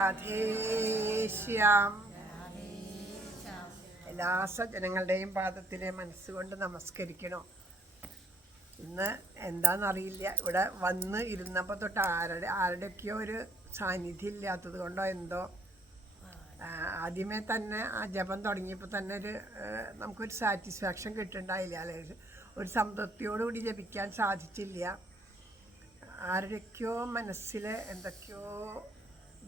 രാധേശ്യാം. എല്ലാ സജ്ജനങ്ങളുടെയും പാദത്തിലെ മനസ്സുകൊണ്ട് നമസ്കരിക്കണം. ഇന്ന് എന്താണെന്നറിയില്ല, ഇവിടെ വന്ന് ഇരുന്നപ്പോൾ തൊട്ട് ആരുടെയൊക്കെയോ ഒരു സാന്നിധ്യം ഇല്ലാത്തത് കൊണ്ടോ എന്തോ ആദ്യമേ തന്നെ ആ ജപം തുടങ്ങിയപ്പോൾ തന്നെ നമുക്കൊരു സാറ്റിസ്ഫാക്ഷൻ കിട്ടുന്നുണ്ടായില്ല, അല്ലെ? ഒരു സംതൃപ്തിയോടുകൂടി ജപിക്കാൻ സാധിച്ചില്ല. ആരുടെയൊക്കെയോ മനസ്സിൽ എന്തൊക്കെയോ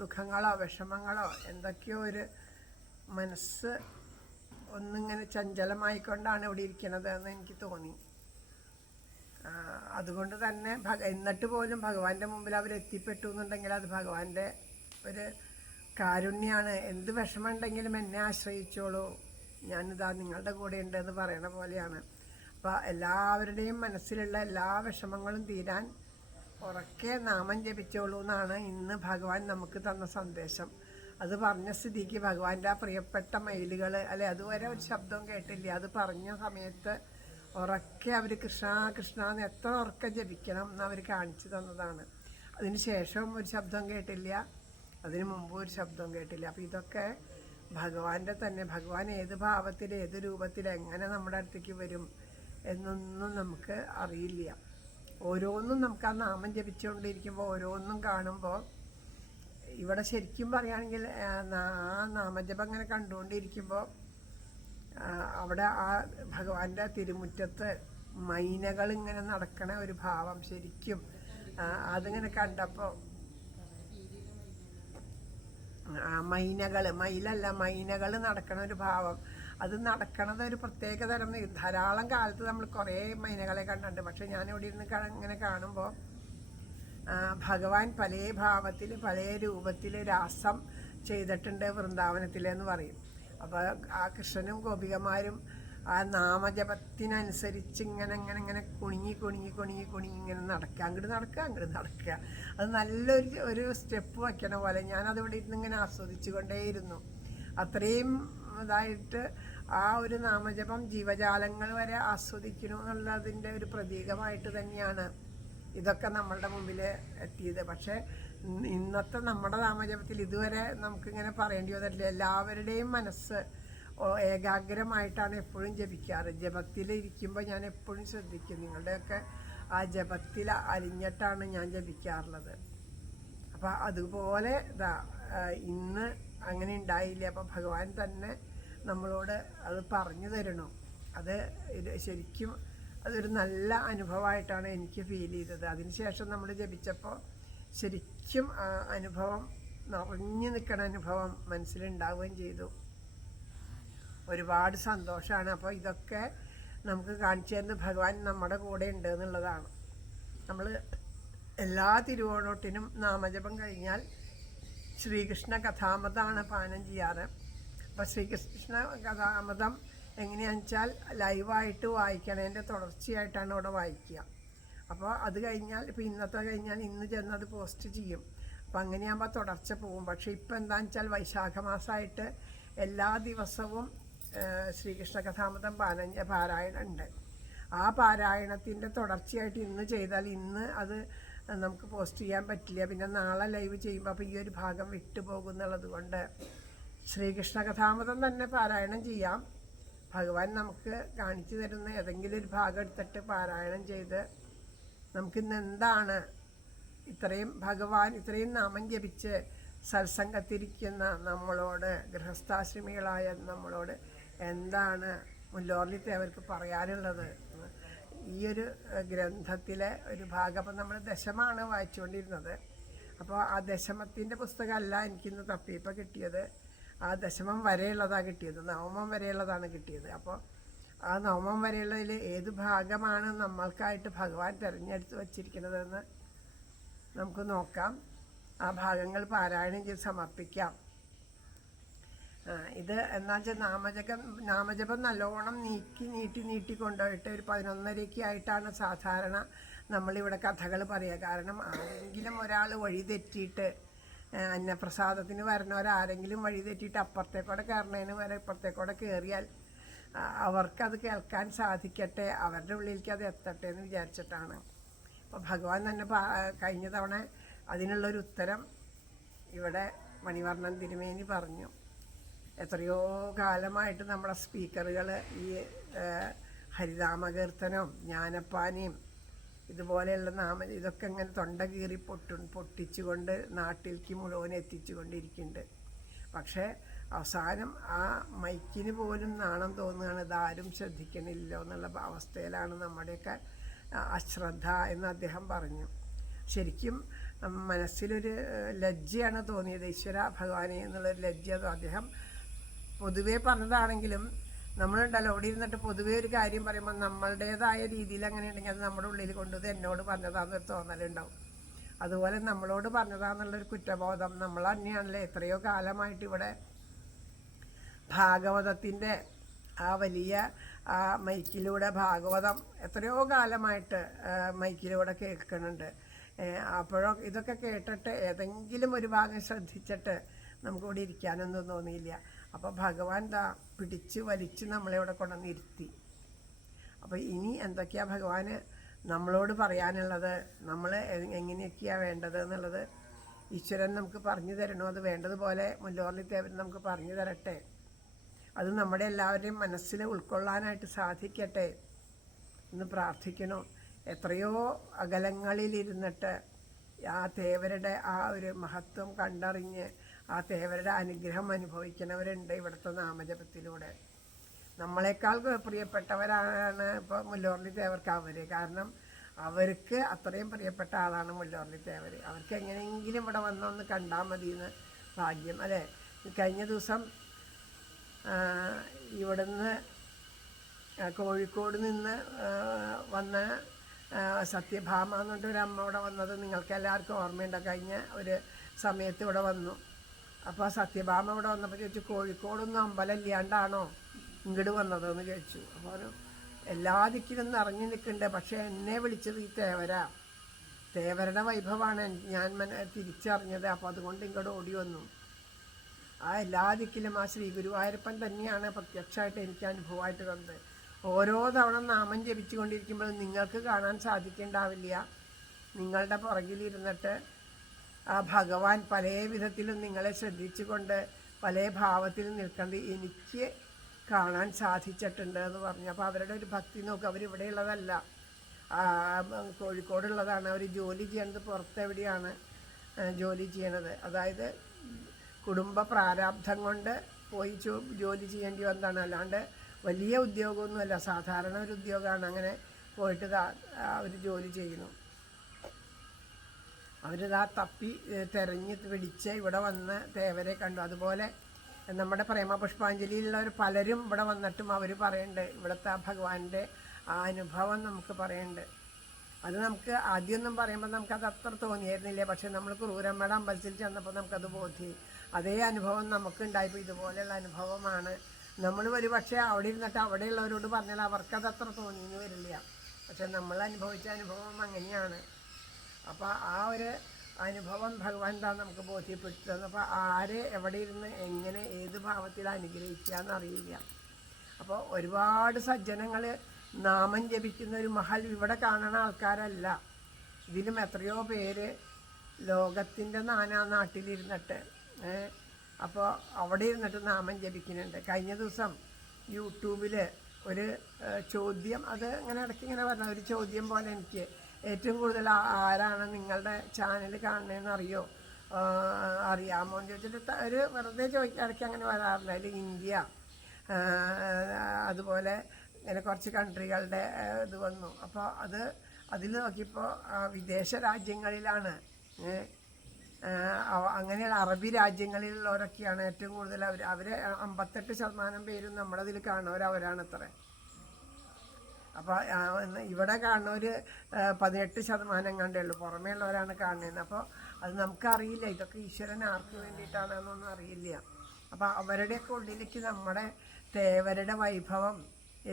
ദുഃഖങ്ങളോ വിഷമങ്ങളോ എന്തൊക്കെയോ ഒരു മനസ്സ് ഒന്നിങ്ങനെ ചഞ്ചലമായിക്കൊണ്ടാണ് ഇവിടെ ഇരിക്കുന്നത് എന്ന് എനിക്ക് തോന്നി. അതുകൊണ്ട് തന്നെ എന്നിട്ട് പോലും ഭഗവാന്റെ മുമ്പിൽ അവരെത്തിപ്പെട്ടു എന്നുണ്ടെങ്കിൽ അത് ഭഗവാന്റെ ഒരു കാരുണ്യാണ്. എന്ത് വിഷമമുണ്ടെങ്കിലും എന്നെ ആശ്രയിച്ചോളൂ, ഞാനിതാ നിങ്ങളുടെ കൂടെ ഉണ്ട് എന്ന് പറയണ പോലെയാണ്. അപ്പോൾ എല്ലാവരുടെയും മനസ്സിലുള്ള എല്ലാ വിഷമങ്ങളും തീരാൻ ഉറക്കെ നാമം ജപിച്ചോളൂ എന്നാണ് ഇന്ന് ഭഗവാൻ നമുക്ക് തന്ന സന്ദേശം. അത് പറഞ്ഞ സ്ഥിതിക്ക് ഭഗവാന്റെ ആ പ്രിയപ്പെട്ട മയിലുകൾ, അല്ലെ, അതുവരെ ഒരു ശബ്ദവും കേട്ടില്ല. അത് പറഞ്ഞ സമയത്ത് ഉറക്കെ അവർ കൃഷ്ണ കൃഷ്ണ എന്ന് എത്ര ഉറക്കെ ജപിക്കണം എന്ന് അവർ കാണിച്ചു തന്നതാണ്. അതിന് ശേഷവും ഒരു ശബ്ദം കേട്ടില്ല, അതിന് മുമ്പ് ഒരു ശബ്ദവും കേട്ടില്ല. അപ്പോൾ ഇതൊക്കെ ഭഗവാന്റെ തന്നെ, ഭഗവാൻ ഏത് ഭാവത്തിൽ ഏത് രൂപത്തിൽ എങ്ങനെ നമ്മുടെ അടുത്തേക്ക് വരും എന്നൊന്നും നമുക്ക് അറിയില്ല. ഓരോന്നും നമുക്ക് ആ നാമം ജപിച്ചുകൊണ്ടിരിക്കുമ്പോൾ ഓരോന്നും കാണുമ്പോൾ ഇവിടെ ശരിക്കും പറയുകയാണെങ്കിൽ ആ നാമജപം ഇങ്ങനെ കണ്ടുകൊണ്ടിരിക്കുമ്പോൾ അവിടെ ആ ഭഗവാന്റെ തിരുമുറ്റത്ത് മൈനകൾ ഇങ്ങനെ നടക്കണ ഒരു ഭാവം ശരിക്കും അതിങ്ങനെ കണ്ടപ്പോൾ മൈനകൾ നടക്കണ ഒരു ഭാവം, അത് നടക്കണത് ഒരു പ്രത്യേക തരം. ധാരാളം കാലത്ത് നമ്മൾ കുറേ മൈനകളെ കണ്ടിട്ടുണ്ട്. പക്ഷെ ഞാനിവിടെ ഇരുന്ന് ഇങ്ങനെ കാണുമ്പോൾ ഭഗവാൻ പല ഭാവത്തിൽ പല രൂപത്തിൽ രാസം ചെയ്തിട്ടുണ്ട് വൃന്ദാവനത്തിലെന്ന് പറയും. അപ്പോൾ ആ കൃഷ്ണനും ഗോപികമാരും ആ നാമജപത്തിനനുസരിച്ച് ഇങ്ങനെ കുണിങ്ങി ഇങ്ങനെ നടക്കുക, അങ്ങോട്ട് നടക്കുക. അത് നല്ലൊരു സ്റ്റെപ്പ് വയ്ക്കണ പോലെ ഞാനതിവിടെ ഇരുന്ന് ഇങ്ങനെ ആസ്വദിച്ചു കൊണ്ടേയിരുന്നു. അത്രയും ഇതായിട്ട് ആ ഒരു നാമജപം ജീവജാലങ്ങൾ വരെ ആസ്വദിക്കണം എന്നുള്ളതിൻ്റെ ഒരു പ്രതീകമായിട്ട് തന്നെയാണ് ഇതൊക്കെ നമ്മളുടെ മുമ്പിൽ എത്തിയത്. പക്ഷേ ഇന്നത്തെ നമ്മുടെ നാമജപത്തിൽ ഇതുവരെ നമുക്കിങ്ങനെ പറയേണ്ടി വന്നിട്ടില്ല. എല്ലാവരുടെയും മനസ്സ് ഏകാഗ്രമായിട്ടാണ് എപ്പോഴും ജപിക്കാറ്. ജപത്തിൽ ഇരിക്കുമ്പോൾ ഞാൻ എപ്പോഴും ശ്രദ്ധിക്കും, നിങ്ങളുടെയൊക്കെ ആ ജപത്തിൽ അലിഞ്ഞിട്ടാണ് ഞാൻ ജപിക്കാറുള്ളത്. അപ്പം അതുപോലെ ഇന്ന് അങ്ങനെ ഉണ്ടായില്ല. അപ്പം ഭഗവാൻ തന്നെ നമ്മളോട് അത് പറഞ്ഞു തരണം. അത് ശരിക്കും അതൊരു നല്ല അനുഭവമായിട്ടാണ് എനിക്ക് ഫീൽ ചെയ്തത്. അതിനുശേഷം നമ്മൾ ജപിച്ചപ്പോൾ ശരിക്കും ആ അനുഭവം നിറഞ്ഞു നിൽക്കുന്ന അനുഭവം മനസ്സിലുണ്ടാവുകയും ചെയ്തു. ഒരുപാട് സന്തോഷമാണ്. അപ്പോൾ ഇതൊക്കെ നമുക്ക് കാണിച്ചു തരുന്ന ഭഗവാൻ നമ്മുടെ കൂടെ ഉണ്ട് എന്നുള്ളതാണ്. നമ്മൾ എല്ലാ തിരുവോണോട്ടിനും നാമജപം കഴിഞ്ഞാൽ ശ്രീകൃഷ്ണ കഥാമൃതമാണ് പാനം ചെയ്യാറ്. അപ്പോൾ ശ്രീകൃഷ്ണ കഥാമൃതം എങ്ങനെയാണെന്ന് വെച്ചാൽ ലൈവായിട്ട് വായിക്കണതിൻ്റെ തുടർച്ചയായിട്ടാണ് ഇവിടെ വായിക്കുക. അപ്പോൾ അത് കഴിഞ്ഞാൽ ഇപ്പോൾ ഇന്നത്തെ കഴിഞ്ഞാൽ ഇന്ന് ചെന്ന് അത് പോസ്റ്റ് ചെയ്യും. അപ്പോൾ അങ്ങനെയാകുമ്പോൾ തുടർച്ച പോകും. പക്ഷേ ഇപ്പോൾ എന്താണെന്ന് വെച്ചാൽ വൈശാഖ മാസമായിട്ട് എല്ലാ ദിവസവും ശ്രീകൃഷ്ണ കഥാമൃതം പാരായണം ഉണ്ട്. ആ പാരായണത്തിൻ്റെ തുടർച്ചയായിട്ട് ഇന്ന് ചെയ്താൽ ഇന്ന് അത് നമുക്ക് പോസ്റ്റ് ചെയ്യാൻ പറ്റില്ല. പിന്നെ നാളെ ലൈവ് ചെയ്യുമ്പോൾ അപ്പോൾ ഈ ഒരു ഭാഗം വിട്ടുപോകുന്നുള്ളത് കൊണ്ട് ശ്രീകൃഷ്ണ കഥാമൃതം തന്നെ പാരായണം ചെയ്യാം. ഭഗവാൻ നമുക്ക് കാണിച്ചു തരുന്ന ഏതെങ്കിലും ഒരു ഭാഗം എടുത്തിട്ട് പാരായണം ചെയ്ത് നമുക്കിന്ന് എന്താണ് ഭഗവാൻ ഇത്രയും നാമം ജപിച്ച് സത്സംഗത്തിരിക്കുന്ന നമ്മളോട്, ഗൃഹസ്ഥാശ്രമികളായ നമ്മളോട് എന്താണ് മുല്ലോർലിത്തെ അവർക്ക് പറയാനുള്ളത്. ഈ ഒരു ഗ്രന്ഥത്തിലെ ഒരു ഭാഗം, അപ്പം നമ്മൾ ദശമാണ് വായിച്ചുകൊണ്ടിരുന്നത്. അപ്പോൾ ആ ദശമത്തിൻ്റെ പുസ്തകമല്ല എനിക്കിന്ന് തപ്പിയപ്പോൾ കിട്ടിയത്. ആ ദശമം വരെയുള്ളതാണ് കിട്ടിയത്, നവമം വരെയുള്ളതാണ് കിട്ടിയത്. അപ്പോൾ ആ നവമം വരെയുള്ളതിൽ ഏത് ഭാഗമാണ് നമ്മൾക്കായിട്ട് ഭഗവാൻ തിരഞ്ഞെടുത്ത് വച്ചിരിക്കുന്നതെന്ന് നമുക്ക് നോക്കാം. ആ ഭാഗങ്ങൾ പാരായണം ചെയ്ത് സമർപ്പിക്കാം. ഇത് എന്താ വെച്ചാൽ നാമജപം നല്ലോണം നീട്ടി കൊണ്ടുപോയിട്ട് ഒരു 11:30 ആയിട്ടാണ് സാധാരണ നമ്മളിവിടെ കഥകൾ പറയുക. കാരണം ആരെങ്കിലും ഒരാൾ വഴി തെറ്റിയിട്ട് അന്നപ്രസാദത്തിന് വരുന്നവരാരെങ്കിലും വഴി തെറ്റിയിട്ട് അപ്പുറത്തേക്കൂടെ കയറുന്നതിന് വരെ ഇപ്പുറത്തേക്കൂടെ കയറിയാൽ അവർക്കത് കേൾക്കാൻ സാധിക്കട്ടെ, അവരുടെ ഉള്ളിലേക്ക് അത് എത്തട്ടെ എന്ന് വിചാരിച്ചിട്ടാണ്. അപ്പോൾ ഭഗവാൻ തന്നെ കഴിഞ്ഞ തവണ അതിനുള്ളൊരു ഉത്തരം ഇവിടെ മണിവർണ്ണൻ തിരുമേനി പറഞ്ഞു. എത്രയോ കാലമായിട്ട് നമ്മുടെ സ്പീക്കറുകൾ ഈ ഹരിനാമകീർത്തനം, ജ്ഞാനപ്പാനയും ഇതുപോലെയുള്ള ഇതൊക്കെ ഇങ്ങനെ തൊണ്ട കീറി പൊട്ടിച്ചുകൊണ്ട് നാട്ടിലേക്ക് മുഴുവൻ എത്തിച്ചുകൊണ്ടിരിക്കുന്നുണ്ട്. പക്ഷേ അവസാനം ആ മൈക്കിന് പോലും നാണം തോന്നുകയാണ്, ഇതാരും ശ്രദ്ധിക്കണില്ലോ എന്നുള്ള അവസ്ഥയിലാണ് നമ്മുടെയൊക്കെ അശ്രദ്ധ എന്ന് അദ്ദേഹം പറഞ്ഞു. ശരിക്കും മനസ്സിലൊരു ലജ്ജയാണ് തോന്നിയത്, ഈശ്വര ഭഗവാനെ എന്നുള്ളൊരു ലജ്ജ. അദ്ദേഹം പൊതുവേ പറഞ്ഞതാണെങ്കിലും നമ്മളുണ്ടല്ലോ അവിടെ ഇരുന്നിട്ട് പൊതുവേ ഒരു കാര്യം പറയുമ്പോൾ നമ്മളുടേതായ രീതിയിൽ അങ്ങനെ ഉണ്ടെങ്കിൽ അത് നമ്മുടെ ഉള്ളിൽ കൊണ്ടത് എന്നോട് പറഞ്ഞതാണെന്നൊരു തോന്നലുണ്ടാവും. അതുപോലെ നമ്മളോട് പറഞ്ഞതാണെന്നുള്ളൊരു കുറ്റബോധം. നമ്മൾ തന്നെയാണല്ലോ എത്രയോ കാലമായിട്ട് ഇവിടെ ഭാഗവതത്തിൻ്റെ ആ വലിയ ആ മൈക്കിലൂടെ ഭാഗവതം എത്രയോ കാലമായിട്ട് മൈക്കിലൂടെ കേൾക്കുന്നുണ്ട്. അപ്പോഴോ ഇതൊക്കെ കേട്ടിട്ട് ഏതെങ്കിലും ഒരു ഭാഗം ശ്രദ്ധിച്ചിട്ട് നമുക്കിവിടെ ഇരിക്കാനൊന്നും തോന്നിയില്ല. അപ്പോൾ ഭഗവാൻ പിടിച്ച് വലിച്ച് നമ്മളെ ഇവിടെ കൊണ്ടുവന്നിരുത്തി. അപ്പോൾ ഇനി എന്തൊക്കെയാണ് ഭഗവാന് നമ്മളോട് പറയാനുള്ളത്, നമ്മൾ എങ്ങനെയൊക്കെയാണ് വേണ്ടത് എന്നുള്ളത് ഈശ്വരൻ നമുക്ക് പറഞ്ഞു തരണോ. അത് വേണ്ടതുപോലെ മുല്ലോർലിത്തേവൻ നമുക്ക് പറഞ്ഞു തരട്ടെ. അത് നമ്മുടെ എല്ലാവരുടെയും മനസ്സിൽ ഉൾക്കൊള്ളാനായിട്ട് സാധിക്കട്ടെ എന്ന് പ്രാർത്ഥിക്കണോ. എത്രയോ അകലങ്ങളിലിരുന്നിട്ട് ആ തേവരുടെ ആ ഒരു മഹത്വം കണ്ടറിഞ്ഞ് ആ തേവരുടെ അനുഗ്രഹം അനുഭവിക്കുന്നവരുണ്ട് ഇവിടുത്തെ നാമജപത്തിലൂടെ. നമ്മളെക്കാൾ പ്രിയപ്പെട്ടവരാണ് ഇപ്പോൾ മുല്ലോർലി തേവർക്ക് അവർ. കാരണം അവർക്ക് അത്രയും പ്രിയപ്പെട്ട ആളാണ് മുല്ലോർലി തേവർ. അവർക്ക് എങ്ങനെയെങ്കിലും ഇവിടെ വന്നൊന്ന് കണ്ടാൽ മതിയെന്ന് ഭാഗ്യം അല്ലേ. കഴിഞ്ഞ ദിവസം ഇവിടുന്ന് കോഴിക്കോട് നിന്ന് വന്ന സത്യഭാമ എന്നിട്ടൊരു അമ്മ ഇവിടെ വന്നത് നിങ്ങൾക്ക് എല്ലാവർക്കും ഓർമ്മയുണ്ട്. കഴിഞ്ഞ ഒരു സമയത്ത് ഇവിടെ വന്നു. അപ്പോൾ സത്യഭാമ ഇവിടെ വന്നപ്പോൾ ചോദിച്ചു, കോഴിക്കോടൊന്നും അമ്പലം ഇല്ലാണ്ടാണോ ഇങ്ങോട്ട് വന്നതെന്ന് ചോദിച്ചു. അപ്പോൾ എല്ലാ ദിക്കിലും നിറഞ്ഞു നിൽക്കുന്നുണ്ട്, പക്ഷേ എന്നെ വിളിച്ചത് ഈ തേവരുടെ വൈഭവമാണ് ഞാൻ തിരിച്ചറിഞ്ഞത്. അപ്പോൾ അതുകൊണ്ട് ഇങ്ങോട്ട് ഓടി വന്നു. ആ എല്ലാ ദിക്കിലും ആ ശ്രീ ഗുരുവായൂരപ്പൻ തന്നെയാണ് പ്രത്യക്ഷമായിട്ട് എനിക്ക് അനുഭവമായിട്ട് തന്നത്. ഓരോ തവണ നാമം ജപിച്ചു കൊണ്ടിരിക്കുമ്പോൾ നിങ്ങൾക്ക് കാണാൻ സാധിക്കുന്നുണ്ടാവില്ല. നിങ്ങളുടെ പുറകിലിരുന്നിട്ട് ആ ഭഗവാൻ പല വിധത്തിലും നിങ്ങളെ ശ്രദ്ധിച്ചുകൊണ്ട് പല ഭാവത്തിലും നിൽക്കുന്നത് എനിക്ക് കാണാൻ സാധിച്ചിട്ടുണ്ട് എന്ന് പറഞ്ഞു. അപ്പോൾ അവരുടെ ഒരു ഭക്തി നോക്കുക. അവരിവിടെയുള്ളതല്ല, കോഴിക്കോടുള്ളതാണ്. അവർ ജോലി ചെയ്യണത് പുറത്തെവിടെയാണ് ജോലി ചെയ്യണത്. അതായത് കുടുംബ പ്രാരാബ്ധം കൊണ്ട് പോയി ജോലി ചെയ്യേണ്ടി വന്നതാണ്. അല്ലാണ്ട് വലിയ ഉദ്യോഗമൊന്നുമല്ല, സാധാരണ ഒരു ഉദ്യോഗമാണ്. അങ്ങനെ പോയിട്ട് അവർ ജോലി ചെയ്യുന്നു. അവരിതാ തപ്പി തെരഞ്ഞ് പിടിച്ച് ഇവിടെ വന്ന് തേവരെ കണ്ടു. അതുപോലെ നമ്മുടെ പ്രേമപുഷ്പാഞ്ജലിയിലുള്ളവർ പലരും ഇവിടെ വന്നിട്ടും അവർ പറയുന്നുണ്ട് ഇവിടുത്തെ ആ ഭഗവാന്റെ ആ അനുഭവം നമുക്ക് പറയുന്നുണ്ട്. അത് നമുക്ക് ആദ്യമൊന്നും പറയുമ്പോൾ നമുക്കത് അത്ര തോന്നിയായിരുന്നില്ല. പക്ഷെ നമ്മൾ ക്രൂരമ്മയുടെ അമ്പലത്തിൽ ചെന്നപ്പോൾ നമുക്കത് ബോധ്യം. അതേ അനുഭവം നമുക്കുണ്ടായപ്പോൾ ഇതുപോലെയുള്ള അനുഭവമാണ്. നമ്മൾ ഒരു പക്ഷേ അവിടെ ഇരുന്നിട്ട് അവിടെയുള്ളവരോട് പറഞ്ഞാൽ അവർക്കത് അത്ര തോന്നിയെന്ന് വരില്ല. പക്ഷെ നമ്മൾ അനുഭവിച്ച അനുഭവം അങ്ങനെയാണ്. അപ്പോൾ ആ ഒരു അനുഭവം ഭഗവാൻ താൻ നമുക്ക് ബോധ്യപ്പെട്ടു തന്നു. അപ്പോൾ ആരെ എവിടെ ഇരുന്ന് എങ്ങനെ ഏത് ഭാവത്തിൽ അനുഗ്രഹിക്കാമെന്നറിയില്ല. അപ്പോൾ ഒരുപാട് സജ്ജനങ്ങൾ നാമം ജപിക്കുന്ന ഒരു മഹൽ ഇവിടെ കാണുന്ന ആൾക്കാരല്ല. ഇതിലും എത്രയോ പേര് ലോകത്തിൻ്റെ നാട്ടിലിരുന്നിട്ട് അപ്പോൾ അവിടെ ഇരുന്നിട്ട് നാമം ജപിക്കുന്നുണ്ട്. കഴിഞ്ഞ ദിവസം യൂട്യൂബിൽ ഒരു ചോദ്യം, അത് ഇങ്ങനെ ഇടയ്ക്ക് ഇങ്ങനെ പറഞ്ഞ ഒരു ചോദ്യം പോലെ എനിക്ക് ഏറ്റവും കൂടുതൽ ആരാണ് നിങ്ങളുടെ ചാനൽ കാണുന്നതെന്ന് അറിയാമോ എന്ന് ചോദിച്ചിട്ട് ഒരു വെറുതെ ഇടയ്ക്ക് അങ്ങനെ വരാറില്ല. അതിൽ ഇന്ത്യ അതുപോലെ ഇങ്ങനെ കുറച്ച് കൺട്രികളുടെ ഇത് വന്നു. അപ്പോൾ അതിൽ നോക്കിയപ്പോൾ വിദേശ രാജ്യങ്ങളിലാണ്, അങ്ങനെയുള്ള അറബി രാജ്യങ്ങളിലുള്ളവരൊക്കെയാണ് ഏറ്റവും കൂടുതൽ. അവർ 58% പേരും നമ്മുടെ ഇതിൽ കാണുന്നവരവരാണത്രേ. അപ്പോൾ ഇവിടെ കാണുന്നവർ 18% കണ്ടേ ഉള്ളൂ, പുറമേ ഉള്ളവരാണ് കാണുന്നത്. അപ്പോൾ അത് നമുക്കറിയില്ല, ഇതൊക്കെ ഈശ്വരൻ ആർക്ക് വേണ്ടിയിട്ടാണെന്നൊന്നും അറിയില്ല. അപ്പോൾ അവരുടെയൊക്കെ ഉള്ളിലേക്ക് നമ്മുടെ തേവരുടെ വൈഭവം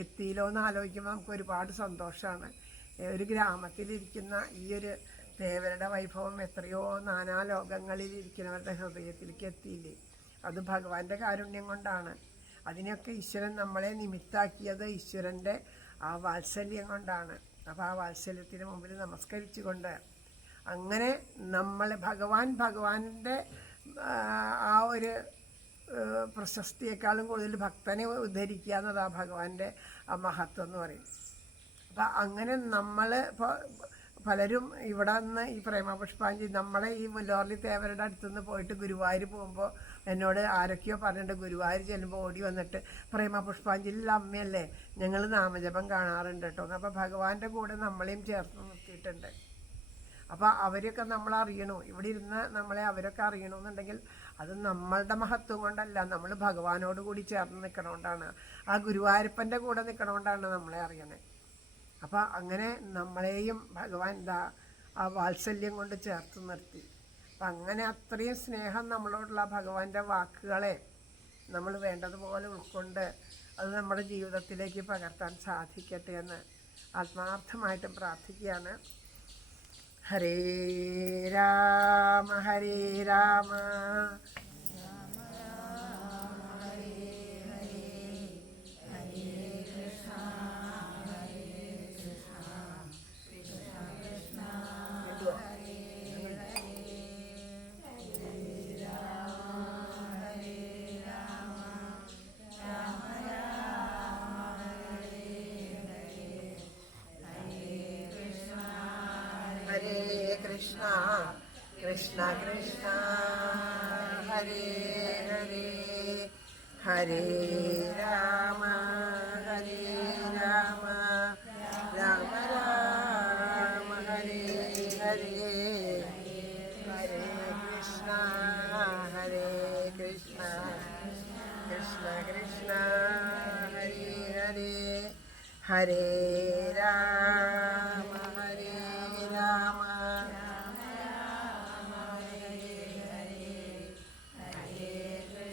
എത്തിയില്ലോ എന്ന് ആലോചിക്കുമ്പോൾ നമുക്ക് ഒരുപാട് സന്തോഷമാണ്. ഒരു ഗ്രാമത്തിലിരിക്കുന്ന ഈ ഒരു തേവരുടെ വൈഭവം എത്രയോ നാനാലോകങ്ങളിലിരിക്കുന്നവരുടെ ഹൃദയത്തിലേക്ക് എത്തിയില്ലേ. അത് ഭഗവാന്റെ കാരുണ്യം കൊണ്ടാണ്. അതിനെയൊക്കെ ഈശ്വരൻ നമ്മളെ നിമിത്താക്കിയത് ഈശ്വരൻ്റെ ആ വാത്സല്യം കൊണ്ടാണ്. അപ്പോൾ ആ വാത്സല്യത്തിന് മുമ്പിൽ നമസ്കരിച്ചുകൊണ്ട് അങ്ങനെ നമ്മൾ ഭഗവാന്റെ ആ ഒരു പ്രശസ്തിയേക്കാളും കൂടുതൽ ഭക്തനെ ഉദ്ധരിക്കുക എന്നതാണ് ഭഗവാന്റെ ആ മഹത്വം എന്ന് പറയും. അപ്പം അങ്ങനെ നമ്മൾ ഇപ്പോൾ പലരും ഇവിടെ നിന്ന് ഈ പ്രേമപുഷ്പാഞ്ജലി നമ്മളെ ഈ മുല്ലോർലി തേവരുടെ അടുത്തുനിന്ന് പോയിട്ട് ഗുരുവായൂർ പോകുമ്പോൾ എന്നോട് ആരൊക്കെയോ പറഞ്ഞിട്ട് ഗുരുവായൂർ ചെല്ലുമ്പോൾ ഓടി വന്നിട്ട് പ്രേമപുഷ്പാഞ്ജലിയിൽ അമ്മയല്ലേ ഞങ്ങൾ നാമജപം കാണാറുണ്ട് കേട്ടോ. അപ്പോൾ ഭഗവാന്റെ കൂടെ നമ്മളെയും ചേർത്ത് നിർത്തിയിട്ടുണ്ട്. അപ്പോൾ അവരൊക്കെ നമ്മളറിയണോ, ഇവിടെ ഇരുന്ന് നമ്മളെ അവരൊക്കെ അറിയണമെന്നുണ്ടെങ്കിൽ അത് നമ്മളുടെ മഹത്വം കൊണ്ടല്ല, നമ്മൾ ഭഗവാനോട് കൂടി ചേർന്ന് നിൽക്കണോണ്ടാണ്, ആ ഗുരുവായൂരപ്പൻ്റെ കൂടെ നിൽക്കണോണ്ടാണ് നമ്മളെ അറിയണേ. അപ്പം അങ്ങനെ നമ്മളെയും ഭഗവാൻ ആ വാത്സല്യം കൊണ്ട് ചേർത്ത് നിർത്തി. അപ്പം അങ്ങനെ അത്രയും സ്നേഹം നമ്മളോടുള്ള ഭഗവാന്റെ വാക്കുകളെ നമ്മൾ വേണ്ടതുപോലെ ഉൾക്കൊണ്ട് അത് നമ്മുടെ ജീവിതത്തിലേക്ക് പകർത്താൻ സാധിക്കട്ടെ എന്ന് ആത്മാർത്ഥമായിട്ടും പ്രാർത്ഥിക്കുകയാണ്. Hare Rama Hare Rama Hare Krishna, Krishna Krishna, Hare Hare, Hare Rama, Hare Rama, Rama Rama, Hare Hare, Hare Krishna, Hare Krishna, Krishna Krishna, Hare Hare, Hare Rama, Hare Rama, Rama Rama, Hare Hare, Hare Krishna, Hare Krishna, Krishna Krishna, Hare Hare,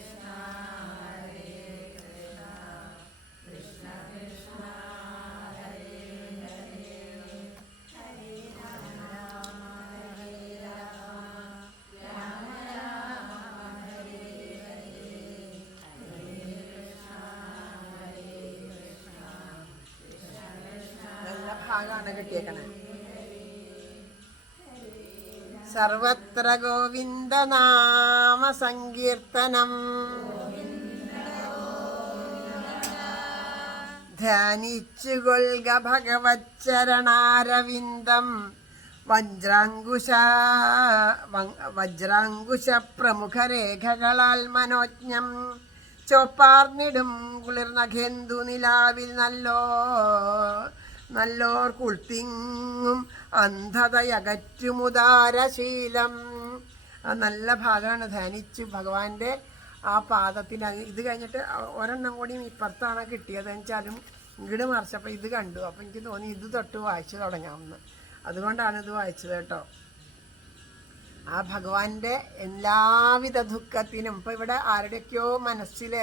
Hare Rama, Hare Rama, Rama Rama, Hare Hare, Hare Krishna, Hare Krishna, Krishna Krishna. നല്ല ഭാഗമാണ് കിട്ടിയേക്കണേ. സർവത്ര ഗോവിന്ദനാമ സങ്കീർത്തനം ധ്യാനിച്ചുകൊള്ളുക ഭഗവച്ചരണാരവിന്ദം വജ്രാങ്കുശ പ്രമുഖരേഖകളാൽ മനോജ്ഞം ചോപ്പാർന്നിടും കുളിർനഖേന്ദു നിലാവിൽ നല്ലോർ കുൾത്തിങ്ങും അന്ധതയകറ്റുമുദാരശീലം. നല്ല ഭാഗമാണ്. ധ്യാനിച്ച് ഭഗവാന്റെ ആ പാദത്തിന് ഇത് കഴിഞ്ഞിട്ട് ഒരെണ്ണം കൂടിയും ഇപ്പുറത്താണ് കിട്ടിയത് വെച്ചാലും ഇങ്ങോട്ട് മറിച്ചപ്പോൾ ഇത് കണ്ടു. അപ്പോൾ എനിക്ക് തോന്നി ഇത് തൊട്ട് വായിച്ചു തുടങ്ങാമെന്ന്. അതുകൊണ്ടാണ് ഇത് വായിച്ചത് കേട്ടോ. ആ ഭഗവാന്റെ എല്ലാവിധ ദുഃഖത്തിനും ഇപ്പോൾ ഇവിടെ ആരുടെയൊക്കെയോ മനസ്സിൽ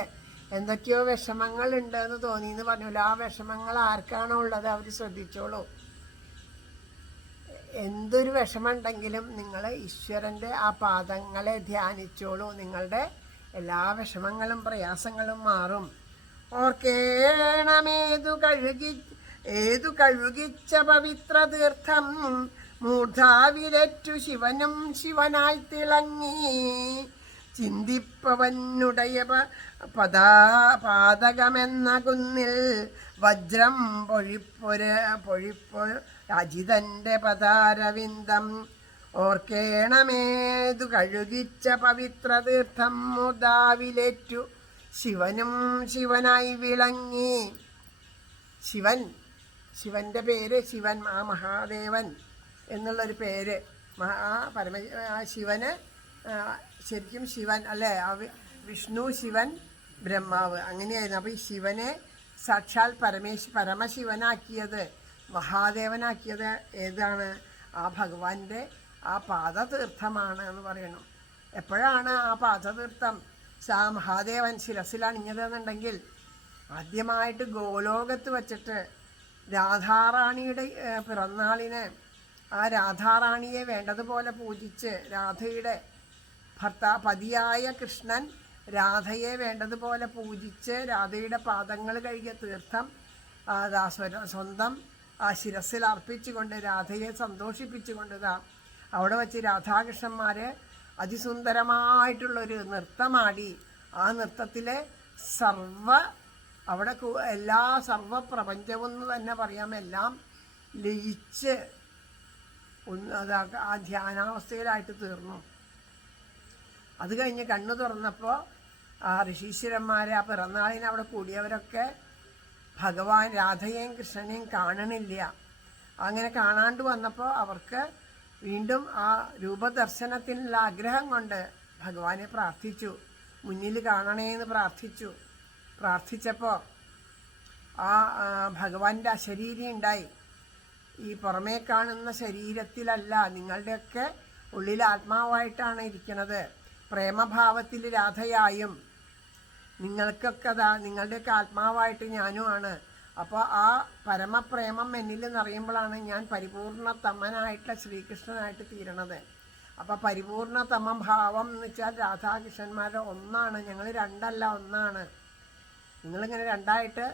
എന്തൊക്കെയോ വിഷമങ്ങളുണ്ട് എന്ന് തോന്നിയെന്ന് പറഞ്ഞല്ലോ. ആ വിഷമങ്ങൾ ആർക്കാണോ ഉള്ളത് അവർ ശ്രദ്ധിച്ചോളൂ. എന്തൊരു വിഷമമുണ്ടെങ്കിലും നിങ്ങൾ ഈശ്വരൻ്റെ ആ പാദങ്ങളെ ധ്യാനിച്ചോളൂ. നിങ്ങളുടെ എല്ലാ വിഷമങ്ങളും പ്രയാസങ്ങളും മാറും. ഓർക്കേണമേതു കഴുകിച്ച പവിത്ര തീർത്ഥം മൂർധാവിലേറ്റു ശിവനും ശിവനായി തിളങ്ങി ചിന്തിപ്പവനുടയ പാതകമെന്ന കുന്നിൽ വജ്രം പൊഴിപ്പോ അജിതന്റെ പദാരവിന്ദം. ഓർക്കേണമേതു കഴുകിച്ച പവിത്ര തീർത്ഥം മൂർധാവിലേറ്റു ശിവനും ശിവനായി വിളങ്ങി. ശിവന്റെ പേര് ശിവൻ, ആ മഹാദേവൻ എന്നുള്ളൊരു പേര്. ശിവന് ശരിക്കും ശിവൻ അല്ലേ, വിഷ്ണു ശിവൻ ബ്രഹ്മാവ് അങ്ങനെയായിരുന്നു. അപ്പോൾ ഈ ശിവനെ സാക്ഷാൽ പരമശിവനാക്കിയത്, മഹാദേവനാക്കിയത് ഏതാണ്? ആ ഭഗവാന്റെ ആ പാദതീർത്ഥമാണ് എന്ന് പറയണം. എപ്പോഴാണ് ആ പാദതീർത്ഥം മഹാദേവൻ ശിരസിലണിഞ്ഞതെന്നുണ്ടെങ്കിൽ ആദ്യമായിട്ട് ഗോലോകത്ത് വച്ചിട്ട് രാധാറാണിയുടെ പിറന്നാളിന് ആ രാധാറാണിയെ വേണ്ടതുപോലെ പൂജിച്ച് രാധയുടെ പതിയായ കൃഷ്ണൻ രാധയെ വേണ്ടതുപോലെ പൂജിച്ച് രാധയുടെ പാദങ്ങൾ കഴുകിയ തീർത്ഥം സ്വന്തം ആ ശിരസിൽ അർപ്പിച്ചുകൊണ്ട് രാധയെ സന്തോഷിപ്പിച്ചുകൊണ്ട് അവിടെ വച്ച് രാധാകൃഷ്ണന്മാർ അതിസുന്ദരമായിട്ടുള്ളൊരു നൃത്തമാടി. ആ നൃത്തത്തിലെ അവിടെ എല്ലാ സർവപ്രപഞ്ചവും എന്ന് തന്നെ പറയാം, എല്ലാം ലയിച്ച് ആ ധ്യാനാവസ്ഥയിലായിട്ട് തീർന്നു. അത് കഴിഞ്ഞ് കണ്ണു തുറന്നപ്പോൾ ആ ഋഷീശ്വരന്മാരെ, ആ പിറന്നാളിന് അവിടെ കൂടിയവരൊക്കെ ഭഗവാൻ രാധയെയും കൃഷ്ണനെയും കാണണില്ല. അങ്ങനെ കാണാണ്ട് വന്നപ്പോൾ അവർക്ക് വീണ്ടും ആ രൂപദർശനത്തിനുള്ള ആഗ്രഹം കൊണ്ട് ഭഗവാനെ പ്രാർത്ഥിച്ചു, മുന്നിൽ കാണണേന്ന് പ്രാർത്ഥിച്ചപ്പോൾ ആ ഭഗവാന്റെ അശരീരി ഉണ്ടായി. ഈ പുറമേ കാണുന്ന ശരീരത്തിലല്ല, നിങ്ങളുടെയൊക്കെ ഉള്ളിൽ ആത്മാവായിട്ടാണ് ഇരിക്കുന്നത്. പ്രേമഭാവത്തിൽ രാധയായും നിങ്ങൾക്കൊക്കെ നിങ്ങളുടെയൊക്കെ ആത്മാവായിട്ട് ഞാനുമാണ്. അപ്പോൾ ആ പരമപ്രേമം എന്നിൽ നിറയുമ്പോഴാണ് ഞാൻ പരിപൂർണതമനായിട്ടുള്ള ശ്രീകൃഷ്ണനായിട്ട് തീരണത്. അപ്പോൾ പരിപൂർണതമ ഭാവം എന്ന് വെച്ചാൽ രാധാകൃഷ്ണന്മാരുടെ ഒന്നാണ്, ഞങ്ങൾ രണ്ടല്ല, ഒന്നാണ്. നിങ്ങളിങ്ങനെ രണ്ടായിട്ട്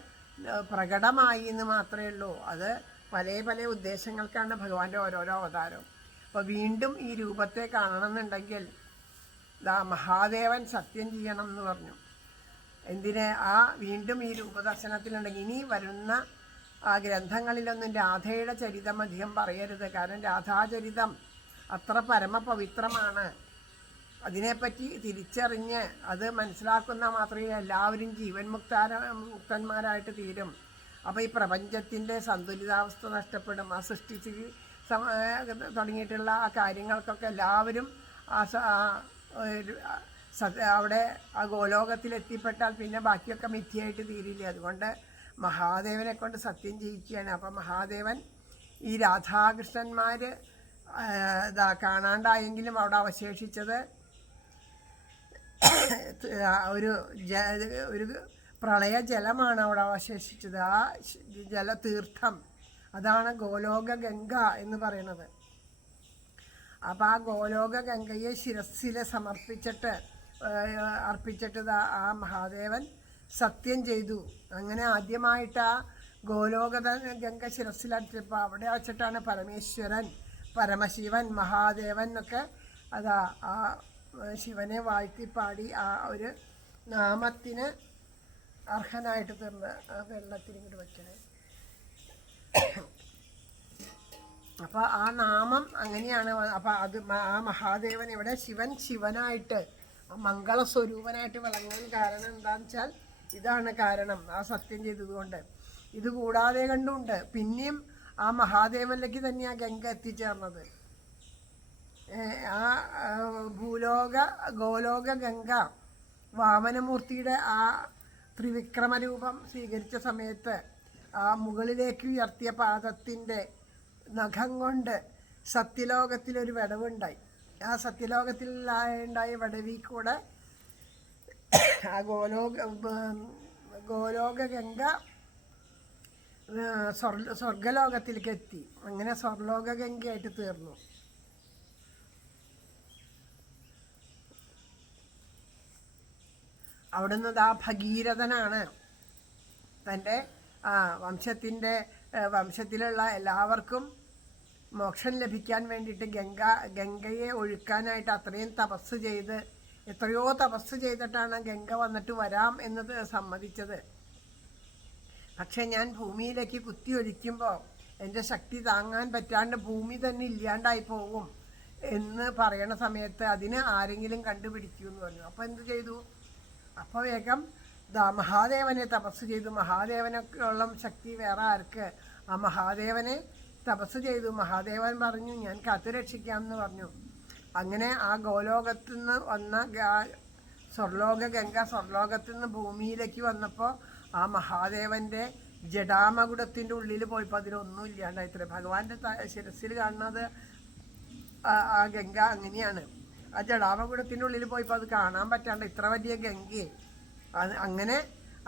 പ്രകടമായി എന്ന് മാത്രമേ ഉള്ളൂ. അത് പല പല ഉദ്ദേശങ്ങൾക്കാണ് ഭഗവാന്റെ ഓരോരോ അവതാരം. അപ്പോൾ വീണ്ടും ഈ രൂപത്തെ കാണണമെന്നുണ്ടെങ്കിൽ മഹാദേവൻ സത്യം ചെയ്യണം എന്ന് പറഞ്ഞു. എന്തിന്? ആ വീണ്ടും ഈ രൂപദർശനത്തിലുണ്ടെങ്കിൽ ഇനി വരുന്ന ആ ഗ്രന്ഥങ്ങളിലൊന്നും രാധയുടെ ചരിതം അധികം പറയരുത്. കാരണം രാധാചരിതം അത്ര പരമപവിത്രമാണ്. അതിനെപ്പറ്റി തിരിച്ചറിഞ്ഞ് അത് മനസ്സിലാക്കുന്ന മാത്രമേ എല്ലാവരും മുക്തന്മാരായിട്ട് തീരും. അപ്പോൾ ഈ പ്രപഞ്ചത്തിൻ്റെ സന്തുലിതാവസ്ഥ നഷ്ടപ്പെടും. ആ സൃഷ്ടിച്ച് തുടങ്ങിയിട്ടുള്ള ആ കാര്യങ്ങൾക്കൊക്കെ എല്ലാവരും അവിടെ ആ ഗോലോകത്തിലെത്തിപ്പെട്ടാൽ പിന്നെ ബാക്കിയൊക്കെ മിഥ്യയായിട്ട് തീരില്ല. അതുകൊണ്ട് മഹാദേവനെ കൊണ്ട് സത്യം ചെയ്യിക്കുകയാണ്. അപ്പം മഹാദേവൻ ഈ രാധാകൃഷ്ണന്മാർ കാണാണ്ടായെങ്കിലും അവിടെ അവശേഷിച്ചത് ഒരു പ്രളയ ജലമാണ് അവിടെ അവശേഷിച്ചത്. ആ ജലതീർത്ഥം, അതാണ് ഗോലോക ഗംഗ എന്ന് പറയുന്നത്. അപ്പം ആ ഗോലോക ഗംഗയെ ശിരസ്സിൽ അർപ്പിച്ചിട്ട് ആ മഹാദേവൻ സത്യം ചെയ്തു. അങ്ങനെ ആദ്യമായിട്ട് ആ ഗോലോക ഗംഗ ശിരസ്സിലടിച്ചപ്പോൾ അവിടെ വച്ചിട്ടാണ് പരമേശ്വരൻ, പരമശിവൻ, മഹാദേവൻ എന്നൊക്കെ ആ ശിവനെ വാഴ്ത്തിപ്പാടി ആ ഒരു നാമത്തിന് അർഹനായിട്ട് തീർന്ന ആ വെള്ളത്തിന് ഇങ്ങോട്ട് വയ്ക്കണേ. അപ്പോൾ ആ നാമം അങ്ങനെയാണ്. അപ്പോൾ അത് ആ മഹാദേവൻ ഇവിടെ ശിവനായിട്ട് മംഗളസ്വരൂപനായിട്ട് വിളങ്ങാൻ കാരണം എന്താണെന്ന് വെച്ചാൽ ഇതാണ് കാരണം, ആ സത്യം ചെയ്തതുകൊണ്ട്. ഇത് കൂടാതെ കണ്ടുണ്ട് പിന്നെയും ആ മഹാദേവനിലേക്ക് തന്നെയാണ് ഗംഗ എത്തിച്ചേർന്നത്. ആ ഗോലോക ഗംഗ വാമനമൂർത്തിയുടെ ആ ത്രിവിക്രമരൂപം സ്വീകരിച്ച സമയത്ത് ആ മുകളിലേക്ക് ഉയർത്തിയ പാദത്തിൻ്റെ നഖം കൊണ്ട് സത്യലോകത്തിലൊരു വിടവുണ്ടായി. ആ സത്യലോകത്തിൽ ഉണ്ടായ വിടവിൽ കൂടെ ആ ഗോലോക ഗംഗ സ്വർഗലോകത്തിലേക്ക് എത്തി. അങ്ങനെ സ്വർലോക ഗംഗയായിട്ട് തീർന്നു. അവിടുന്ന് ഭഗീരഥനാണ് തൻ്റെ വംശത്തിലുള്ള എല്ലാവർക്കും മോക്ഷം ലഭിക്കാൻ വേണ്ടിയിട്ട് ഗംഗയെ ഒഴുക്കാനായിട്ട് അത്രയും എത്രയോ തപസ് ചെയ്തിട്ടാണ് ഗംഗ വന്നിട്ട് വരാം എന്നത് സമ്മതിച്ചത്. പക്ഷെ ഞാൻ ഭൂമിയിലേക്ക് കുത്തി ഒഴിക്കുമ്പോൾ എൻ്റെ ശക്തി താങ്ങാൻ പറ്റാണ്ട് ഭൂമി തന്നെ ഇല്ലാണ്ടായി പോകും എന്ന് പറയണ സമയത്ത് അതിന് ആരെങ്കിലും കണ്ടുപിടിക്കൂ എന്ന് പറഞ്ഞു. അപ്പോൾ എന്ത് ചെയ്തു? അപ്പോൾ വേഗം മഹാദേവനെ തപസ് ചെയ്തു. മഹാദേവനൊക്കെ ഉള്ള ശക്തി വേറെ ആർക്ക്? ആ മഹാദേവനെ തപസ് ചെയ്തു. മഹാദേവൻ പറഞ്ഞു ഞാൻ കാത്തുരക്ഷിക്കാം എന്ന് പറഞ്ഞു. അങ്ങനെ ആ ഗോലോകത്തു നിന്ന് വന്ന സ്വർലോക ഗംഗ സ്വർലോകത്തു നിന്ന് ഭൂമിയിലേക്ക് വന്നപ്പോൾ ആ മഹാദേവൻ്റെ ജടാമകുടത്തിൻ്റെ ഉള്ളിൽ പോയപ്പോൾ അതിലൊന്നും ഇല്ലാണ്ടായിത്ര. ഭഗവാന്റെ ശിരസിൽ കാണുന്നത് ആ ഗംഗ അങ്ങനെയാണ്. ആ ജടാമകുടത്തിൻ്റെ ഉള്ളിൽ പോയപ്പോൾ അത് കാണാൻ പറ്റാണ്ട്, ഇത്ര വലിയ ഗംഗയെ അങ്ങനെ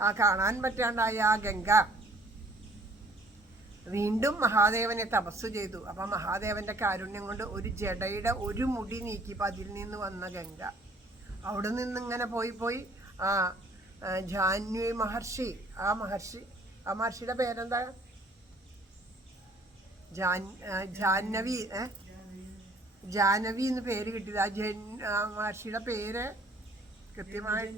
ആ കാണാൻ പറ്റാണ്ടായ ആ ഗംഗ വീണ്ടും മഹാദേവനെ തപസ് ചെയ്തു. അപ്പം മഹാദേവൻ്റെ കാരുണ്യം കൊണ്ട് ഒരു ജടയുടെ ഒരു മുടി നീക്കിയപ്പോൾ അതിൽ നിന്ന് വന്ന ഗംഗ അവിടെ നിന്നിങ്ങനെ പോയി ആ ജാന്വി മഹർഷി, ആ മഹർഷിയുടെ പേരെന്താ? ജാഹ്നവി ജാനവി എന്ന് പേര് കിട്ടിയത്. ആ മഹർഷിയുടെ പേര് കൃത്യമായി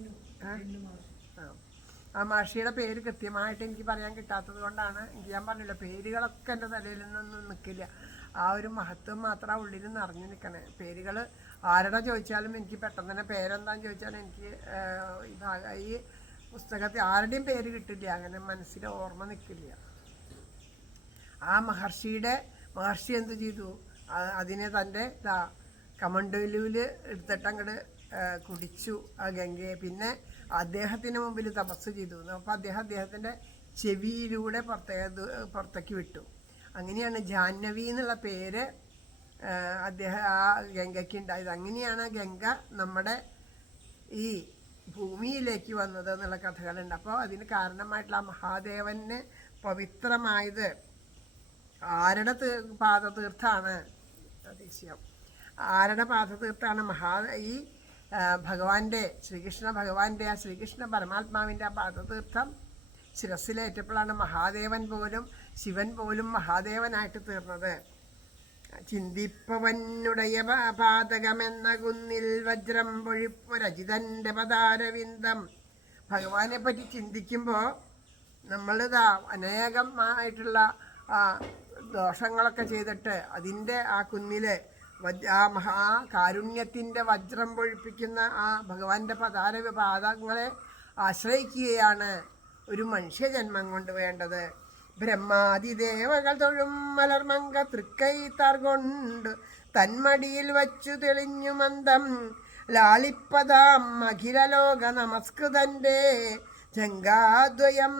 ആ മഹർഷിയുടെ പേര് കൃത്യമായിട്ട് എനിക്ക് പറയാൻ കിട്ടാത്തത് കൊണ്ടാണ്. ഞാൻ പറഞ്ഞില്ല, പേരുകളൊക്കെ എൻ്റെ തലയിൽ നിന്നൊന്നും നിൽക്കില്ല. ആ ഒരു മഹത്വം മാത്രം ഉള്ളിൽ നിറഞ്ഞു നിൽക്കണേ. പേരുകൾ ആരുടെ ചോദിച്ചാലും എനിക്ക് പെട്ടെന്ന് തന്നെ പേരെന്താന്ന് ചോദിച്ചാൽ എനിക്ക് ഈ പുസ്തകത്തിൽ ആരുടെയും പേര് കിട്ടില്ല, അങ്ങനെ മനസ്സിൽ ഓർമ്മ നിൽക്കില്ല. ആ മഹർഷി എന്ത് ചെയ്തു, അതിനെ തൻ്റെ കമണ്ഡലുവിൽ എടുത്തിട്ട് അങ്ങോട്ട് കുടിച്ചു ആ ഗംഗയെ. പിന്നെ അദ്ദേഹത്തിന് മുമ്പിൽ തപസ് ചെയ്തു. അപ്പോൾ അദ്ദേഹത്തിൻ്റെ ചെവിയിലൂടെ പുറത്തേക്ക് വിട്ടു. അങ്ങനെയാണ് ജാഹ്നവി എന്നുള്ള പേര് ആ ഗംഗയ്ക്ക് ഉണ്ടായത്. അങ്ങനെയാണ് ഗംഗ നമ്മുടെ ഈ ഭൂമിയിലേക്ക് വന്നത് എന്നുള്ള കഥകളുണ്ട്. അപ്പോൾ അതിന് കാരണമായിട്ടുള്ള മഹാദേവന് പവിത്രമായത് ആരുടെ പാദതീർത്ഥാണ് അതിശയം. ആരുടെ പാദതീർത്ഥാണ് ഈ ഭഗവാന്റെ ശ്രീകൃഷ്ണ ഭഗവാന്റെ ആ ശ്രീകൃഷ്ണ പരമാത്മാവിൻ്റെ ആ പാദതീർത്ഥം ശിരസിലേറ്റപ്പോഴാണ് മഹാദേവൻ പോലും ശിവൻ പോലും മഹാദേവനായിട്ട് തീർന്നത്. ചിന്തിപ്പവനുടയ പാതകമെന്ന കുന്നിൽ വജ്രം പൊഴിപ്പൊരജിതൻ്റെ പദാരവിന്ദം. ഭഗവാനെ പറ്റി ചിന്തിക്കുമ്പോൾ നമ്മളിതാ അനേകമായിട്ടുള്ള ദോഷങ്ങളൊക്കെ ചെയ്തിട്ട് അതിൻ്റെ ആ കുന്നിൽ ആ കാരുണ്യത്തിൻ്റെ വജ്രം പൊഴിപ്പിക്കുന്ന ആ ഭഗവാന്റെ പാദങ്ങളെ ആശ്രയിക്കുകയാണ് ഒരു മനുഷ്യജന്മം കൊണ്ട് വേണ്ടത്. ബ്രഹ്മാതിദേവകൾ തൊഴും മലർമങ്ക തൃക്കൈത്താർ കൊണ്ട് തന്മടിയിൽ വച്ചു തെളിഞ്ഞു മന്ദം ലാളിപ്പതാം അഖിലലോക നമസ്കൃതന്റെ ജംഗാദ്വയം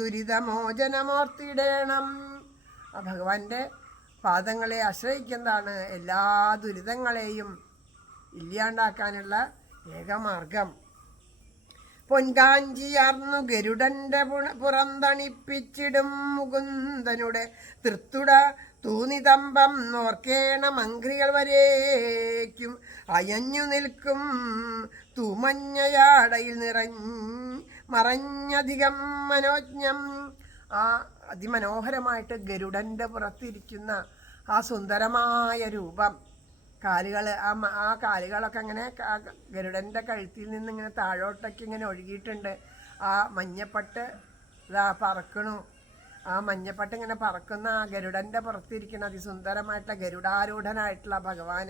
ദുരിതമോചനമോർത്തിടേണം. ആ ഭഗവാന്റെ പാദങ്ങളെ ആശ്രയിക്കുന്നതാണ് എല്ലാ ദുരിതങ്ങളെയും ഇല്ലാണ്ടാക്കാനുള്ള ഏകമാർഗം. പൊൻകാഞ്ചിയാർന്നു ഗരുഡന്റെ പുറന്തണിപ്പിച്ചിടും മുകുന്ദനുടെ തൃത്തുട തൂനിതമ്പം ഓർക്കേണം അങ്ക്രികൾ വരേക്കും അയഞ്ഞു നിൽക്കും തൂമഞ്ഞയാടയിൽ മറഞ്ഞധികം മനോജ്ഞം. ആ അതിമനോഹരമായിട്ട് ഗരുഡൻ്റെ പുറത്തിരിക്കുന്ന ആ സുന്ദരമായ രൂപം, കാലുകൾ ആ കാലുകളൊക്കെ അങ്ങനെ ഗരുഡൻ്റെ കഴുത്തിൽ നിന്ന് ഇങ്ങനെ താഴോട്ടേക്ക് ഇങ്ങനെ ഒഴുകിയിട്ടുണ്ട്. ആ മഞ്ഞപ്പട്ട് പറക്കണു. ആ മഞ്ഞപ്പട്ട് ഇങ്ങനെ പറക്കുന്ന ആ ഗരുഡൻ്റെ പുറത്തിരിക്കുന്ന അതിസുന്ദരമായിട്ടുള്ള ഗരുഡാരൂഢനായിട്ടുള്ള ഭഗവാൻ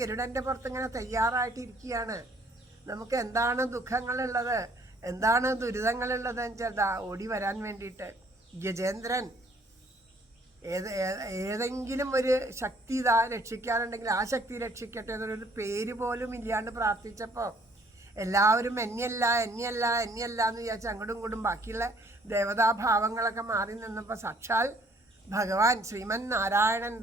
ഗരുഡൻ്റെ പുറത്ത് ഇങ്ങനെ തയ്യാറായിട്ടിരിക്കുകയാണ്. നമുക്ക് എന്താണ് ദുഃഖങ്ങളുള്ളത്, എന്താണ് ദുരിതങ്ങളുള്ളത് എന്ന് വെച്ചാൽ ഓടി വരാൻ വേണ്ടിയിട്ട് ഗജേന്ദ്രൻ ഏതെങ്കിലും ഒരു ശക്തി രക്ഷിക്കാനുണ്ടെങ്കിൽ ആ ശക്തി രക്ഷിക്കട്ടെ എന്നൊരു പേര് പോലും ഇല്ലാണ്ട് പ്രാർത്ഥിച്ചപ്പോൾ എല്ലാവരും എന്നെയല്ല എന്ന് വിചാരിച്ച് അങ്ങോട്ടും ഇങ്ങോട്ടും ബാക്കിയുള്ള ദേവതാഭാവങ്ങളൊക്കെ മാറി നിന്നപ്പോൾ സാക്ഷാൽ ഭഗവാൻ ശ്രീമൻ നാരായണൻ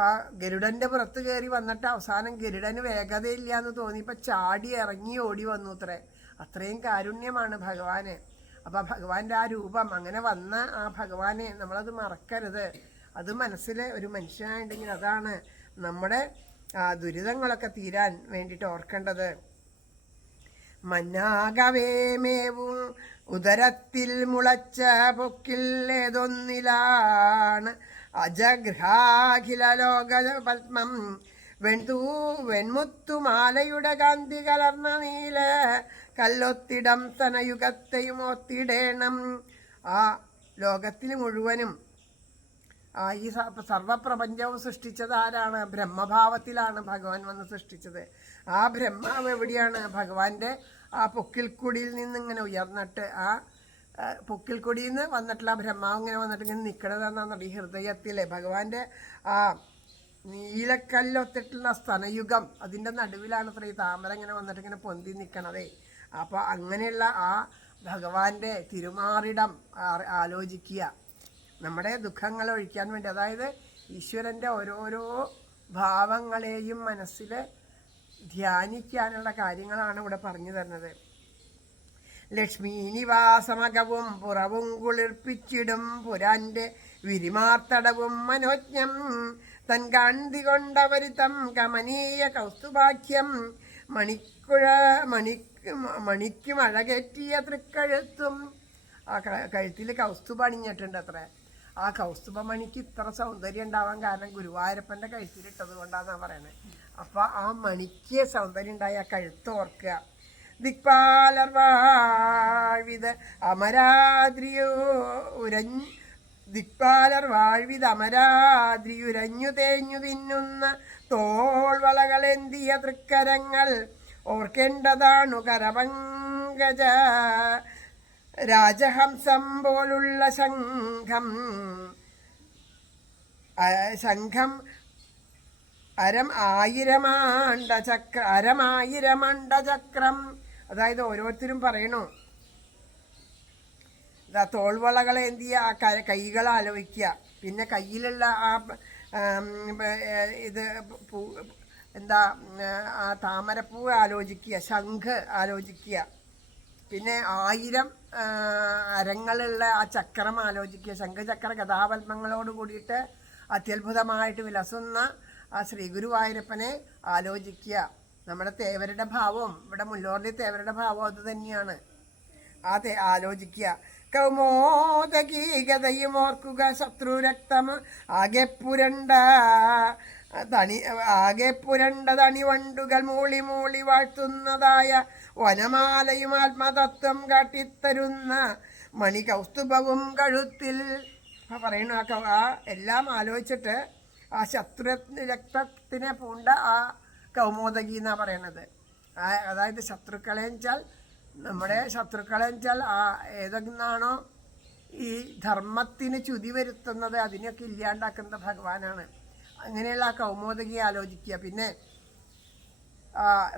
ആ ഗരുഡൻ്റെ പുറത്ത് കയറി വന്നിട്ട് അവസാനം ഗരുഡന് വേഗതയില്ല എന്ന് തോന്നിയപ്പോൾ ചാടി ഇറങ്ങി ഓടി വന്നു അത്രയും കാരുണ്യമാണ് ഭഗവാന്. അപ്പോൾ ഭഗവാന്റെ ആ രൂപം അങ്ങനെ വന്ന ആ ഭഗവാനെ നമ്മളത് മറക്കരുത്. അത് മനസ്സിൽ ഒരു മനുഷ്യനായിട്ടുണ്ടെങ്കിൽ അതാണ് നമ്മുടെ ദുരിതങ്ങളൊക്കെ തീരാൻ വേണ്ടിയിട്ട് ഓർക്കേണ്ടത്. മന്നാകവേമേവും ഉദരത്തിൽ മുളച്ച പൊക്കിൽ ഏതൊന്നിലാണ് അജഗൃഹാഖില ലോക പത്മം വെൺമുത്തുമാലയുടെ കാന്തി കലർന്ന നീല കല്ലൊത്തിടം തനയുഗത്തെയും ഒത്തിടേണം. ആ ലോകത്തിൽ മുഴുവനും ഈ സർവപ്രപഞ്ചവും സൃഷ്ടിച്ചത് ആരാണ്? ബ്രഹ്മഭാവത്തിലാണ് ഭഗവാൻ വന്ന് സൃഷ്ടിച്ചത്. ആ ബ്രഹ്മാവ് എവിടെയാണ്? ഭഗവാന്റെ ആ പൊക്കിൽക്കൊടിയിൽ നിന്നിങ്ങനെ ഉയർന്നിട്ട് ആ പൊക്കിൽക്കൊടിയിൽ നിന്ന് വന്നിട്ടുള്ള ബ്രഹ്മാവ് ഇങ്ങനെ വന്നിട്ട് ഇങ്ങനെ നിൽക്കണതെന്നാണ് ഈ ഹൃദയത്തിലെ ഭഗവാന്റെ ആ നീലക്കല്ലൊത്തിട്ടുള്ള സ്തനയുഗം, അതിൻ്റെ നടുവിലാണ് ഈ താമര ഇങ്ങനെ വന്നിട്ട് ഇങ്ങനെ പൊന്തി നിൽക്കണതേ. അപ്പോൾ അങ്ങനെയുള്ള ആ ഭഗവാന്റെ തിരുമാറിടം ആലോചിക്കുക, നമ്മുടെ ദുഃഖങ്ങൾ ഒഴിക്കാൻ വേണ്ടി. അതായത് ഈശ്വരൻ്റെ ഓരോരോ ഭാവങ്ങളെയും മനസ്സിൽ ധ്യാനിക്കാനുള്ള കാര്യങ്ങളാണ് ഇവിടെ പറഞ്ഞു തരുന്നത്. ലക്ഷ്മി നിവാസമകവും പുറവും കുളിർപ്പിച്ചിടും പുരാൻ്റെ വിരിമാർത്തടവും മനോജ്ഞം തൻ കാന്തി കൊണ്ടവരിതം കമനീയ കൗസ്തുഭാഖ്യം മണിക്കും അഴകേറ്റിയ തൃക്കഴുത്തും. ആ കഴുത്തിൽ കൗസ്തുഭ അണിഞ്ഞിട്ടുണ്ട് ആ കൗസ്തുഭമണിക്ക് ഇത്ര സൗന്ദര്യം ഉണ്ടാവാൻ കാരണം ഗുരുവായൂരപ്പൻ്റെ കഴുത്തിലിട്ടത് കൊണ്ടാണെന്നാണ് പറയണത്. അപ്പോൾ ആ മണിക്ക് സൗന്ദര്യം ഉണ്ടായി ആ കഴുത്ത് ഓർക്കുക. ദിക്പാലർ വാഴ്വിത് അമരാദ്രിയോ ദിക്പാലർ വാഴ്വിത് അമരാദ്രിയുരഞ്ഞു തേഞ്ഞു തിന്നുന്ന തോൾവളകളെന്തിയ തൃക്കരങ്ങൾ ഓർക്കേണ്ടതാണു കരപങ്കജ. രാജഹംസം പോലുള്ള ശംഖം അരമായിരമണ്ട ചക്രം. അതായത് ഓരോരുത്തരും പറയണു, തോൾവളകളെ എന്ത് ചെയ്യുക, ആ കൈകൾ ആലോചിക്കുക. പിന്നെ കയ്യിലുള്ള ആ ഇത് എന്താ ആ താമരപ്പൂ ആലോചിക്കുക, ശംഖ് ആലോചിക്കുക. പിന്നെ 1000 അരങ്ങളുള്ള ആ ചക്രം ആലോചിക്കുക. ശംഖചക്ര ഗദാപത്മങ്ങളോട് കൂടിയിട്ട് അത്യത്ഭുതമായിട്ട് വിലസുന്ന ആ ശ്രീ ഗുരുവായൂരപ്പനെ ആലോചിക്കുക. നമ്മുടെ തേവരുടെ ഭാവവും ഇവിടെ മുല്ലോറിലെ തേവരുടെ ഭാവവും അത് തന്നെയാണ്. ആലോചിക്കുക. കൗമോദകീകതയും ഓർക്കുക. ശത്രുരക്തം ആകെ പുരണ്ട തണിവണ്ടുകൾ മൂളി മൂളി വാഴ്ത്തുന്നതായ വനമാലയും ആത്മതത്വം കാട്ടിത്തരുന്ന മണികൗസ്തുഭവും കഴുത്തിൽ പറയുന്നു. ആ എല്ലാം ആലോചിച്ചിട്ട് ആ രക്തത്തിനെ പൂണ്ട ആ കൗമോദകി എന്നാണ് പറയണത്. അതായത് ശത്രുക്കളെച്ചാൽ നമ്മുടെ ശത്രുക്കളെച്ചാൽ ആ ഏതെന്നാണോ ഈ ധർമ്മത്തിന് ചുതി വരുത്തുന്നത് അതിനൊക്കെ ഇല്ലാണ്ടാക്കുന്ന ഭഗവാനാണ്. അങ്ങനെയുള്ള ആ കൗമോദകി ആലോചിക്കുക. പിന്നെ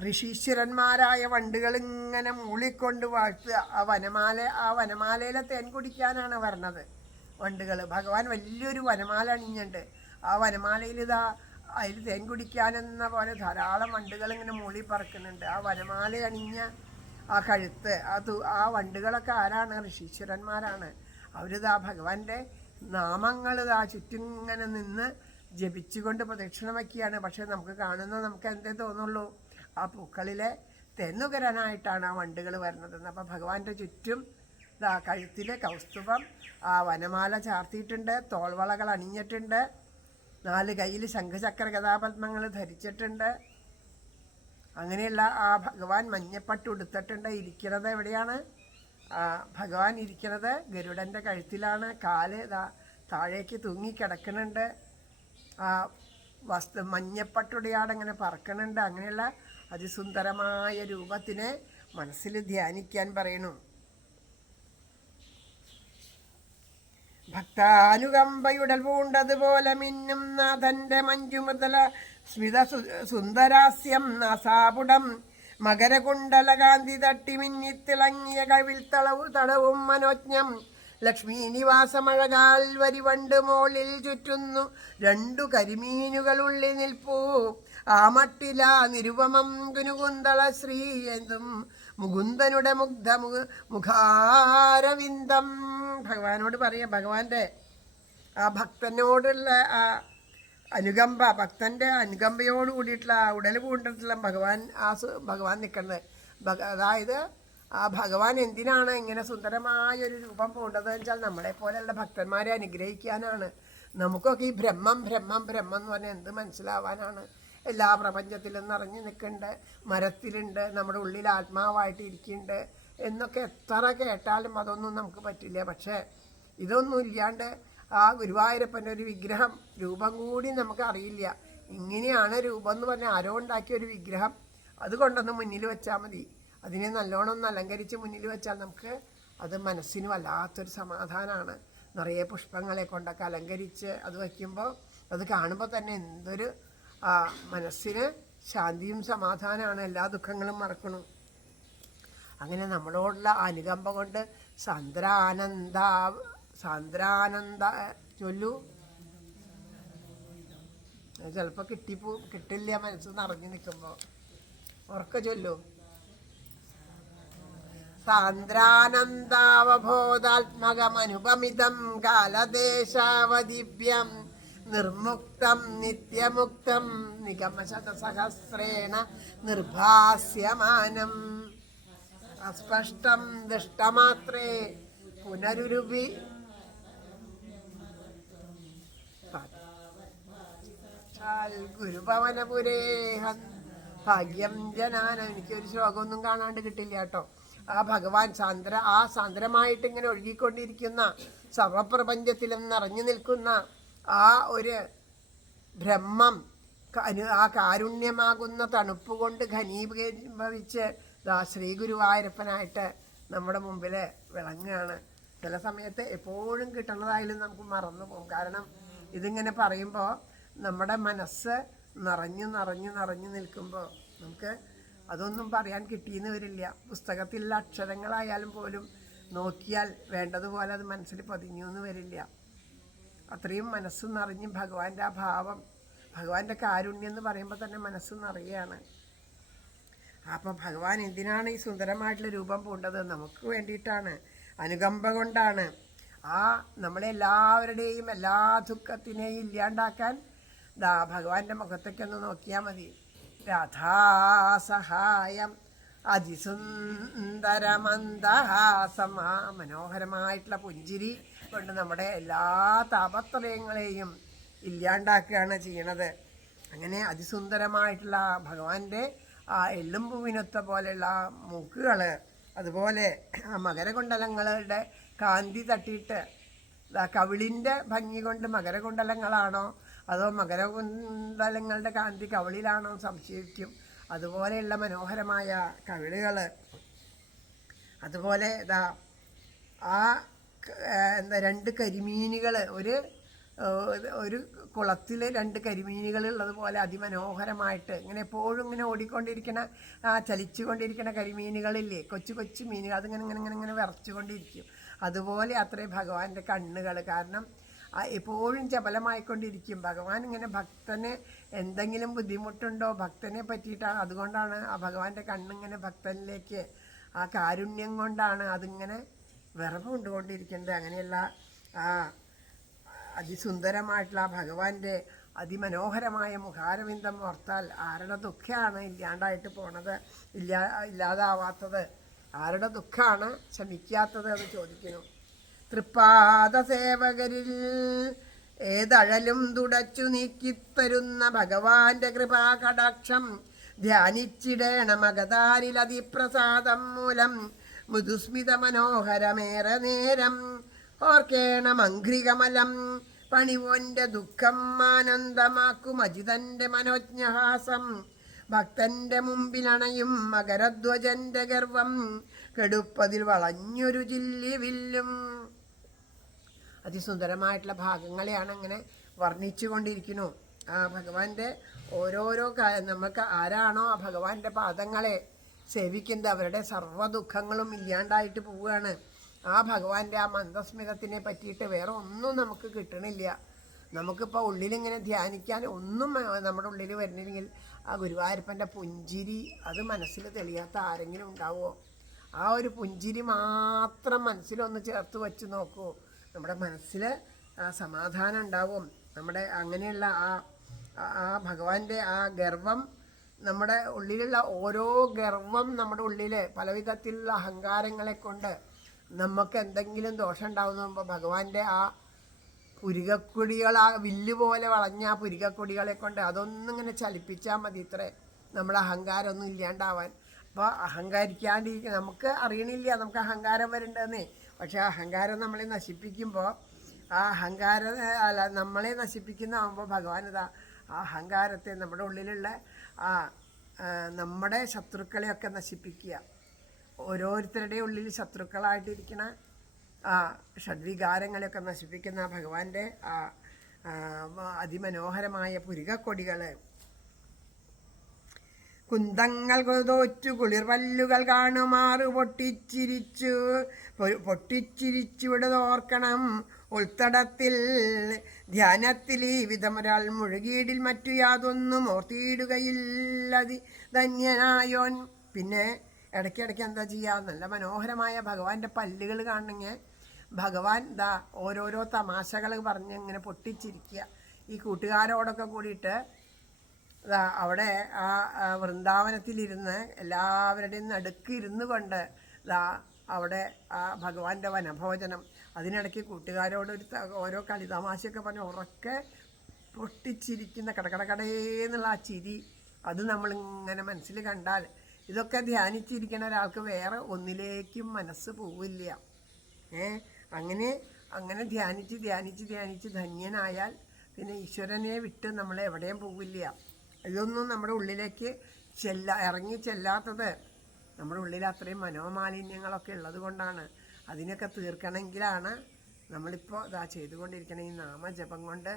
ഋഷീശ്വരന്മാരായ വണ്ടുകൾ ഇങ്ങനെ മൂളിക്കൊണ്ട് വാഴ്ത്തുക. ആ വനമാലയിലെ തേൻ കുടിക്കാനാണ് വരണത് വണ്ടുകൾ. ഭഗവാൻ വലിയൊരു വനമാല അണിഞ്ഞുണ്ട്. ആ വനമാലയിൽ അതിൽ തേൻ കുടിക്കാനെന്ന പോലെ ധാരാളം വണ്ടുകൾ ഇങ്ങനെ മൂളി പറക്കുന്നുണ്ട്. ആ വനമാല അണിഞ്ഞ ആ കഴുത്ത് ആ വണ്ടുകളൊക്കെ ആരാണ്? ഋഷീശ്വരന്മാരാണ്. അവരിതാ ഭഗവാന്റെ നാമങ്ങൾ ചുറ്റും ഇങ്ങനെ നിന്ന് ജപിച്ചുകൊണ്ട് പ്രദക്ഷിണം വയ്ക്കുകയാണ്. പക്ഷെ നമുക്ക് നമുക്ക് എന്തേ തോന്നുള്ളൂ, ആ പൂക്കളിലെ തെന്നുകരനായിട്ടാണ് ആ വണ്ടുകൾ വരുന്നതെന്ന്. അപ്പം ഭഗവാന്റെ ചുറ്റും കഴുത്തിലെ കൗസ്തുഭം ആ വനമാല ചാർത്തിയിട്ടുണ്ട്, തോൾവളകൾ അണിഞ്ഞിട്ടുണ്ട്, 4 കയ്യിൽ ശംഖചക്ര ഗദാപത്മങ്ങൾ ധരിച്ചിട്ടുണ്ട്. അങ്ങനെയുള്ള ആ ഭഗവാൻ മഞ്ഞപ്പട്ട് ഉടുത്തിട്ടുണ്ട്. ഇരിക്കുന്നത് എവിടെയാണ്? ഭഗവാൻ ഇരിക്കുന്നത് ഗരുഡൻ്റെ കഴുത്തിലാണ്. കാല് താഴേക്ക് തൂങ്ങിക്കിടക്കുന്നുണ്ട്. ആ മഞ്ഞപ്പട്ടുടയാടങ്ങനെ പറക്കണുണ്ട്. അങ്ങനെയുള്ള അതിസുന്ദരമായ രൂപത്തിനെ മനസ്സിൽ ധ്യാനിക്കാൻ പറയണു. ഭക്താനുകമ്പയുടൽ പൂണ്ടതുപോലെ മിന്നും നാഥന്റെ മഞ്ജുമൃതല സ്മിത സുന്ദരാസ്യം നാസാപുടം മകരകുണ്ടലകാന്തി തട്ടി മിന്നിത്തിളങ്ങിയ കവിൽ തടവും മനോജ്ഞം ലക്ഷ്മീ നിവാസമഴകാൽ വരിവണ്ട് മോളിൽ ചുറ്റുന്നു 2 കരിമീനുകളുള്ളിൽ നിൽപ്പൂ ആ മട്ടില നിരുപമം കുനുകുന്തള ശ്രീ എന്തും മുകുന്ദനുടെ മുഖാരവിന്ദം. ഭഗവാനോട് പറയാം, ഭഗവാന്റെ ആ ഭക്തനോടുള്ള ആ അനുകമ്പ, ഭക്തൻ്റെ അനുകമ്പയോട് കൂടിയിട്ടുള്ള ആ ഉടൽ പൂണ്ടിട്ടുള്ള ഭഗവാൻ നിൽക്കുന്നത്. അതായത് ആ ഭഗവാൻ എന്തിനാണ് ഇങ്ങനെ സുന്ദരമായൊരു രൂപം പൂണ്ടതെന്ന് വെച്ചാൽ നമ്മളെ പോലെയുള്ള ഭക്തന്മാരെ അനുഗ്രഹിക്കാനാണ്. നമുക്കൊക്കെ ഈ ബ്രഹ്മം എന്ന് പറഞ്ഞാൽ എന്ത് മനസ്സിലാവാനാണ്? എല്ലാ പ്രപഞ്ചത്തിലും നിറഞ്ഞു നിൽക്കുന്നുണ്ട്, മരത്തിലുണ്ട്, നമ്മുടെ ഉള്ളിൽ ആത്മാവായിട്ട് ഇരിക്കുന്നുണ്ട് എന്നൊക്കെ എത്ര കേട്ടാലും അതൊന്നും നമുക്ക് പറ്റില്ല. പക്ഷേ ഇതൊന്നും ഇല്ലാണ്ട് ആ ഗുരുവായൂരപ്പൻ്റെ ഒരു വിഗ്രഹം രൂപം കൂടി നമുക്ക് അറിയില്ല. ഇങ്ങനെയാണ് രൂപം എന്ന് പറഞ്ഞാൽ ആരോ ഉണ്ടാക്കിയ ഒരു വിഗ്രഹം, അതുകൊണ്ടൊന്ന് മുന്നിൽ വെച്ചാൽ മതി. അതിനെ നല്ലോണം ഒന്ന് അലങ്കരിച്ച് മുന്നിൽ വെച്ചാൽ നമുക്ക് അത് മനസ്സിന് വല്ലാത്തൊരു സമാധാനമാണ്. നിറയെ പുഷ്പങ്ങളെ കൊണ്ടൊക്കെ അലങ്കരിച്ച് അത് വയ്ക്കുമ്പോൾ അത് കാണുമ്പോൾ തന്നെ എന്തൊരു മനസ്സിന് ശാന്തിയും സമാധാനമാണ്. എല്ലാ ദുഃഖങ്ങളും മറക്കണം. അങ്ങനെ നമ്മളോടുള്ള അനുകമ്പ കൊണ്ട് സാന്ദ്രാനന്ദ ചൊല്ലു. ചിലപ്പോൾ കിട്ടില്ല, മനസ്സ് നിറഞ്ഞു നിൽക്കുമ്പോൾ ഉറക്ക ചൊല്ലു. സാന്ദ്രാനന്ദാവബോധാത്മകമനുപമിതം കാലദേശാവദിവ്യം നിർമുക്തം നിത്യമുക്തം നിഗമശതസഹസ്രേണ നിർഭാസ്യമാനം അസ്പഷ്ടം ദൃഷ്ടമാത്രേ ഗുരുഭവനപുരേഹ ഭാഗ്യം ജനാന. എനിക്കൊരു ശ്ലോകമൊന്നും കാണാണ്ട് കിട്ടില്ല കേട്ടോ. ആ ഭഗവാൻ സാന്ദ്രമായിട്ട് ഇങ്ങനെ ഒഴുകിക്കൊണ്ടിരിക്കുന്ന സർവപ്രപഞ്ചത്തിലും നിറഞ്ഞു നിൽക്കുന്ന ആ ഒരു ബ്രഹ്മം ആ കാരുണ്യമാകുന്ന തണുപ്പ് കൊണ്ട് ഘനീഭവിച്ച് ശ്രീ ഗുരുവായൂരപ്പനായിട്ട് നമ്മുടെ മുമ്പിൽ വിളങ്ങുകയാണ്. ചില സമയത്ത് എപ്പോഴും കിട്ടുന്നതായാലും നമുക്ക് മറന്നു പോകും. കാരണം ഇതിങ്ങനെ പറയുമ്പോൾ നമ്മുടെ മനസ്സ് നിറഞ്ഞു നിൽക്കുമ്പോൾ നമുക്ക് അതൊന്നും പറയാൻ കിട്ടിയെന്ന് വരില്ല. പുസ്തകത്തിലുള്ള അക്ഷരങ്ങളായാലും പോലും നോക്കിയാൽ വേണ്ടതുപോലെ അത് മനസ്സിൽ പതിഞ്ഞു എന്ന് വരില്ല. അത്രയും മനസ്സ് നിറഞ്ഞ് ഭഗവാന്റെ ആ ഭാവം, ഭഗവാന്റെ കാരുണ്യം എന്ന് പറയുമ്പോൾ തന്നെ മനസ്സ് നിറയുകയാണ്. അപ്പം ഭഗവാൻ എന്തിനാണ് ഈ സുന്ദരമായിട്ടുള്ള രൂപം പൂണ്ടത്? നമുക്ക് വേണ്ടിയിട്ടാണ്, അനുകമ്പ കൊണ്ടാണ്. ആ നമ്മളെല്ലാവരുടെയും എല്ലാ ദുഃഖത്തിനെയും ഇല്ലാണ്ടാക്കാൻ ഭഗവാന്റെ മുഖത്തേക്കൊന്ന് നോക്കിയാൽ മതി. രാധാസഹായം അതിസുന്ദരമന്ദഹാസം. ആ മനോഹരമായിട്ടുള്ള പുഞ്ചിരി കൊണ്ട് നമ്മുടെ എല്ലാ താപത്രയങ്ങളെയും ഇല്ലാണ്ടാക്കുകയാണ് ചെയ്യണത്. അങ്ങനെ അതിസുന്ദരമായിട്ടുള്ള ഭഗവാന്റെ ആ എള്ളും പൂവിനൊത്ത പോലെയുള്ള മൂക്കുകൾ, അതുപോലെ മകരകുണ്ടലങ്ങളുടെ കാന്തി തട്ടിയിട്ട് കവിളിൻ്റെ ഭംഗി കൊണ്ട് മകരകുണ്ടലങ്ങളാണോ അതോ മകരകുണ്ടലങ്ങളുടെ കാന്തി കവിളിലാണോ സംശയിക്കും. അതുപോലെയുള്ള മനോഹരമായ കവിളുകൾ, അതുപോലെ ആ രണ്ട് കരിമീനുകൾ, ഒരു കുളത്തിൽ രണ്ട് കരിമീനുകൾ ഉള്ളതുപോലെ അതിമനോഹരമായിട്ട് ഇങ്ങനെ എപ്പോഴും ഇങ്ങനെ ഓടിക്കൊണ്ടിരിക്കുന്ന ചലിച്ചുകൊണ്ടിരിക്കുന്ന കരിമീനുകളില്ലേ, കൊച്ചു കൊച്ചു മീനുകൾ, അതിങ്ങനെ ഇങ്ങനെ ഇങ്ങനെ ഇങ്ങനെ വിറച്ചുകൊണ്ടിരിക്കും. അതുപോലെ അത്രയും ഭഗവാന്റെ കണ്ണുകൾ. കാരണം എപ്പോഴും ചപലമായിക്കൊണ്ടിരിക്കും. ഭഗവാൻ ഇങ്ങനെ ഭക്തന് എന്തെങ്കിലും ബുദ്ധിമുട്ടുണ്ടോ ഭക്തനെ പറ്റിയിട്ടാണ്. അതുകൊണ്ടാണ് ആ ഭഗവാന്റെ കണ്ണിങ്ങനെ ഭക്തനിലേക്ക് ആ കാരുണ്യം കൊണ്ടാണ് അതിങ്ങനെ വിറവ് കൊണ്ടുകൊണ്ടിരിക്കുന്നത്. അങ്ങനെയുള്ള ആ അതിസുന്ദരമായിട്ടുള്ള ഭഗവാന്റെ അതിമനോഹരമായ മുഖാരവിന്ദം ഓർത്താൽ ആരുടെ ദുഃഖമാണ് ഇല്ലാണ്ടായിട്ട് പോണത്, ഇല്ലാതാവാത്തത്? ആരുടെ ദുഃഖമാണ് ശമിക്കാത്തത് എന്ന് ചോദിക്കുന്നു. തൃപ്പാദ സേവകരിൽ ഏതഴലും തുടച്ചു നീക്കിത്തരുന്ന ഭഗവാന്റെ കൃപാകടാക്ഷം ധ്യാനിച്ചിടേണം അകതാരിൽ അതിപ്രസാദം മൂലം. മൃദുസ്മിത മനോഹരമേറെ നേരം ഓർക്കേണം അഘ്രികമലം. പണിവോന്റെ ദുഃഖം ആനന്ദമാക്കും അജിതന്റെ മനോജ്ഞഹാസം. ഭക്തന്റെ മുമ്പിലണയും മകരധ്വജന്റെ ഗർവം കെടുപ്പതിൽ വളഞ്ഞൊരു ചില്ലി വില്ലും. അതിസുന്ദരമായിട്ടുള്ള ഭാഗങ്ങളെയാണ് അങ്ങനെ വർണ്ണിച്ചു കൊണ്ടിരിക്കുന്നു. ആ ഭഗവാന്റെ ഓരോരോ നമുക്ക് ആരാണോ ആ ഭഗവാന്റെ പാദങ്ങളെ സേവിക്കുന്നത് അവരുടെ സർവ്വ ദുഃഖങ്ങളും ഇല്ലാണ്ടായിട്ട് പോവുകയാണ്. ആ ഭഗവാന്റെ ആ മന്ദസ്മിതത്തിനെ പറ്റിയിട്ട് വേറെ ഒന്നും നമുക്ക് കിട്ടണില്ല. നമുക്കിപ്പോൾ ഉള്ളിലിങ്ങനെ ധ്യാനിക്കാൻ ഒന്നും നമ്മുടെ ഉള്ളിൽ വരുന്നില്ലെങ്കിൽ ആ ഗുരുവായൂരപ്പൻ്റെ പുഞ്ചിരി അത് മനസ്സിൽ തെളിയാത്ത ആരെങ്കിലും ഉണ്ടാവുമോ? ആ ഒരു പുഞ്ചിരി മാത്രം മനസ്സിലൊന്ന് ചേർത്ത് വെച്ച് നോക്കൂ, നമ്മുടെ മനസ്സിൽ ആ സമാധാനം ഉണ്ടാവും. നമ്മുടെ അങ്ങനെയുള്ള ആ ഭഗവാന്റെ ആ ഗർവം, നമ്മുടെ ഉള്ളിലുള്ള ഓരോ ഗർവം നമ്മുടെ ഉള്ളിൽ പലവിധത്തിലുള്ള അഹങ്കാരങ്ങളെ കൊണ്ട് നമുക്ക് എന്തെങ്കിലും ദോഷം ഉണ്ടാകുമ്പോൾ ഭഗവാന്റെ ആ പുരികക്കൊടികൾ, ആ വില്ല് പോലെ വളഞ്ഞ ആ പുരികക്കൊടികളെ കൊണ്ട് അതൊന്നിങ്ങനെ ചലിപ്പിച്ചാൽ മതി ഇത്രേ, നമ്മുടെ അഹങ്കാരമൊന്നും ഇല്ലാണ്ടാവാൻ. അപ്പോൾ അഹങ്കരിക്കാണ്ടിരിക്കുക. നമുക്ക് അറിയണില്ല നമുക്ക് അഹങ്കാരം വരണ്ടെന്നേ. പക്ഷേ അഹങ്കാരം നമ്മളെ നശിപ്പിക്കുമ്പോൾ ആ നമ്മളെ നശിപ്പിക്കുന്നതാകുമ്പോൾ ഭഗവാൻ ആ അഹങ്കാരത്തെ നമ്മുടെ ഉള്ളിലുള്ള നമ്മുടെ ശത്രുക്കളെയൊക്കെ നശിപ്പിക്കുക. ഓരോരുത്തരുടെ ഉള്ളിൽ ശത്രുക്കളായിട്ടിരിക്കുന്ന ഷഡ്വികാരങ്ങളെയൊക്കെ നശിപ്പിക്കുന്ന ഭഗവാന്റെ അതിമനോഹരമായ പുരികക്കൊടികൾ. കുന്തങ്ങൾ തോറ്റു കുളിർവല്ലുകൾ കാണുമാറ് പൊട്ടിച്ചിരിച്ചുവിടെ ഓർക്കണം ഉൾത്തടത്തിൽ. ധ്യാനത്തിൽ ഈ വിധമൊരാൾ മുഴുകീടിൽ മറ്റു യാതൊന്നും ഓർത്തിയിടുകയില്ലതി ധന്യനായോൻ. പിന്നെ ഇടയ്ക്കിടയ്ക്ക് എന്താ ചെയ്യുക, നല്ല മനോഹരമായ ഭഗവാന്റെ പല്ലുകൾ കാണണമെങ്കിൽ ഭഗവാൻ ഓരോരോ തമാശകൾ പറഞ്ഞ് ഇങ്ങനെ പൊട്ടിച്ചിരിക്കുക. ഈ കൂട്ടുകാരോടൊക്കെ കൂടിയിട്ട് അവിടെ ആ വൃന്ദാവനത്തിലിരുന്ന് എല്ലാവരുടെയും നടുക്ക് ഇരുന്ന് കൊണ്ട് അവിടെ ആ ഭഗവാന്റെ വനഭോജനം, അതിനിടയ്ക്ക് കൂട്ടുകാരോട് ഓരോ കളിതമാശയൊക്കെ പറഞ്ഞ് ഉറക്കെ പൊട്ടിച്ചിരിക്കുന്ന കടകടകടേന്നുള്ള ആ ചിരി, അത് നമ്മളിങ്ങനെ മനസ്സിൽ കണ്ടാൽ, ഇതൊക്കെ ധ്യാനിച്ചിരിക്കുന്ന ഒരാൾക്ക് വേറെ ഒന്നിലേക്കും മനസ്സ് പോവില്ല. അങ്ങനെ ധ്യാനിച്ച് ധ്യാനിച്ച് ധ്യാനിച്ച് ധന്യനായാൽ പിന്നെ ഈശ്വരനെ വിട്ട് നമ്മൾ എവിടെയും പോവില്ല. ഇതൊന്നും നമ്മുടെ ഉള്ളിലേക്ക് ഇറങ്ങി ചെല്ലാത്തത് നമ്മുടെ ഉള്ളിൽ അത്രയും മനോമാലിന്യങ്ങളൊക്കെ ഉള്ളത് കൊണ്ടാണ്. അതിനൊക്കെ തീർക്കണമെങ്കിലാണ് നമ്മളിപ്പോൾ ഇതാ ചെയ്തുകൊണ്ടിരിക്കുന്ന ഈ നാമജപം കൊണ്ട്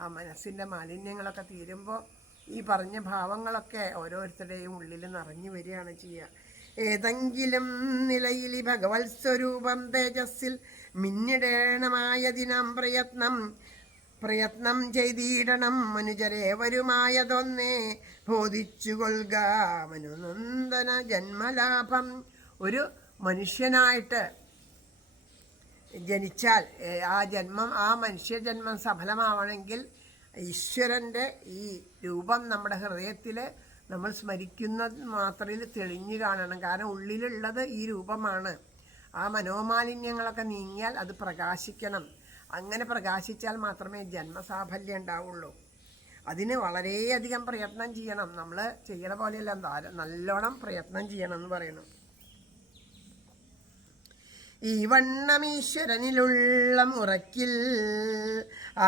ആ മനസ്സിൻ്റെ മാലിന്യങ്ങളൊക്കെ തീരുമ്പോൾ ഈ പറഞ്ഞ ഭാവങ്ങളൊക്കെ ഓരോരുത്തരുടെയും ഉള്ളിൽ നിറഞ്ഞു വരികയാണ് ചെയ്യുക. ഏതെങ്കിലും നിലയിൽ ഈ ഭഗവത് സ്വരൂപം തേജസ്സിൽ മിന്നിടേണമായതിനാം പ്രയത്നം ചെയ്തിടണം മനുജരേവരുമായതൊന്നേ ബോധിച്ചുകൊള്ളുക മനുനന്ദന ജന്മലാഭം. ഒരു മനുഷ്യനായിട്ട് ജനിച്ചാൽ ആ മനുഷ്യജന്മം സഫലമാവണമെങ്കിൽ ഈശ്വരൻ്റെ ഈ രൂപം നമ്മുടെ ഹൃദയത്തിൽ നമ്മൾ സ്മരിക്കുന്ന മാത്രയിൽ തെളിഞ്ഞു കാണണം. കാരണം ഉള്ളിലുള്ളത് ഈ രൂപമാണ്. ആ മനോമാലിന്യങ്ങളൊക്കെ നീങ്ങിയാൽ അത് പ്രകാശിക്കണം. അങ്ങനെ പ്രകാശിച്ചാൽ മാത്രമേ ജന്മസാഫല്യം ഉണ്ടാവുള്ളൂ. അതിന് വളരെയധികം പ്രയത്നം ചെയ്യണം. നമ്മൾ ചെയ്യണ പോലെയല്ല, നല്ലോണം പ്രയത്നം ചെയ്യണം എന്ന് പറയണം. ഈ വണ്ണമീശ്വരനിലുള്ള മുറയ്ക്കിൽ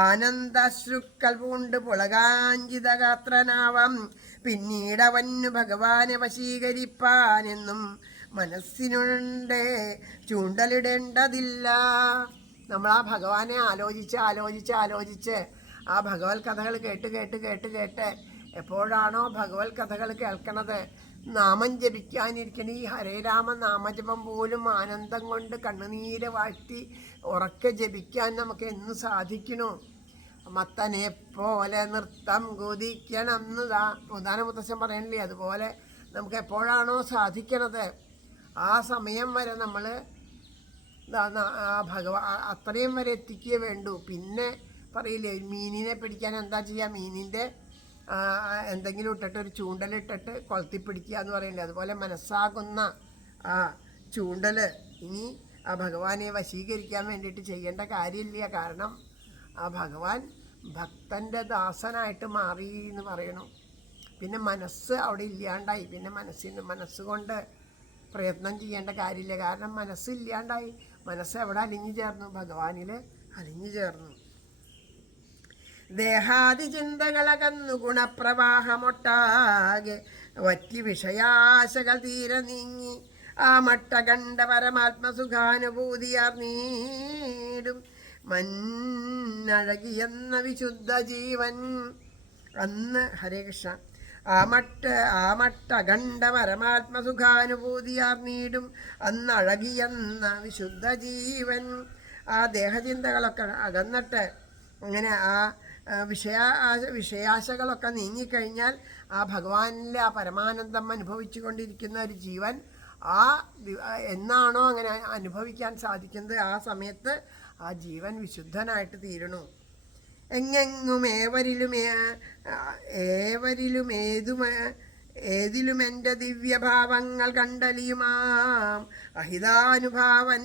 ആനന്ദാശ്രുക്കൾ പൂണ്ട് പുളകാഞ്ചിതഗാത്രനാവാം. പിന്നീടവന്നു ഭഗവാനെ വശീകരിപ്പാനെന്നും മനസ്സിനുണ്ടേ ചൂണ്ടലിടേണ്ടതില്ല. നമ്മൾ ആ ഭഗവാനെ ആലോചിച്ച് ആ ഭഗവത് കഥകൾ കേട്ട് എപ്പോഴാണോ ഭഗവത് കഥകൾ കേൾക്കണത്, നാമം ജപിക്കാനിരിക്കണ ഈ ഹരേരാമ നാമജപം പോലും ആനന്ദം കൊണ്ട് കണ്ണുനീര് വാഴ്ത്തി ഉറക്കെ ജപിക്കാൻ നമുക്ക് എന്ന് സാധിക്കണു. മത്തനെ പോലെ നൃത്തം കുതിക്കണം എന്നതാ പ്രധാന മുത്തശ്ശൻ പറയണില്ലേ, അതുപോലെ നമുക്ക് എപ്പോഴാണോ സാധിക്കണത് ആ സമയം വരെ നമ്മൾ അത്രയും വരെ എത്തിക്കേ വേണ്ടൂ. പിന്നെ പറയില്ലേ, മീനിനെ പിടിക്കാൻ എന്താ ചെയ്യുക, മീനിൻ്റെ എന്തെങ്കിലും ഇട്ടിട്ട് ഒരു ചൂണ്ടലിട്ടിട്ട് കൊളുത്തി പിടിക്കുക എന്ന് പറയില്ലേ, അതുപോലെ മനസ്സാകുന്ന ആ ചൂണ്ടൽ ഇനി ആ ഭഗവാനെ വശീകരിക്കാൻ വേണ്ടിയിട്ട് ചെയ്യേണ്ട കാര്യമില്ല. കാരണം ആ ഭഗവാൻ ഭക്തൻ്റെ ദാസനായിട്ട് മാറി എന്ന് പറയണു. പിന്നെ മനസ്സ് അവിടെ ഇല്ലാണ്ടായി. പിന്നെ മനസ്സുകൊണ്ട് പ്രയത്നം ചെയ്യേണ്ട കാര്യമില്ല. കാരണം മനസ്സില്ലാണ്ടായി. മനസ്സ് എവിടെ അലിഞ്ഞു ചേർന്നു? ഭഗവാനിൽ അലിഞ്ഞു ചേർന്നു. ദേഹാദി ചിന്തകളകന്നു ഗുണപ്രവാഹമൊട്ടാകെ വറ്റി വിഷയാശകൾ തീരെ നീങ്ങി ആ മട്ട കണ്ട പരമാത്മസുഖാനുഭൂതിയാർന്നീടും മന്നഴകിയെന്ന വിശുദ്ധ ജീവൻ. അന്ന് ഹരേ കൃഷ്ണ ആ മട്ട കണ്ട പരമാത്മസുഖാനുഭൂതിയാർന്നീടും അന്ന് അഴകിയെന്ന വിശുദ്ധ ജീവൻ. ആ ദേഹചിന്തകളൊക്കെ അകന്നിട്ട് അങ്ങനെ ആ വിഷയാശകളൊക്കെ നീങ്ങിക്കഴിഞ്ഞാൽ ആ ഭഗവാനിലെ ആ പരമാനന്ദം അനുഭവിച്ചു കൊണ്ടിരിക്കുന്ന ഒരു ജീവൻ എന്നാണോ അങ്ങനെ അനുഭവിക്കാൻ സാധിക്കുന്നത് ആ സമയത്ത് ആ ജീവൻ വിശുദ്ധനായിട്ട് തീരണു. എങ്ങെങ്ങും ഏതിലും എൻ്റെ ദിവ്യഭാവങ്ങൾ കണ്ടലിയുമാം അഹിതാനുഭാവൻ.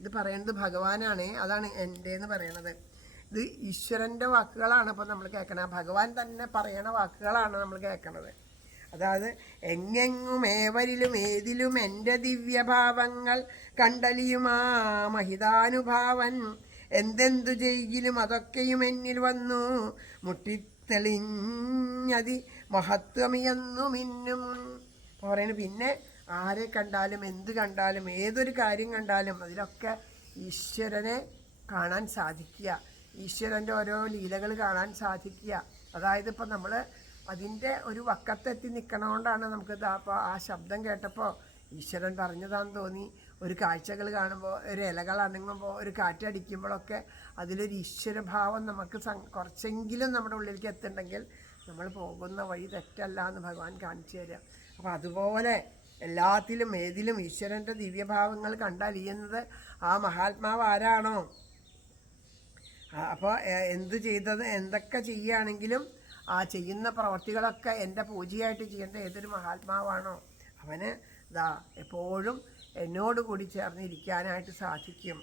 ഇത് പറയുന്നത് ഭഗവാനാണ്, അതാണ് എൻ്റെ എന്ന് പറയണത്. ഇത് ഈശ്വരൻ്റെ വാക്കുകളാണ് ഇപ്പോൾ നമ്മൾ കേൾക്കണത്. ഭഗവാൻ തന്നെ പറയണ വാക്കുകളാണ് നമ്മൾ കേൾക്കണത്. അതായത് എങ്ങെങ്ങും ഏതിലും എൻ്റെ ദിവ്യഭാവങ്ങൾ കണ്ടലിയുമാ മഹിതാനുഭാവൻ. എന്തെന്തു ചെയ്യിലും അതൊക്കെയും എന്നിൽ വന്നു മുട്ടിത്തെളിഞ്ഞതി മഹത്വമിയെന്നു മിന്നും പറയുന്നു. പിന്നെ ആരെ കണ്ടാലും എന്ത് കണ്ടാലും ഏതൊരു കാര്യം കണ്ടാലും അതിലൊക്കെ ഈശ്വരനെ കാണാൻ സാധിക്കുക, ഈശ്വരൻ്റെ ഓരോ ലീലകൾ കാണാൻ സാധിക്കുക. അതായത് ഇപ്പം നമ്മൾ അതിൻ്റെ ഒരു വക്കത്തെത്തി നിൽക്കണോണ്ടാണ് നമുക്കിത്. അപ്പോൾ ആ ശബ്ദം കേട്ടപ്പോൾ ഈശ്വരൻ പറഞ്ഞതാന്ന് തോന്നി. ഒരു കാഴ്ചകൾ കാണുമ്പോൾ, ഒരു ഇലകൾ അനങ്ങുമ്പോൾ, ഒരു കാറ്റടിക്കുമ്പോഴൊക്കെ അതിലൊരു ഈശ്വരഭാവം നമുക്ക് കുറച്ചെങ്കിലും നമ്മുടെ ഉള്ളിലേക്ക് എത്തുന്നുണ്ടെങ്കിൽ നമ്മൾ പോകുന്ന വഴി തെറ്റല്ല എന്ന് ഭഗവാൻ കാണിച്ചു തരിക. അപ്പോൾ അതുപോലെ എല്ലാത്തിലും ഏതിലും ഈശ്വരൻ്റെ ദിവ്യഭാവങ്ങൾ കണ്ടലിയുന്നത് ആ മഹാത്മാവ് ആരാണോ, അപ്പോൾ എന്തൊക്കെ ചെയ്യുകയാണെങ്കിലും ആ ചെയ്യുന്ന പ്രവർത്തികളൊക്കെ എൻ്റെ പൂജയായിട്ട് ചെയ്യേണ്ട ഏതൊരു മഹാത്മാവാണോ അവന് എപ്പോഴും എന്നോട് കൂടി ചേർന്നിരിക്കാനായിട്ട് സാധിക്കും.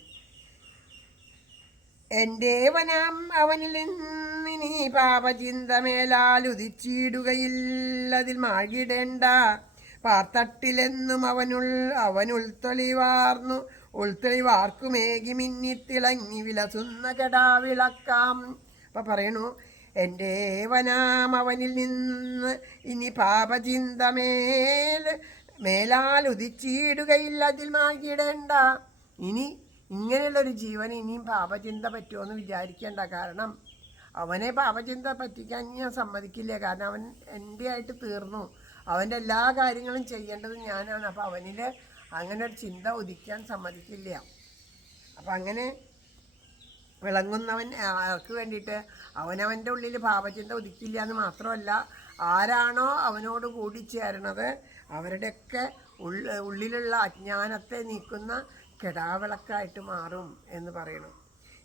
എൻ്റെ വനാം അവനിൽ നിന്നിനി പാപചിന്തമേലാൽ ഉദിച്ചിടുകയില്ലതിൽ മാകിടേണ്ട പാർത്തട്ടിലെന്നും അവനുൾത്തൊളിവാർന്നു ഉൾത്തൊളിവാർക്കുമേകി മിന്നിത്തിളങ്ങി വിലസുന്ന കെടാവിളക്കാം. അപ്പം പറയണു, എൻ്റെ വനാം അവനിൽ നിന്ന് ഇനി മേലാൽ ഉദിച്ചിടുകയില്ല, അതിൽ മാകിടേണ്ട. ഇനി ഇങ്ങനെയുള്ളൊരു ജീവൻ ഇനിയും പാപചിന്ത പറ്റുമോയെന്ന് വിചാരിക്കേണ്ട. കാരണം അവനെ പാപചിന്ത പറ്റിക്കാൻ ഞാൻ സമ്മതിക്കില്ല. കാരണം അവൻ എൻ്റെ ആയിട്ട് തീർന്നു. അവൻ്റെ എല്ലാ കാര്യങ്ങളും ചെയ്യേണ്ടത് ഞാനാണ്. അപ്പോൾ അവനിൽ അങ്ങനെ ഒരു ചിന്ത ഉദിക്കാൻ സമ്മതിക്കില്ല. അപ്പം അങ്ങനെ വിളങ്ങുന്നവൻ ആർക്ക് വേണ്ടിയിട്ട്? അവനവൻ്റെ ഉള്ളിൽ പാപചിന്ത ഉദിക്കില്ല എന്ന് മാത്രമല്ല, ആരാണോ അവനോട് കൂടി ചേരണത് അവരുടെയൊക്കെ ഉള്ളിലുള്ള അജ്ഞാനത്തെ നീക്കുന്ന കെടാവിളക്കായിട്ട് മാറും എന്ന് പറയണം.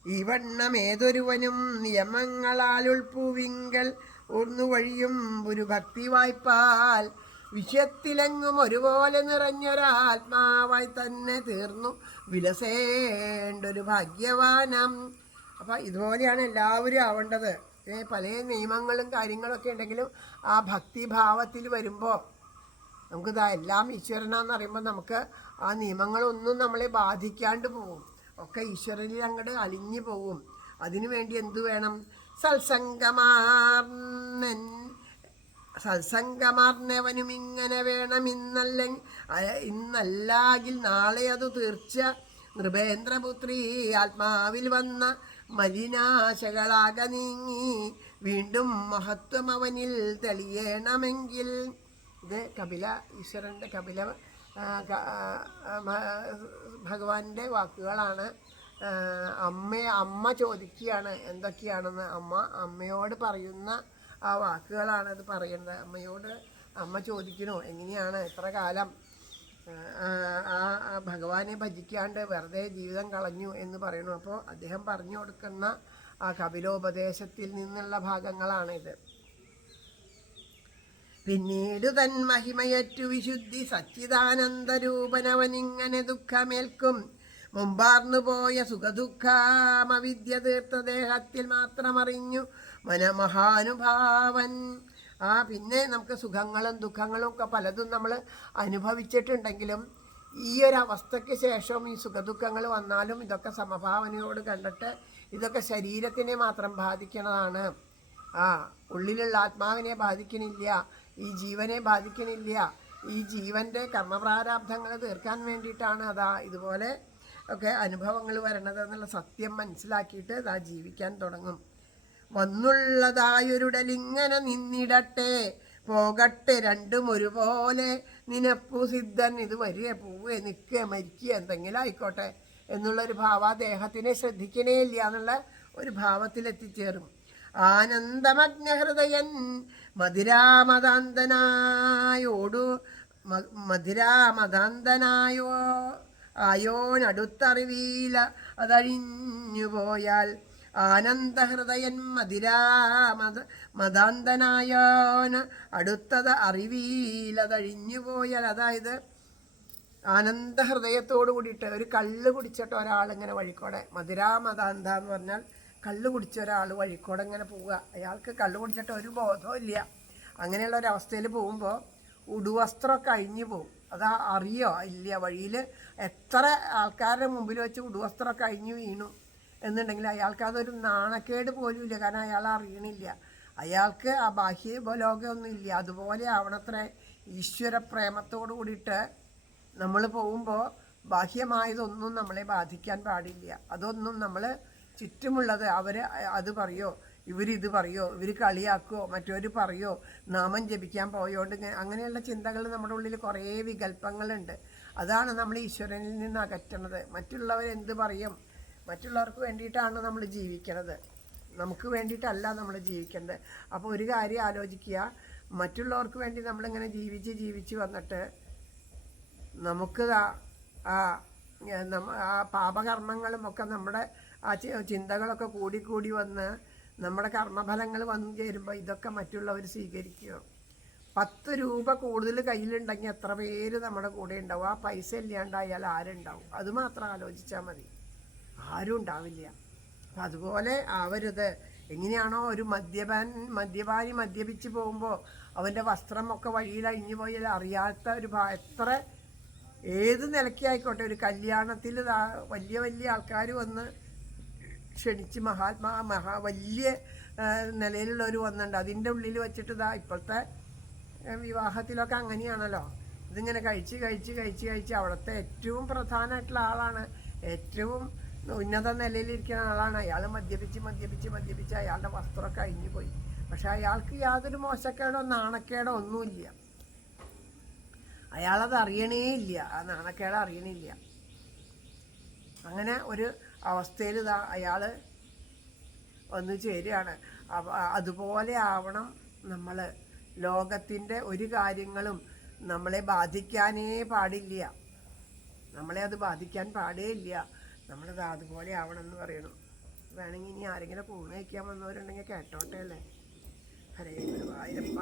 ഈ വണ്ണം ഏതൊരുവനും നിയമങ്ങളാൽ ഉൾപ്പൂവിങ്കൽ ഒന്നു വഴിയും ഒരു ഭക്തി വായ്പാൽ വിഷയത്തിലെങ്ങും ഒരുപോലെ നിറഞ്ഞൊരാത്മാവായി തന്നെ തീർന്നു വിലസേണ്ടൊരു ഭാഗ്യവാനം. അപ്പം ഇതുപോലെയാണ് എല്ലാവരും ആവേണ്ടത്. പല നിയമങ്ങളും കാര്യങ്ങളൊക്കെ ഉണ്ടെങ്കിലും ആ ഭക്തിഭാവത്തിൽ വരുമ്പോൾ നമുക്കിതാ എല്ലാം ഈശ്വരനാന്ന് പറയുമ്പോൾ നമുക്ക് ആ നിയമങ്ങളൊന്നും നമ്മളെ ബാധിക്കാണ്ട് പോകും. ഒക്കെ ഈശ്വരനിൽ അങ്ങോട്ട് അലിഞ്ഞു പോകും. അതിനു വേണ്ടി എന്തു വേണം? സത്സംഗമാർന്നവനും ഇങ്ങനെ വേണം. ഇന്നല്ലാകിൽ നാളെ അത് തീർച്ച. നൃപേന്ദ്രപുത്രി ആത്മാവിൽ വന്ന മലിനാശകളാകെ നീങ്ങി വീണ്ടും മഹത്വം അവനിൽ തെളിയണമെങ്കിൽ. ഇത് ഈശ്വരൻ്റെ ഭഗവാന്റെ വാക്കുകളാണ്. അമ്മ ചോദിക്കുകയാണ് എന്തൊക്കെയാണെന്ന്. അമ്മയോട് പറയുന്ന ആ വാക്കുകളാണ് അത് പറയുന്നത്. അമ്മ ചോദിക്കണു, എങ്ങനെയാണ് ഇത്ര കാലം ആ ഭഗവാനെ ഭജിക്കാണ്ട് വെറുതെ ജീവിതം കളഞ്ഞു എന്ന് പറയുന്നു. അപ്പോൾ അദ്ദേഹം പറഞ്ഞു കൊടുക്കുന്ന ആ കപിലോപദേശത്തിൽ നിന്നുള്ള ഭാഗങ്ങളാണിത്. പിന്നീട് തൻ മഹിമയറ്റു വിശുദ്ധി സച്ചിദാനന്ദരൂപനവനിങ്ങനെ ദുഃഖമേൽക്കും മുമ്പാർന്നു പോയ സുഖദുഃഖമവിദ്യ തീർത്ത ദേഹത്തിൽ മാത്രമറിഞ്ഞു മനമഹാനുഭാവൻ. പിന്നെ നമുക്ക് സുഖങ്ങളും ദുഃഖങ്ങളും ഒക്കെ പലതും നമ്മൾ അനുഭവിച്ചിട്ടുണ്ടെങ്കിലും ഈ ഒരു അവസ്ഥയ്ക്ക് ശേഷം ഈ സുഖദുഃഖങ്ങൾ വന്നാലും ഇതൊക്കെ സമഭാവനയോട് കണ്ടിട്ട് ഇതൊക്കെ ശരീരത്തിനെ മാത്രം ബാധിക്കണതാണ്. ഉള്ളിലുള്ള ആത്മാവിനെ ബാധിക്കണില്ല, ഈ ജീവനെ ബാധിക്കണില്ല. ഈ ജീവൻ്റെ കർമ്മപ്രാരാബ്ധങ്ങൾ തീർക്കാൻ വേണ്ടിയിട്ടാണ് ഇതുപോലെ ഒക്കെ അനുഭവങ്ങൾ വരണത് എന്നുള്ള സത്യം മനസ്സിലാക്കിയിട്ട് ജീവിക്കാൻ തുടങ്ങും. വന്നുള്ളതായൊരുടലിങ്ങനെ നിന്നിടട്ടെ പോകട്ടെ രണ്ടും ഒരുപോലെ നിനപ്പു സിദ്ധൻ. ഇത് വരിക പോവുക നിൽക്കുക മരിക്കുക എന്തെങ്കിലും ആയിക്കോട്ടെ എന്നുള്ളൊരു ദേഹത്തിനെ ശ്രദ്ധിക്കണേ ഇല്ല എന്നുള്ള ഒരു ഭാവത്തിലെത്തിച്ചേരും. ആനന്ദമഗ്നഹൃദയൻ മധുരാമതാന്തനായോ ആയോനടുത്തറിവീല അതഴിഞ്ഞുപോയാൽ. ആനന്ദഹൃദയൻ മതാന്തനായോന് അടുത്തത് അറിവീലതഴിഞ്ഞുപോയാൽ. അതായത് ആനന്ദഹൃദയത്തോടു കൂടിയിട്ട് ഒരു കള്ള് കുടിച്ചിട്ട് ഒരാളിങ്ങനെ വഴിക്കോടെ, മധുരാമതാന്ത എന്ന് പറഞ്ഞാൽ കള്ള് കുടിച്ച ഒരാൾ വഴിക്കോടെ ഇങ്ങനെ പോവുക. അയാൾക്ക് കള്ള് കുടിച്ചിട്ട് ഒരു ബോധവും ഇല്ല. അങ്ങനെയുള്ള ഒരവസ്ഥയിൽ പോകുമ്പോൾ ഉടുവസ്ത്രമൊക്കെ അഴിഞ്ഞു പോകും. അറിയോ ഇല്ല. വഴിയിൽ എത്ര ആൾക്കാരുടെ മുമ്പിൽ വെച്ച് ഉടുവസ്ത്രമൊക്കെ അഴിഞ്ഞു വീണു എന്നുണ്ടെങ്കിൽ അയാൾക്ക് അതൊരു നാണക്കേട് പോലും ഇല്ല. കാരണം അയാൾ അറിയണില്ല, അയാൾക്ക് ആ ബാഹ്യ ലോകമൊന്നും ഇല്ല. അതുപോലെ ആവണത്ര ഈശ്വര പ്രേമത്തോടു കൂടിയിട്ട് നമ്മൾ പോകുമ്പോൾ ബാഹ്യമായതൊന്നും നമ്മളെ ബാധിക്കാൻ പാടില്ല. അതൊന്നും നമ്മൾ ചുറ്റുമുള്ളത് അത് പറയോ, ഇവരിത് പറയോ, ഇവർ കളിയാക്കുമോ, മറ്റവർ പറയോ, നാമം ജപിക്കാൻ പോയോണ്ട് അങ്ങനെയുള്ള ചിന്തകൾ നമ്മുടെ ഉള്ളിൽ കുറേ വികല്പങ്ങളുണ്ട്. അതാണ് നമ്മൾ ഈശ്വരനിൽ നിന്ന് അകറ്റണത്. മറ്റുള്ളവരെന്ത് പറയും, മറ്റുള്ളവർക്ക് വേണ്ടിയിട്ടാണ് നമ്മൾ ജീവിക്കണത്, നമുക്ക് വേണ്ടിയിട്ടല്ല നമ്മൾ ജീവിക്കേണ്ടത്. അപ്പോൾ ഒരു കാര്യം ആലോചിക്കുക, മറ്റുള്ളവർക്ക് വേണ്ടി നമ്മളിങ്ങനെ ജീവിച്ച് വന്നിട്ട് നമുക്ക് ആ പാപകർമ്മങ്ങളും ഒക്കെ നമ്മുടെ ആ ചിന്തകളൊക്കെ കൂടി വന്ന് നമ്മുടെ കർമ്മഫലങ്ങൾ വന്നു ചേരുമ്പോൾ ഇതൊക്കെ മറ്റുള്ളവർ സ്വീകരിക്കുക. 10 രൂപ കൂടുതൽ കയ്യിലുണ്ടെങ്കിൽ എത്ര പേര് നമ്മുടെ കൂടെ ഉണ്ടാവും? ആ പൈസ ഇല്ലാണ്ടായാൽ ആരുണ്ടാവും? അത് മാത്രം ആലോചിച്ചാൽ മതി. ആരും ഉണ്ടാവില്ല. അപ്പം അതുപോലെ ആവരുത്. എങ്ങനെയാണോ ഒരു മദ്യപാനി മദ്യപിച്ച് പോകുമ്പോൾ അവൻ്റെ വസ്ത്രമൊക്കെ വഴിയിൽ അഴിഞ്ഞു പോയാൽ അറിയാത്ത ഒരു എത്ര ഏത് നിലയ്ക്കായിക്കോട്ടെ, ഒരു കല്യാണത്തിൽ വലിയ വലിയ ആൾക്കാർ വന്ന് ക്ഷണിച്ച് വലിയ നിലയിലുള്ളവർ വന്നിട്ടുണ്ട്, അതിൻ്റെ ഉള്ളിൽ വെച്ചിട്ട് ഇപ്പോഴത്തെ വിവാഹത്തിലൊക്കെ അങ്ങനെയാണല്ലോ. ഇതിങ്ങനെ കഴിച്ച് അവിടുത്തെ ഏറ്റവും പ്രധാനമായിട്ടുള്ള ആളാണ്, ഏറ്റവും ഉന്നത നിലയിലിരിക്കുന്ന ആളാണ്. അയാൾ മദ്യപിച്ച് അയാളുടെ വസ്ത്രമൊക്കെ അഴിഞ്ഞു പോയി. പക്ഷെ അയാൾക്ക് യാതൊരു മോശക്കേടോ നാണക്കേടോ ഒന്നുമില്ല. അയാളത് അറിയണേ ഇല്ല, ആ നാണക്കേട് അറിയണില്ല. അങ്ങനെ ഒരു അവസ്ഥയിൽ അയാൾ വന്നു ചേരുകയാണ്. അതുപോലെ ആവണം നമ്മൾ. ലോകത്തിൻ്റെ ഒരു കാര്യങ്ങളും നമ്മളെ ബാധിക്കാനേ പാടില്ല, നമ്മളെ അത് ബാധിക്കാൻ പാടേ ഇല്ല. നമ്മളത് അതുപോലെ ആവണം എന്ന് പറയണം. വേണമെങ്കിൽ ഇനി ആരെങ്കിലും കൂണ് വയ്ക്കാൻ വന്നവരുണ്ടെങ്കിൽ കേട്ടോട്ടെ അല്ലേ. ഹരേ ഗുരുവായൂരപ്പ,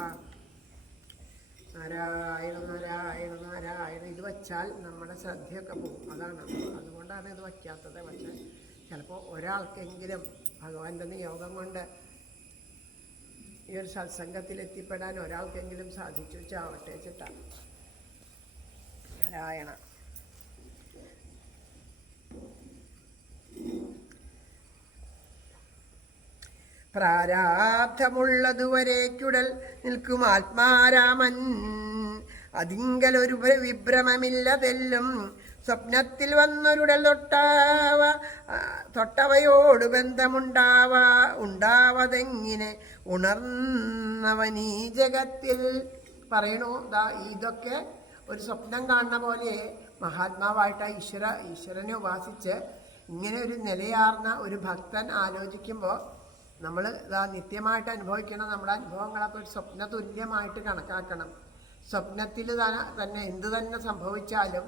നാരായണ നാരായണ നാരായണ. ഇത് വച്ചാൽ നമ്മുടെ ശ്രദ്ധയൊക്കെ പോകും, അതുകൊണ്ടാണ് ഇത് വയ്ക്കാത്തത്. പക്ഷേ ചിലപ്പോൾ ഒരാൾക്കെങ്കിലും ഭഗവാന്റെ നിയോഗം കൊണ്ട് ഈ ഒരു സത്സംഗത്തിൽ എത്തിപ്പെടാൻ ഒരാൾക്കെങ്കിലും സാധിച്ചു ചാവട്ടെ ചിട്ടാണ്. നാരായണ. പ്രാരാബ്ധമുള്ളതുവരേക്കുടൽ നിൽക്കും ആത്മാരാമൻ, അതിങ്കലൊരു വിഭ്രമമില്ലതെല്ലും സ്വപ്നത്തിൽ വന്നൊരുടൽ തൊട്ടവയോട് ഉണ്ടാവതെങ്ങിനെ ഉണർന്നവനീ ജഗത്തിൽ. പറയണു ഇതൊക്കെ ഒരു സ്വപ്നം കാണുന്ന പോലെ മഹാത്മാവായിട്ട് ഈശ്വരനെ ഉപാസിച്ച് ഇങ്ങനെ ഒരു നിലയാർന്ന ഒരു ഭക്തൻ ആലോചിക്കുമ്പോൾ നമ്മൾ നിത്യമായിട്ട് അനുഭവിക്കണം. നമ്മുടെ അനുഭവങ്ങളൊക്കെ ഒരു സ്വപ്ന തുല്യമായിട്ട് കണക്കാക്കണം. സ്വപ്നത്തിൽ തന്നെ എന്ത് തന്നെ സംഭവിച്ചാലും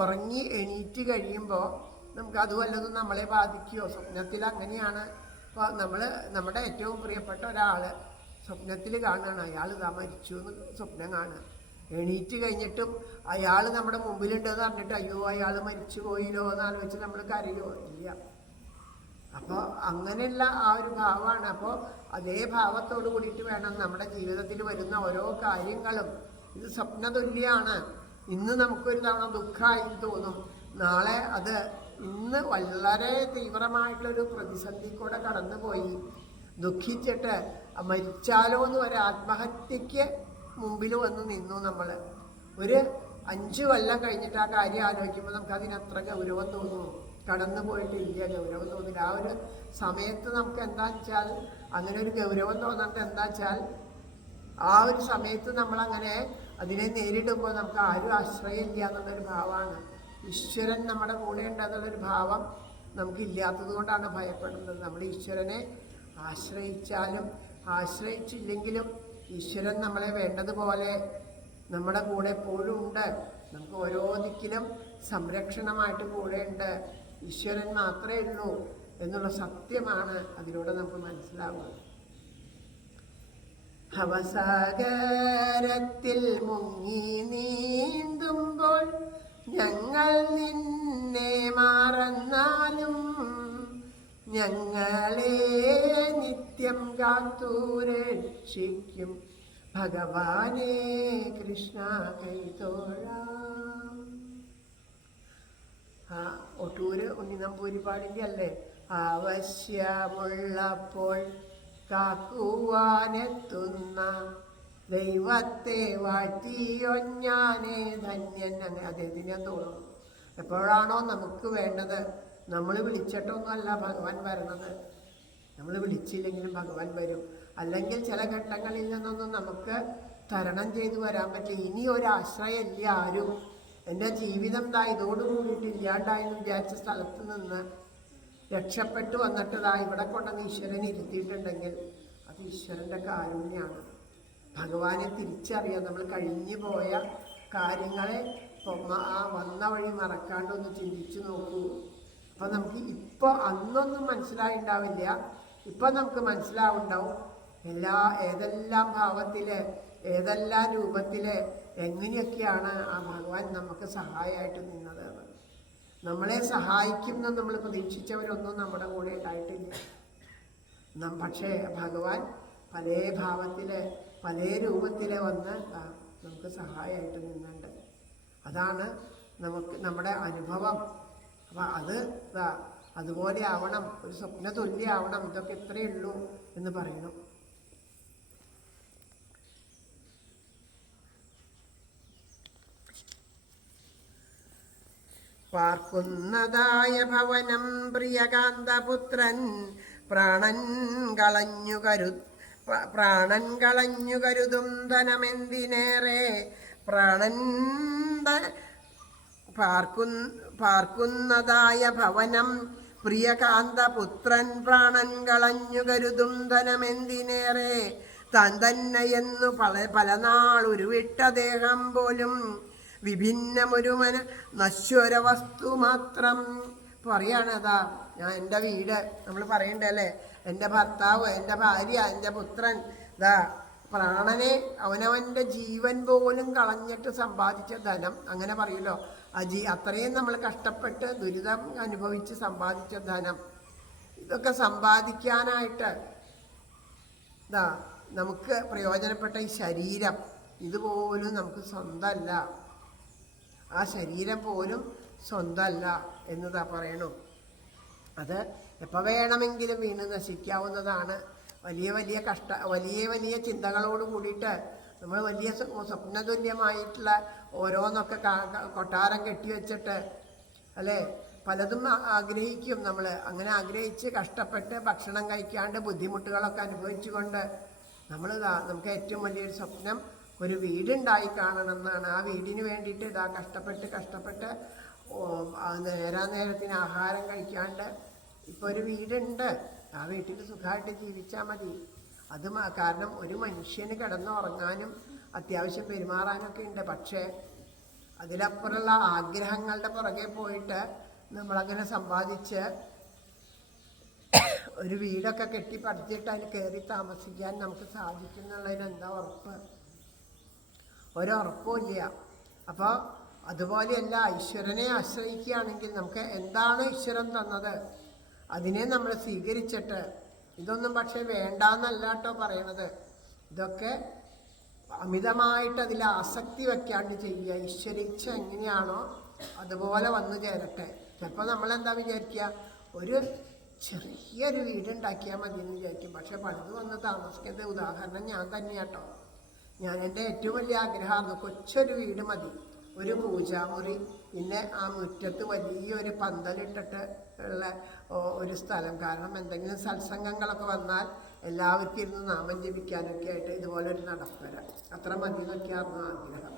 ഉറങ്ങി എണീറ്റ് കഴിയുമ്പോൾ നമുക്ക് അത് വല്ലതും നമ്മളെ ബാധിക്കുമോ? സ്വപ്നത്തിൽ അങ്ങനെയാണ്. ഇപ്പോൾ നമ്മുടെ ഏറ്റവും പ്രിയപ്പെട്ട ഒരാൾ സ്വപ്നത്തിൽ കാണുകയാണ്, അയാൾ മരിച്ചു എന്ന് സ്വപ്നം കാണുക. എണീറ്റ് കഴിഞ്ഞിട്ടും അയാൾ നമ്മുടെ മുമ്പിലുണ്ടെന്ന് പറഞ്ഞിട്ട് അയ്യോ അയാൾ മരിച്ചു പോയില്ലോ എന്ന് ആലോചിച്ച് നമ്മൾ കരയോ? ഇല്ല. അപ്പോൾ അങ്ങനെയുള്ള ആ ഒരു ഭാവമാണ്. അപ്പോൾ അതേ ഭാവത്തോട് കൂടിയിട്ട് വേണം നമ്മുടെ ജീവിതത്തിൽ വരുന്ന ഓരോ കാര്യങ്ങളും. ഇത് സ്വപ്നതുല്യാണ്. ഇന്ന് നമുക്കൊരു തവണ ദുഃഖമായി തോന്നും, നാളെ അത് ഇന്ന് വളരെ തീവ്രമായിട്ടുള്ളൊരു പ്രതിസന്ധി കൂടെ കടന്നുപോയി ദുഃഖിച്ചിട്ട് മരിച്ചാലോ എന്ന് വരെ ആത്മഹത്യക്ക് മുമ്പിൽ വന്ന് നിന്നു. നമ്മൾ ഒരു 5 കൊല്ലം കഴിഞ്ഞിട്ട് ആ കാര്യം ആലോചിക്കുമ്പോൾ നമുക്ക് അതിനത്ര ഗൗരവം തോന്നുന്നു. കടന്നു പോയിട്ടില്ല, ഗൗരവം തോന്നില്ല. ആ ഒരു സമയത്ത് നമുക്ക് എന്താണെന്ന് വെച്ചാൽ അങ്ങനെ ഒരു ഗൗരവം തോന്നേണ്ടത് എന്താ വെച്ചാൽ ആ ഒരു സമയത്ത് നമ്മളങ്ങനെ അതിനെ നേരിടുമ്പോൾ നമുക്ക് ആരും ആശ്രയമില്ല എന്നുള്ളൊരു ഭാവമാണ്. ഈശ്വരൻ നമ്മുടെ കൂടെ ഉണ്ട് എന്നുള്ളൊരു ഭാവം നമുക്കില്ലാത്തത് കൊണ്ടാണ് ഭയപ്പെടുന്നത്. നമ്മൾ ഈശ്വരനെ ആശ്രയിച്ചാലും ആശ്രയിച്ചില്ലെങ്കിലും ഈശ്വരൻ നമ്മളെ വേണ്ടതുപോലെ നമ്മുടെ കൂടെ എപ്പോഴും ഉണ്ട്. നമുക്ക് ഓരോ ദിക്കിലും സംരക്ഷണമായിട്ട് കൂടെ ഉണ്ട്. ഈശ്വരൻ മാത്രമേ ഉള്ളൂ എന്നുള്ള സത്യമാണ് അതിലൂടെ നമുക്ക് മനസ്സിലാവുക. ഭവസാഗരത്തിൽ മുങ്ങി നീന്തുമ്പോൾ ഞങ്ങൾ നിന്നെ മറന്നാലും ഞങ്ങളെ നിത്യം കാത്തു രക്ഷിക്കും ഭഗവാനേ കൃഷ്ണ കൈതൊഴാം. ഒട്ടൂര് ഉണ്ണിനമ്പൂരിപ്പാടിൻ്റെ അല്ലേ, ആവശ്യമുള്ളപ്പോൾ കാക്കുവാനെത്തുന്ന ദൈവത്തെ വാഴ്ത്തിയൊഞ്ഞാനേ ധന്യൻ. അങ്ങനെ അദ്ദേഹത്തിന് ഞാൻ തോന്നുന്നു. എപ്പോഴാണോ നമുക്ക് വേണ്ടത്, നമ്മൾ വിളിച്ചിട്ടൊന്നുമല്ല ഭഗവാൻ വരണത്, നമ്മൾ വിളിച്ചില്ലെങ്കിലും ഭഗവാൻ വരും. അല്ലെങ്കിൽ ചില ഘട്ടങ്ങളിൽ നിന്നൊന്നും നമുക്ക് തരണം ചെയ്തു വരാൻ പറ്റില്ല. ഇനി ഒരാശ്രയമില്ല ആരും. എൻ്റെ ജീവിതം ഇതോട് കൂടിയിട്ട് ഇല്ലാണ്ടായെന്ന് വിചാരിച്ച സ്ഥലത്ത് നിന്ന് രക്ഷപ്പെട്ടു വന്നിട്ട് ഇവിടെ കൊണ്ടുവന്ന് ഈശ്വരൻ ഇരുത്തിയിട്ടുണ്ടെങ്കിൽ അത് ഈശ്വരൻ്റെ കാരുണ്യമാണ്. ഭഗവാനെ തിരിച്ചറിയാം. നമ്മൾ കഴിഞ്ഞു പോയ കാര്യങ്ങളെ വന്ന വഴി മറക്കാണ്ടൊന്ന് ചിന്തിച്ചു നോക്കൂ. അപ്പം നമുക്ക് ഇപ്പോൾ അന്നൊന്നും മനസ്സിലായിണ്ടാവില്ല, ഇപ്പം നമുക്ക് മനസ്സിലാവുണ്ടാവും ഏതെല്ലാം ഭാവത്തിൽ ഏതെല്ലാം രൂപത്തിൽ എങ്ങനെയൊക്കെയാണ് ആ ഭഗവാൻ നമുക്ക് സഹായമായിട്ട് നിന്നത്. നമ്മളെ സഹായിക്കുമെന്ന് നമ്മൾ പ്രതീക്ഷിച്ചവരൊന്നും നമ്മുടെ കൂടെ ഉണ്ടായിട്ടില്ല. പക്ഷേ ഭഗവാൻ പല ഭാവത്തിൽ പല രൂപത്തിൽ വന്ന് നമുക്ക് സഹായമായിട്ട് നിന്നുണ്ട്. അതാണ് നമുക്ക് നമ്മുടെ അനുഭവം. അപ്പം അതുപോലെ ആവണം, ഒരു സ്വപ്ന തുല്യാവണം. ഇതൊക്കെ ഇത്രയേ ഉള്ളൂ എന്ന് പറയണം. പാർക്കുന്നതായ ഭവനം പ്രിയകാന്തപുത്രൻ പ്രാണൻ കളഞ്ഞു കരുതും ധനമെന്തിനേറെ. പാർക്കുന്നതായ ഭവനം പ്രിയകാന്തപുത്രൻ പ്രാണൻ കളഞ്ഞു കരുതും ധനമെന്തിനേറെ. താൻ തന്നെയെന്നു പല നാൾ ഉരുവിട്ട ദേഹം പോലും വിഭിന്നമൊരു നശ്വര വസ്തു മാത്രം. പറയാണ് ഞാൻ എൻ്റെ വീട്, നമ്മൾ പറയണ്ടല്ലേ, എൻ്റെ ഭർത്താവ്, എൻ്റെ ഭാര്യ, എൻ്റെ പുത്രൻ, പ്രാണനെ അവനവൻ്റെ ജീവൻ പോലും കളഞ്ഞിട്ട് സമ്പാദിച്ച ധനം, അങ്ങനെ പറയുമല്ലോ. അത്രയും നമ്മൾ കഷ്ടപ്പെട്ട് ദുരിതം അനുഭവിച്ച് സമ്പാദിച്ച ധനം, ഇതൊക്കെ സമ്പാദിക്കാനായിട്ട് നമുക്ക് പ്രയോജനപ്പെട്ട ഈ ശരീരം, ഇതുപോലും നമുക്ക് സ്വന്തമല്ല. ആ ശരീരം പോലും സ്വന്തമല്ല എന്നതാ പറയണു. അത് എപ്പോൾ വേണമെങ്കിലും വീണ് നശിക്കാവുന്നതാണ്. വലിയ വലിയ ചിന്തകളോട് കൂടിയിട്ട് നമ്മൾ വലിയ സ്വപ്നതുല്യമായിട്ടുള്ള ഓരോന്നൊക്കെ കൊട്ടാരം കെട്ടിവെച്ചിട്ട് അല്ലേ, പലതും ആഗ്രഹിക്കും നമ്മൾ. അങ്ങനെ ആഗ്രഹിച്ച് കഷ്ടപ്പെട്ട് ഭക്ഷണം കഴിക്കാണ്ട് ബുദ്ധിമുട്ടുകളൊക്കെ അനുഭവിച്ചുകൊണ്ട് നമുക്ക് ഏറ്റവും വലിയൊരു സ്വപ്നം ഒരു വീടുണ്ടായി കാണണം എന്നാണ്. ആ വീടിന് വേണ്ടിയിട്ട് കഷ്ടപ്പെട്ട് നേരത്തിന് ആഹാരം കഴിക്കാണ്ട് ഇപ്പോൾ ഒരു വീടുണ്ട്, ആ വീട്ടിൽ സുഖമായിട്ട് ജീവിച്ചാൽ മതി. അത് കാരണം ഒരു മനുഷ്യന് കിടന്നുറങ്ങാനും അത്യാവശ്യം പെരുമാറാനൊക്കെ ഉണ്ട്. പക്ഷേ അതിലപ്പുറമുള്ള ആഗ്രഹങ്ങളുടെ പുറകെ പോയിട്ട് നമ്മളങ്ങനെ സമ്പാദിച്ച് ഒരു വീടൊക്കെ കെട്ടിപ്പടുത്തിട്ട് അതിൽ കയറി താമസിക്കാൻ നമുക്ക് സാധിക്കുന്നുള്ളതിന് എന്താ ഉറപ്പ്? ഒരുറപ്പുമില്ല. അപ്പോൾ അതുപോലെയല്ല, ഈശ്വരനെ ആശ്രയിക്കുകയാണെങ്കിൽ നമുക്ക് എന്താണ് ഈശ്വരൻ തന്നത് അതിനെ നമ്മൾ സ്വീകരിച്ചിട്ട്, ഇതൊന്നും പക്ഷേ വേണ്ടാന്നല്ല കേട്ടോ പറയണത്, ഇതൊക്കെ അമിതമായിട്ട് അതിൽ ആസക്തി വയ്ക്കാണ്ട് ചെയ്യുക. ഈശ്വരീച്ഛ എങ്ങനെയാണോ അതുപോലെ വന്നു ചേരട്ടെ. ചിലപ്പോൾ നമ്മളെന്താ വിചാരിക്കുക, ഒരു ചെറിയൊരു വീടുണ്ടാക്കിയാൽ മതി എന്ന് വിചാരിക്കും. പക്ഷെ പലത് വന്ന് താമസിക്കുന്നത്, ഉദാഹരണം ഞാൻ തന്നെയാട്ടോ. എൻ്റെ ഏറ്റവും വലിയ ആഗ്രഹമായിരുന്നു കൊച്ചൊരു വീട് മതി, ഒരു പൂജാമുറി, പിന്നെ ആ മുറ്റത്ത് വലിയൊരു പന്തലിട്ടിട്ട് ഉള്ള ഒരു സ്ഥലം. കാരണം എന്തെങ്കിലും സത്സംഗങ്ങളൊക്കെ വന്നാൽ എല്ലാവർക്കും ഇരുന്ന് നാമം ജപിക്കാനൊക്കെ ആയിട്ട് ഇതുപോലൊരു നടപ്പര, അത്ര മതി എന്നൊക്കെയായിരുന്നു ആഗ്രഹം.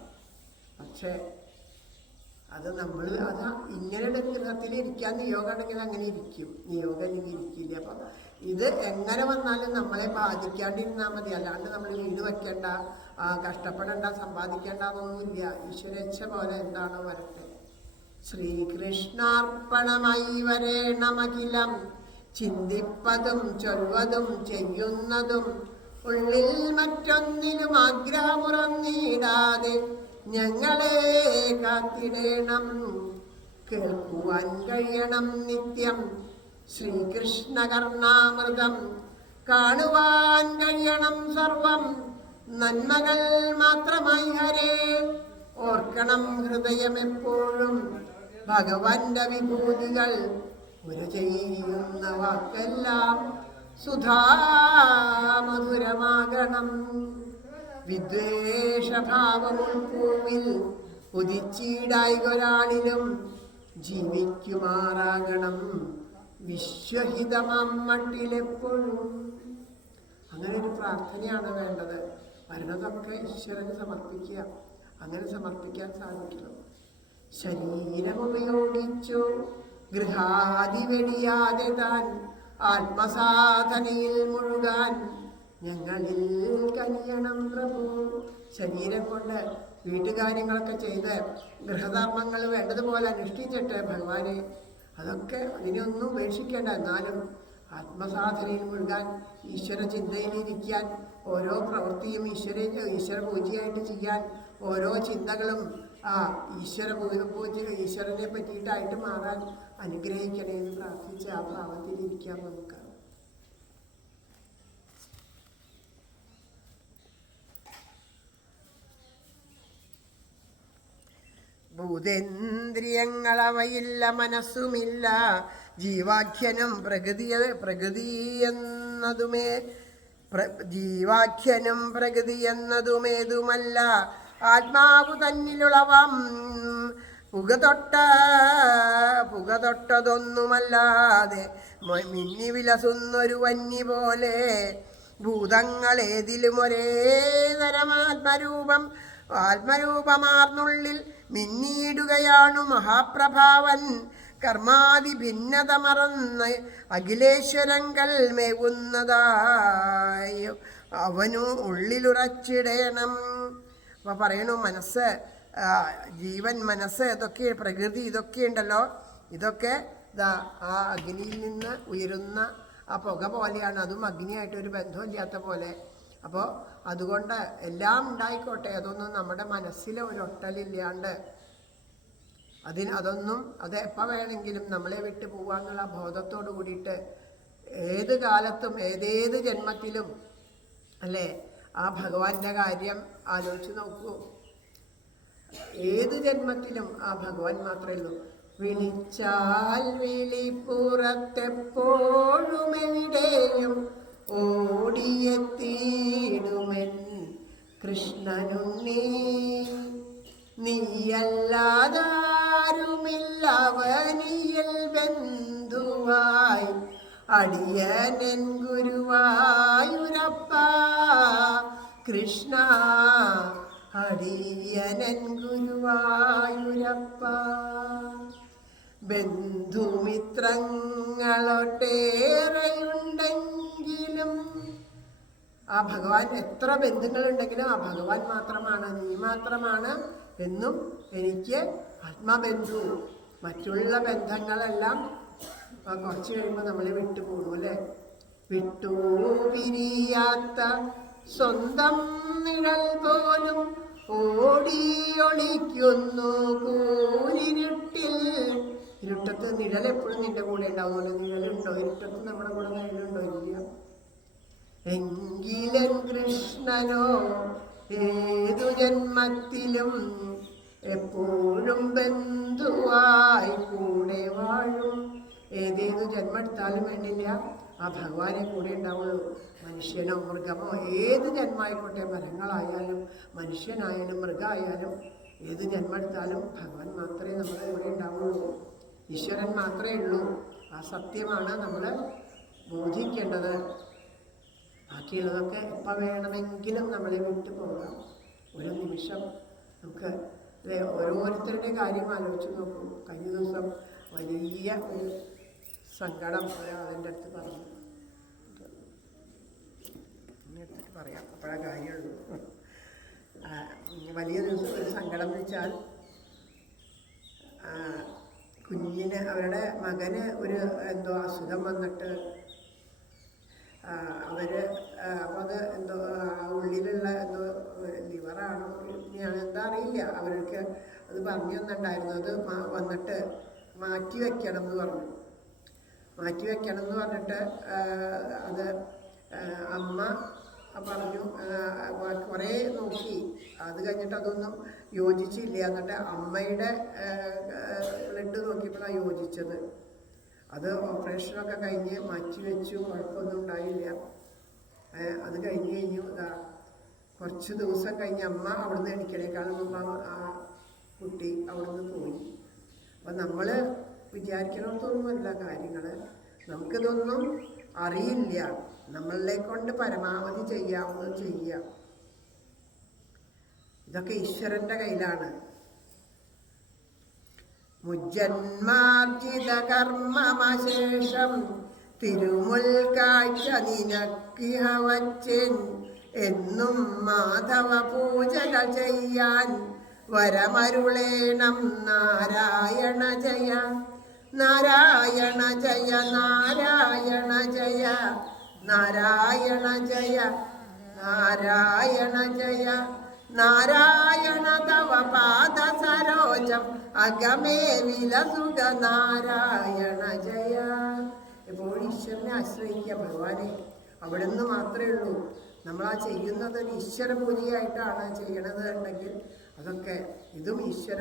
പക്ഷേ അത് ഇങ്ങനെയുള്ള ഗൃഹത്തിൽ ഇരിക്കാൻ നിയോഗം ഉണ്ടെങ്കിൽ അങ്ങനെ ഇരിക്കും, നിയോഗം അല്ലെങ്കിൽ ഇരിക്കില്ല. അപ്പം ഇത് എങ്ങനെ വന്നാലും നമ്മളെ ബാധിക്കാണ്ടിരുന്നാൽ മതി. അല്ലാണ്ട് നമ്മൾ വീട് വയ്ക്കേണ്ട, കഷ്ടപ്പെടേണ്ട, സമ്പാദിക്കേണ്ട എന്നൊന്നുമില്ല. ഈശ്വരേച്ഛ പോലെ എന്താണോ വരട്ടെ. ശ്രീകൃഷ്ണാർപ്പണമായി വരേണമഖിലം, ചിന്തിപ്പതും ചൊൽവതും ചെയ്യുന്നതും ഉള്ളിൽ മറ്റൊന്നിനും ആഗ്രഹമുറന്നിടാതെ ഞങ്ങളെ കാത്തിടേണം. കേൾക്കുവാൻ കഴിയണം നിത്യം ശ്രീകൃഷ്ണകർണാമൃതം, കാണുവാൻ കഴിയണം സർവം നന്മകൾ മാത്രമായി ഹരേ. ഓർക്കണം ഹൃദയം എപ്പോഴും ഭഗവാന്റെ വിഭൂതികൾ, ഒരു ചെയ്യുന്ന വാക്കെല്ലാം സുധാമധുരമാകണം. വിദ്വേഷഭാവമുൾപ്പൂവിൽ ഉദിച്ചീടായികൊരാളിലും ജീവിക്കുമാറാകണം വിശ്വഹിതമാം മട്ടിലെപ്പോഴും. അങ്ങനെ ഒരു പ്രാർത്ഥനയാണ് വേണ്ടത്. വരുന്നതൊക്കെ ഈശ്വരന് സമർപ്പിക്കുക. അങ്ങനെ സമർപ്പിക്കാൻ സാധിക്കണം. ശരീരമുപയോഗിച്ചു ഗൃഹാദി വെടിയാതെ താൻ ആത്മസാധനയിൽ മുഴുകാൻ ഞങ്ങളിൽ കനിയണം പ്രഭു. ശരീരം കൊണ്ട് വീട്ടുകാര്യങ്ങളൊക്കെ ചെയ്ത് ഗൃഹധർമ്മങ്ങൾ വേണ്ടതുപോലെ അനുഷ്ഠിച്ചിട്ട് ഭഗവാനെ, അതൊക്കെ അതിനെയൊന്നും ഉപേക്ഷിക്കേണ്ട. എന്നാലും ആത്മസാധനയിൽ മുഴുകാൻ, ഈശ്വര ചിന്തയിലിരിക്കാൻ, ഓരോ പ്രവൃത്തിയും ഈശ്വര പൂജയായിട്ട് ചെയ്യാൻ, ഓരോ ചിന്തകളും ആ ഈശ്വരനെ പറ്റിയിട്ടായിട്ട് മാറാൻ അനുഗ്രഹിക്കണേ എന്ന് പ്രാർത്ഥിച്ച് ആ ഭാവത്തിലിരിക്കാം നമുക്ക്. ഭൂതേന്ദ്രിയങ്ങളവയില്ല, മനസ്സുമില്ല, ജീവാഖ്യനും പ്രകൃതി എന്നതുമേതുമല്ല, ആത്മാവു തന്നിലുളവം പുകതൊട്ടതൊന്നുമല്ലാതെ മിന്നി വിലസുന്നൊരു വന്നി പോലെ ഭൂതങ്ങളേതിലും ഒരേ തരം ആത്മരൂപമാർന്നുള്ളിൽ മിന്നിയിടുകയാണു മഹാപ്രഭാവൻ. കർമാതി ഭിന്നത മറന്ന് അഖിലേശ്വരങ്കൽ മേവുന്നതായി അവനു ഉള്ളിലുറച്ചിടണം. അപ്പോൾ പറയണു, മനസ്സ്, ജീവൻ, മനസ്സ്, ഇതൊക്കെ പ്രകൃതി, ഇതൊക്കെ ഉണ്ടല്ലോ, ഇതൊക്കെ ആ അഗ്നിയിൽ നിന്ന് ഉയരുന്ന ആ പുക പോലെയാണ്. അതും അഗ്നിയായിട്ടൊരു ബന്ധമില്ലാത്ത പോലെ. അപ്പോൾ അതുകൊണ്ട് എല്ലാം ഉണ്ടായിക്കോട്ടെ, അതൊന്നും നമ്മുടെ മനസ്സിൽ ഒരൊട്ടലില്ലാണ്ട് അത് എപ്പോൾ വേണമെങ്കിലും നമ്മളെ വിട്ടു പോവാന്നുള്ള ബോധത്തോട് കൂടിയിട്ട് ഏത് കാലത്തും ഏതേത് ജന്മത്തിലും അല്ലേ ആ ഭഗവാന്റെ കാര്യം ആലോചിച്ച് നോക്കൂ. ഏത് ജന്മത്തിലും ആ ഭഗവാൻ മാത്രമേ ഉള്ളൂ. വിളിച്ചാൽ വിളിപ്പുറത്തെപ്പോഴും എവിടെയും ഓടിയെത്തിയിടുമെൻ കൃഷ്ണനുണ്ണി, നീയല്ലാതാരുമില്ലവനിയിൽ ബന്ധുവായി അടിയനൻ ഗുരുവായൂരപ്പ കൃഷ്ണ, അടിയനൻ ഗുരുവായൂരപ്പ. ബന്ധുമിത്രങ്ങളൊട്ടേറെയുണ്ടെങ്കിലും ആ ഭഗവാൻ, എത്ര ബന്ധുക്കളുണ്ടെങ്കിലും ആ ഭഗവാൻ മാത്രമാണ്, നീ മാത്രമാണ് എന്നും എനിക്ക് ആത്മബന്ധു. മറ്റുള്ള ബന്ധങ്ങളെല്ലാം കുറച്ച് കഴിയുമ്പോൾ നമ്മളെ വിട്ടുപോകും അല്ലേ. വിട്ടു പിരിയാത്ത സ്വന്തം നിഴൽ പോലും ഓടിയൊളിക്കുന്നു കൂരിരുട്ടിൽ. ഇരുട്ടത്ത് നിഴൽ എപ്പോഴും നിന്റെ കൂടെ ഉണ്ടാവുമല്ലോ. നിഴലുണ്ടോ ഇരുട്ടത്ത്? നമ്മുടെ കൂടെ നിഴലുണ്ടോ? ഇല്ല. എങ്കിലും കൃഷ്ണനോ ഏതു ജന്മത്തിലും എപ്പോഴും ബന്ധുവായി കൂടെ വാഴും. ഏതേതു ജന്മം എടുത്താലും വേണ്ടില്ല, ആ ഭഗവാനെ കൂടെ ഉണ്ടാവുള്ളൂ. മനുഷ്യനോ മൃഗമോ ഏത് ജന്മമായിക്കോട്ടെ, മരങ്ങളായാലും മനുഷ്യനായാലും മൃഗമായാലും ഏത് ജന്മം എടുത്താലും ഭഗവാൻ മാത്രമേ നമ്മുടെ കൂടെ ഉണ്ടാവുള്ളൂ. ഈശ്വരൻ മാത്രമേ ഉള്ളൂ. ആ സത്യമാണ് നമ്മൾ ബോധിക്കേണ്ടത്. ബാക്കിയുള്ളതൊക്കെ എപ്പോൾ വേണമെങ്കിലും നമ്മളെ വിട്ടു പോകാം. ഒരു നിമിഷം നമുക്ക് ഓരോരുത്തരുടെ കാര്യം ആലോചിച്ച് നോക്കൂ. കഴിഞ്ഞ ദിവസം വലിയ ഒരു സങ്കടം ഒരാളെൻ്റെ അടുത്ത് പറഞ്ഞു. എടുത്തിട്ട് പറയാം, അപ്പോഴാ കാര്യമുള്ളൂ. വലിയ ദിവസം ഒരു സങ്കടം എന്ന് വെച്ചാൽ, കുഞ്ഞിന്, അവരുടെ മകന് ഒരു എന്തോ അസുഖം വന്നിട്ട് അപ്പോൾ അത് എന്തോ ഉള്ളിലുള്ള എന്തോ ലിവറാണോ എന്താ അറിയില്ല, അവർക്ക് അത് പറഞ്ഞു തന്നിട്ടുണ്ടായിരുന്നു. അത് വന്നിട്ട് മാറ്റി വയ്ക്കണം എന്ന് പറഞ്ഞിട്ട് അത് അമ്മ പറഞ്ഞു. കുറേ നോക്കി, അത് കഴിഞ്ഞിട്ട് അതൊന്നും യോജിച്ചില്ല. എന്നിട്ട് അമ്മയുടെ ബ്ലഡ് നോക്കിയപ്പോഴാണ് യോജിച്ചത്. അത് ഓപ്പറേഷനൊക്കെ കഴിഞ്ഞ് മാറ്റി വെച്ചു, കുഴപ്പമൊന്നും ഉണ്ടായില്ല. അത് കഴിഞ്ഞു കുറച്ച് ദിവസം കഴിഞ്ഞ് അമ്മ അവിടുന്ന് എണിക്കണേക്കാളും മുമ്പ് ആ കുട്ടി അവിടുന്ന് പോയി. അപ്പം നമ്മൾ വിചാരിക്കണത്തൊന്നുമല്ല കാര്യങ്ങൾ. നമുക്കിതൊന്നും അറിയില്ല. നമ്മളെ കൊണ്ട് പരമാവധി ചെയ്യാവുന്നത് ചെയ്യാം. ഇതൊക്കെ ഈശ്വരൻ്റെ കയ്യിലാണ്. മുജ്ജന്മാർജിത കർമ്മമശേഷം തിരുമുൽ കാഴ്ച നിനക്കിഹ വച്ചൻ എന്നും മാധവ പൂജകൾ ചെയ്യാൻ വരമരുളേണം. നാരായണ ജയ നാരായണ ജയ നാരായണ ജയ നാരായണ ജയ നാരായണ ജയ നാരായണ തവ പാദ സരോജം അഗമേ വിലസുഖ നാരായണ ജയ. എപ്പോഴും ഈശ്വരനെ ആശ്രയിക്കുക. ഭഗവാനെ അവിടുന്ന് മാത്രമേ ഉള്ളൂ. നമ്മൾ ആ ചെയ്യുന്നത് ഒരു ഈശ്വര പൂജയായിട്ടാണ് ചെയ്യണത് ഉണ്ടെങ്കിൽ അതൊക്കെ ഇതും ഈശ്വര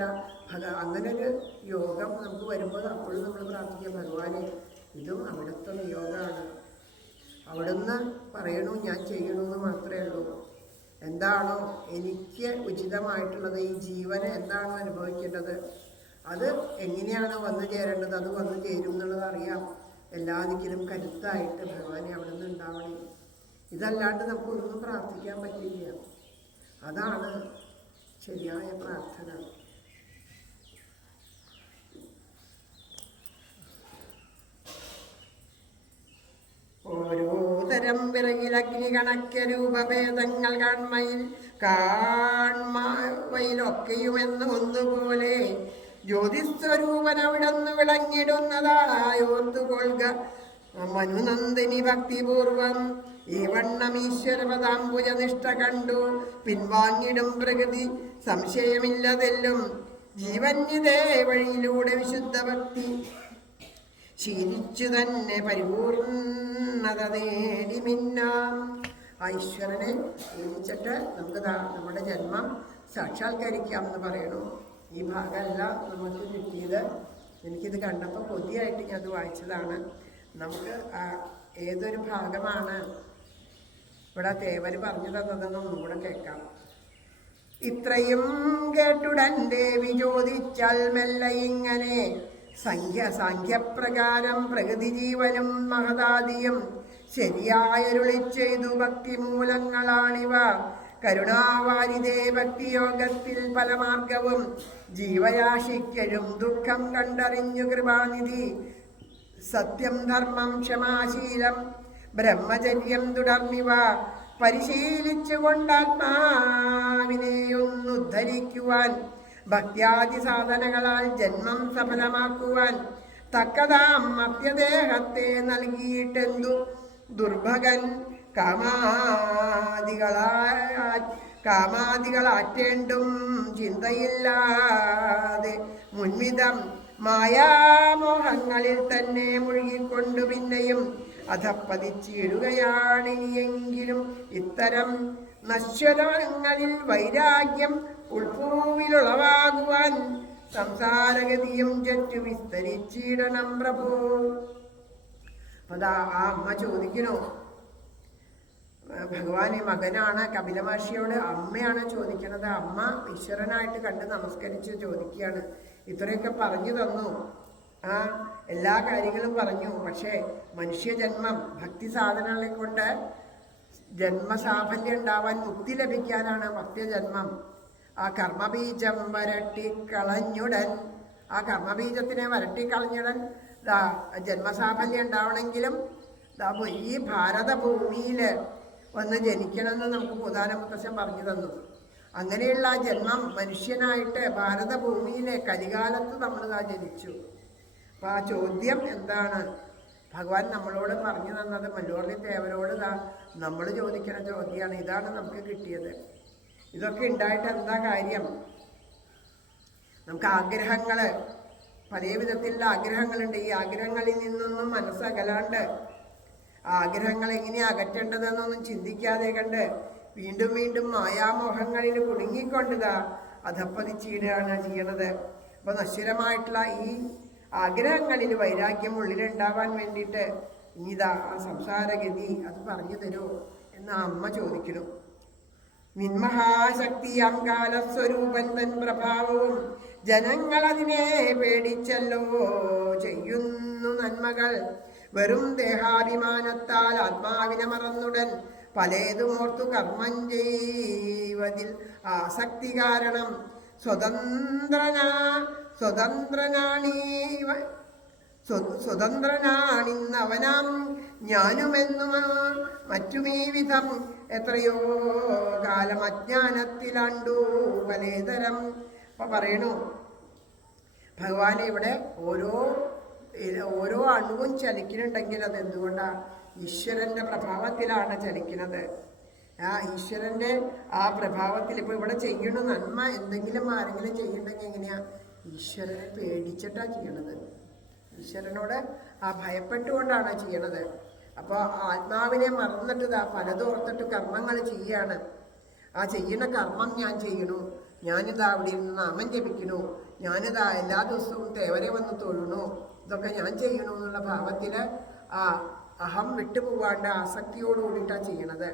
അങ്ങനെ ഒരു യോഗം നമുക്ക് വരുമ്പോൾ അപ്പോഴും നമ്മൾ പ്രാർത്ഥിക്കുക, ഭഗവാനെ ഇതും അവിടുത്തെ നിയോഗമാണ്, അവിടുന്ന് പറയണു ഞാൻ ചെയ്യണമെന്ന് മാത്രമേ ഉള്ളൂ. എന്താണോ എനിക്ക് ഉചിതമായിട്ടുള്ളത്, ഈ ജീവനെ എന്താണോ അനുഭവിക്കേണ്ടത്, അത് എങ്ങനെയാണോ വന്നു ചേരേണ്ടത് അത് വന്നു ചേരും എന്നുള്ളത് അറിയാം. എല്ലാ ദിക്കിലും കരുത്തായിട്ട് ഭഗവാനെ അവിടെ നിന്ന് ഉണ്ടാവണം. ഇതല്ലാണ്ട് നമുക്കൊന്നും പ്രാർത്ഥിക്കാൻ പറ്റില്ല. അതാണ് ശരിയായ പ്രാർത്ഥന. ഓരോ തരം വിറകിലഗ്നി കണക്ക രൂപഭേദങ്ങൾ കാൺമയിലൊക്കെയുമെന്ന് ഒന്നുപോലെ ജ്യോതിസ്വരൂപൻ അവിടുന്ന് വിളങ്ങിടുന്നതായോർത്തുകൊള്ളുക മനുനന്ദിനി ഭക്തിപൂർവം. ഈ വണ്ണം ഈശ്വരപദാംബുജ നിഷ്ഠ കണ്ടു പിൻവാങ്ങിടും പ്രകൃതി സംശയമില്ലതെല്ലും. ജീവന്യതേ വഴിയിലൂടെ വിശുദ്ധ ഭക്തി ശീലിച്ചു തന്നെ പരിപൂർണത നേടി മിന്നാം. ഈശ്വരനെ ശീലിച്ചിട്ട് നമുക്ക് നമ്മുടെ ജന്മം സാക്ഷാത്കരിക്കാം എന്ന് പറയണു. ഈ ഭാഗമല്ല നമുക്ക് കിട്ടിയത്. എനിക്കിത് കണ്ടപ്പോൾ കൊതിയായിട്ട് ഞാൻ അത് വായിച്ചതാണ്. നമുക്ക് ഏതൊരു ഭാഗമാണ് ഇവിടെ തേവര് പറഞ്ഞു തന്നതെന്ന് ഒന്നുകൂടെ കേൾക്കാം. ഇത്രയും കേട്ടുടൻ ദേവി ചോദിച്ചാൽ മെല്ലെ ഇങ്ങനെ, സാഖ്യപ്രകാരം പ്രകൃതി ജീവനും മഹദാദിയും ശരിയായരുളി ചെയ്തു ഭക്തി മൂലങ്ങളാണിവ. കരുണാവാരിതേ ഭക്തിയോഗത്തിൽ പല മാർഗവും ജീവരാശിക്കരും ദുഃഖം കണ്ടറിഞ്ഞു കൃപാനിധി. സത്യം ധർമ്മം ക്ഷമാശീലം ബ്രഹ്മചര്യം തുടർന്നിവ പരിശീലിച്ചുകൊണ്ടാത്മാവിനെയൊന്നുദ്ധരിക്കുവാൻ ഭക്ത്യാദി സാധനങ്ങളാൽ ജന്മം സഫലമാക്കുവാൻ തക്കതാം മർത്യദേഹത്തെ നൽകിയിട്ടെന്തു ദുർഭകൻ കാമാദികളാറ്റേണ്ടും ചിന്തയില്ലാതെ മുൻവിധം മായാമോഹങ്ങളിൽ തന്നെ മുഴുകിക്കൊണ്ടു പിന്നെയും അധപ്പതിച്ചിടുകയാണിനിയെങ്കിലും ഇത്തരം നശ്വരങ്ങളിൽ വൈരാഗ്യം ഉൾപ്പൂവിലുളവാകുവാൻ സംസാരഗതിയും ചറ്റു വിസ്തരിച്ചിടണം പ്രഭു. അതാ ആ അമ്മ ചോദിക്കണോ, ഭഗവാനെ മകനാണ് കപില മഹർഷിയോട് അമ്മയാണ് ചോദിക്കണത്. അമ്മ ഈശ്വരനായിട്ട് കണ്ട് നമസ്കരിച്ച് ചോദിക്കുകയാണ്. ഇത്രയൊക്കെ പറഞ്ഞു തന്നു, എല്ലാ കാര്യങ്ങളും പറഞ്ഞു. പക്ഷേ മനുഷ്യജന്മം ഭക്തി സാധനങ്ങളെ കൊണ്ട് ജന്മസാഫല്യം ഉണ്ടാവാൻ മുക്തി ലഭിക്കാനാണ് മർത്യജന്മം. ആ കർമ്മബീജം വരട്ടിക്കളഞ്ഞുടൻ, ആ കർമ്മബീജത്തിനെ വരട്ടിക്കളഞ്ഞുടൻ ജന്മസാഫല്യം ഉണ്ടാവണമെങ്കിലും ഈ ഭാരതഭൂമിയിൽ വന്ന് ജനിക്കണമെന്ന് നമുക്ക് പ്രധാനമുത്തശ്ശൻ പറഞ്ഞു തന്നു. അങ്ങനെയുള്ള ആ ജന്മം മനുഷ്യനായിട്ട് ഭാരതഭൂമിയിലെ കലികാലത്ത് നമ്മൾ ജനിച്ചു. അപ്പം ആ ചോദ്യം എന്താണ് ഭഗവാൻ നമ്മളോട് പറഞ്ഞു തന്നത്? മല്ലൂർലി തേവരോട് നമ്മൾ ചോദിക്കുന്ന ചോദ്യമാണ്. ഇതാണ് നമുക്ക് കിട്ടിയത്. ഇതൊക്കെ ഉണ്ടായിട്ട് എന്താ കാര്യം? നമുക്ക് ആഗ്രഹങ്ങൾ, പല വിധത്തിലുള്ള ആഗ്രഹങ്ങളുണ്ട്. ഈ ആഗ്രഹങ്ങളിൽ നിന്നൊന്നും മനസ്സകലാണ്ട് ആഗ്രഹങ്ങൾ എങ്ങനെയാണ് അകറ്റേണ്ടതെന്നൊന്നും ചിന്തിക്കാതെ കണ്ട് വീണ്ടും വീണ്ടും മായാമോഹങ്ങളിൽ കുടുങ്ങിക്കൊണ്ടതാ അധപ്പതിച്ചിടുകയാണ് ചെയ്യണത്. അപ്പോൾ നശ്വരമായിട്ടുള്ള ഈ ആഗ്രഹങ്ങളിൽ വൈരാഗ്യം ഉള്ളിലുണ്ടാവാൻ വേണ്ടിയിട്ട് ഇനിതാ ആ സംസാരഗതി അത് പറഞ്ഞു തരുമോ എന്ന് അമ്മ ചോദിക്കുന്നു. നിന്മഹാശക്തിയാം കാലസ്വരൂപൻ തൻ പ്രഭാവവും ജനങ്ങളതിനെ പേടിച്ചല്ലോ ചെയ്യുന്നു നന്മകൾ. വെറും ദേഹാഭിമാനത്താൽ ആത്മാവിനെ മറന്നുടൻ പലേതുമോർത്തു കർമ്മം ചെയ്വതിൽ ആസക്തി കാരണം സ്വതന്ത്രനാണിന്നവനാം ഞാനുമെന്നും മറ്റുമീ വിധം എത്രയോ കാലം അജ്ഞാനത്തിലാണ്ടു പലേതരം. അപ്പം പറയണു ഭഗവാനെ ഇവിടെ ഓരോ അണുവും ചലിക്കുന്നുണ്ടെങ്കിൽ അതെന്തുകൊണ്ടാണ്? ഈശ്വരൻ്റെ പ്രഭാവത്തിലാണ് ചലിക്കുന്നത്. ആ ഈശ്വരൻ്റെ ആ പ്രഭാവത്തിൽ ഇപ്പോൾ ഇവിടെ ചെയ്യണ നന്മ എന്തെങ്കിലും ആരെങ്കിലും ചെയ്യണ്ടെങ്കിൽ എങ്ങനെയാ ഈശ്വരനെ പേടിച്ചിട്ടാണ് ചെയ്യണത്. ഈശ്വരനോട് ആ ഭയപ്പെട്ടുകൊണ്ടാണ് ചെയ്യണത്. അപ്പോൾ ആത്മാവിനെ മറന്നിട്ട് പലതും ഓർത്തിട്ട് കർമ്മങ്ങൾ ചെയ്യാണ്. ആ ചെയ്യുന്ന കർമ്മം ഞാൻ ചെയ്യണു, ഞാനിതാ അവിടെ ഇരുന്ന് നാമം ജപിക്കണു, ഞാനിതാ എല്ലാ ദിവസവും തേവരെ വന്ന് തൊഴണു, ഇതൊക്കെ ഞാൻ ചെയ്യണു എന്നുള്ള ഭാവത്തിൽ ആ അഹം വിട്ടുപോകാണ്ട് ആസക്തിയോട് കൂടിയിട്ടാണ് ചെയ്യണത്.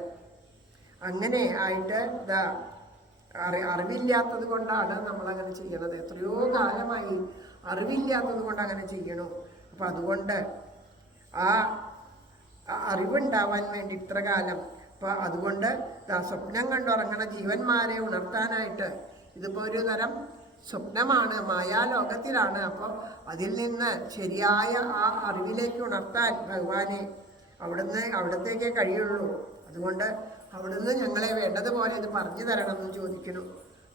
അങ്ങനെ ആയിട്ട് ഇതാ അറിവില്ലാത്തത് കൊണ്ടാണ് നമ്മളങ്ങനെ ചെയ്യണത്. എത്രയോ കാലമായി അറിവില്ലാത്തത് കൊണ്ട് അങ്ങനെ ചെയ്യണു. അപ്പം അതുകൊണ്ട് ആ അറിവുണ്ടാവാൻ വേണ്ടി ഇത്ര കാലം അപ്പം അതുകൊണ്ട് സ്വപ്നം കണ്ടുറങ്ങണ ജീവന്മാരെ ഉണർത്താനായിട്ട് ഇതിപ്പോൾ ഒരു തരം സ്വപ്നമാണ്, മായാലോകത്തിലാണ്. അപ്പോൾ അതിൽ നിന്ന് ശരിയായ ആ അറിവിലേക്ക് ഉണർത്താൻ ഭഗവാനെ അവിടത്തേക്കേ കഴിയുള്ളൂ. അതുകൊണ്ട് അവിടുന്ന് ഞങ്ങളെ വേണ്ടതുപോലെ ഇത് പറഞ്ഞു തരണം എന്ന് ചോദിക്കുന്നു.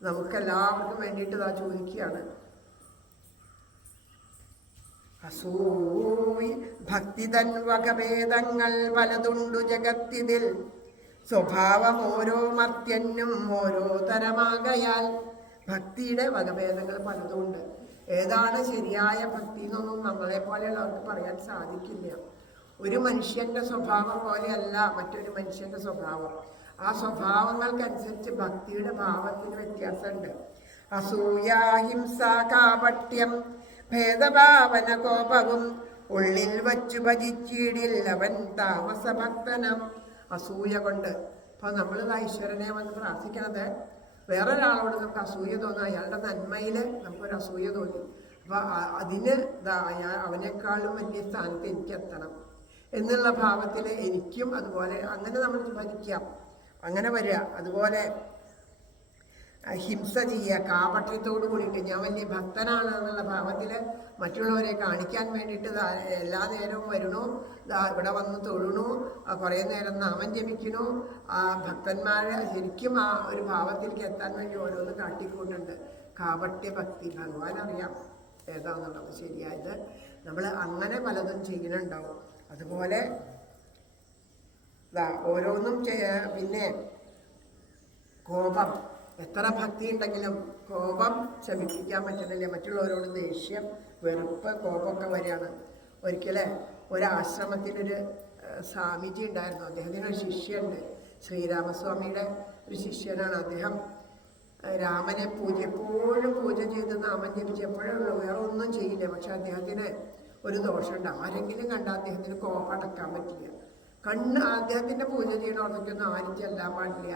നമുക്കെല്ലാവർക്കും വേണ്ടിയിട്ട് ഇതാ ചോദിക്കുകയാണ്. ഭക്തിതൻ വകഭേദങ്ങൾ പലതുണ്ടു ജഗത്തിതിൽ, സ്വഭാവം ഓരോ മർത്യനും ഓരോ തരമാകയാൽ. ഭക്തിയുടെ വകഭേദങ്ങൾ പലതുണ്ട്. ഏതാണ് ശരിയായ ഭക്തി എന്നൊന്നും നമ്മളെപ്പോലെയുള്ളവർക്ക് പറയാൻ സാധിക്കില്ല. ഒരു മനുഷ്യൻ്റെ സ്വഭാവം പോലെയല്ല മറ്റൊരു മനുഷ്യൻ്റെ സ്വഭാവം. ആ സ്വഭാവങ്ങൾക്കനുസരിച്ച് ഭക്തിയുടെ ഭാവത്തിന് വ്യത്യാസമുണ്ട്. അസൂയ, ഹിംസ, കാപട്യം, ഭേദഭാവന, കോപവും ഉള്ളിൽ വച്ചു ഭജിച്ചിടിൽ അവൻ താമസഭക്തനം. അസൂയ കൊണ്ട് അപ്പോൾ നമ്മൾ ഈശ്വരനെ വന്ന് പ്രാർത്ഥിക്കണത് വേറൊരാളോട് നമുക്ക് അസൂയ തോന്നുക, അയാളുടെ നന്മയിൽ നമുക്കൊരു അസൂയ തോന്നി. അപ്പോൾ അതിന് അവനേക്കാളും വലിയ സ്ഥാനത്ത് എനിക്ക് എത്തണം എന്നുള്ള ഭാവത്തിൽ എനിക്കും അതുപോലെ അങ്ങനെ നമ്മൾ ഭരിക്കാം, അങ്ങനെ വരിക. അതുപോലെ ഹിംസ ചെയ്യുക, കാപട്യത്തോട് കൂടിയിട്ട് ഞാൻ വലിയ ഭക്തനാണ് എന്നുള്ള ഭാവത്തിൽ മറ്റുള്ളവരെ കാണിക്കാൻ വേണ്ടിയിട്ട് എല്ലാ നേരവും വരണു, ഇവിടെ വന്ന് തൊഴണു, കുറേ നേരം നാമം ജപിക്കണു. ആ ഭക്തന്മാരെ ശരിക്കും ആ ഒരു ഭാവത്തിലേക്ക് എത്താൻ വേണ്ടി ഓരോന്ന് കാട്ടിക്കൊണ്ടുണ്ട്. കാപട്യ ഭക്തി ഭഗവാൻ അറിയാം ഏതാണെന്നുള്ളത് ശരിയായത്. നമ്മൾ അങ്ങനെ പലതും ചെയ്യുന്നുണ്ടാവും. അതുപോലെ ഓരോന്നും പിന്നെ കോപം, എത്ര ഭക്തി ഉണ്ടെങ്കിലും കോപം ശമിപ്പിക്കാൻ പറ്റുന്നില്ല. മറ്റുള്ളവരോട് ദേഷ്യം, വെറുപ്പ്, കോപമൊക്കെ വരികയാണ്. ഒരിക്കലേ ഒരാശ്രമത്തിലൊരു സ്വാമിജി ഉണ്ടായിരുന്നു. അദ്ദേഹത്തിനൊരു ശിഷ്യനുണ്ട്, ശ്രീരാമസ്വാമിയുടെ ഒരു ശിഷ്യനാണ് അദ്ദേഹം. രാമനെ എപ്പോഴും പൂജ ചെയ്ത് നാമം ജപിച്ച് എപ്പോഴും ഉള്ളൂ, വേറെ ഒന്നും ചെയ്യില്ല. പക്ഷെ അദ്ദേഹത്തിന് ഒരു ദോഷമുണ്ട്. ആരെങ്കിലും കണ്ടാൽ അദ്ദേഹത്തിന് കോപം അടക്കാൻ പറ്റില്ല. അദ്ദേഹത്തിൻ്റെ പൂജ ചെയ്യണോടത്തേക്കൊന്നും ആരും ചെല്ലാൻ പാടില്ല,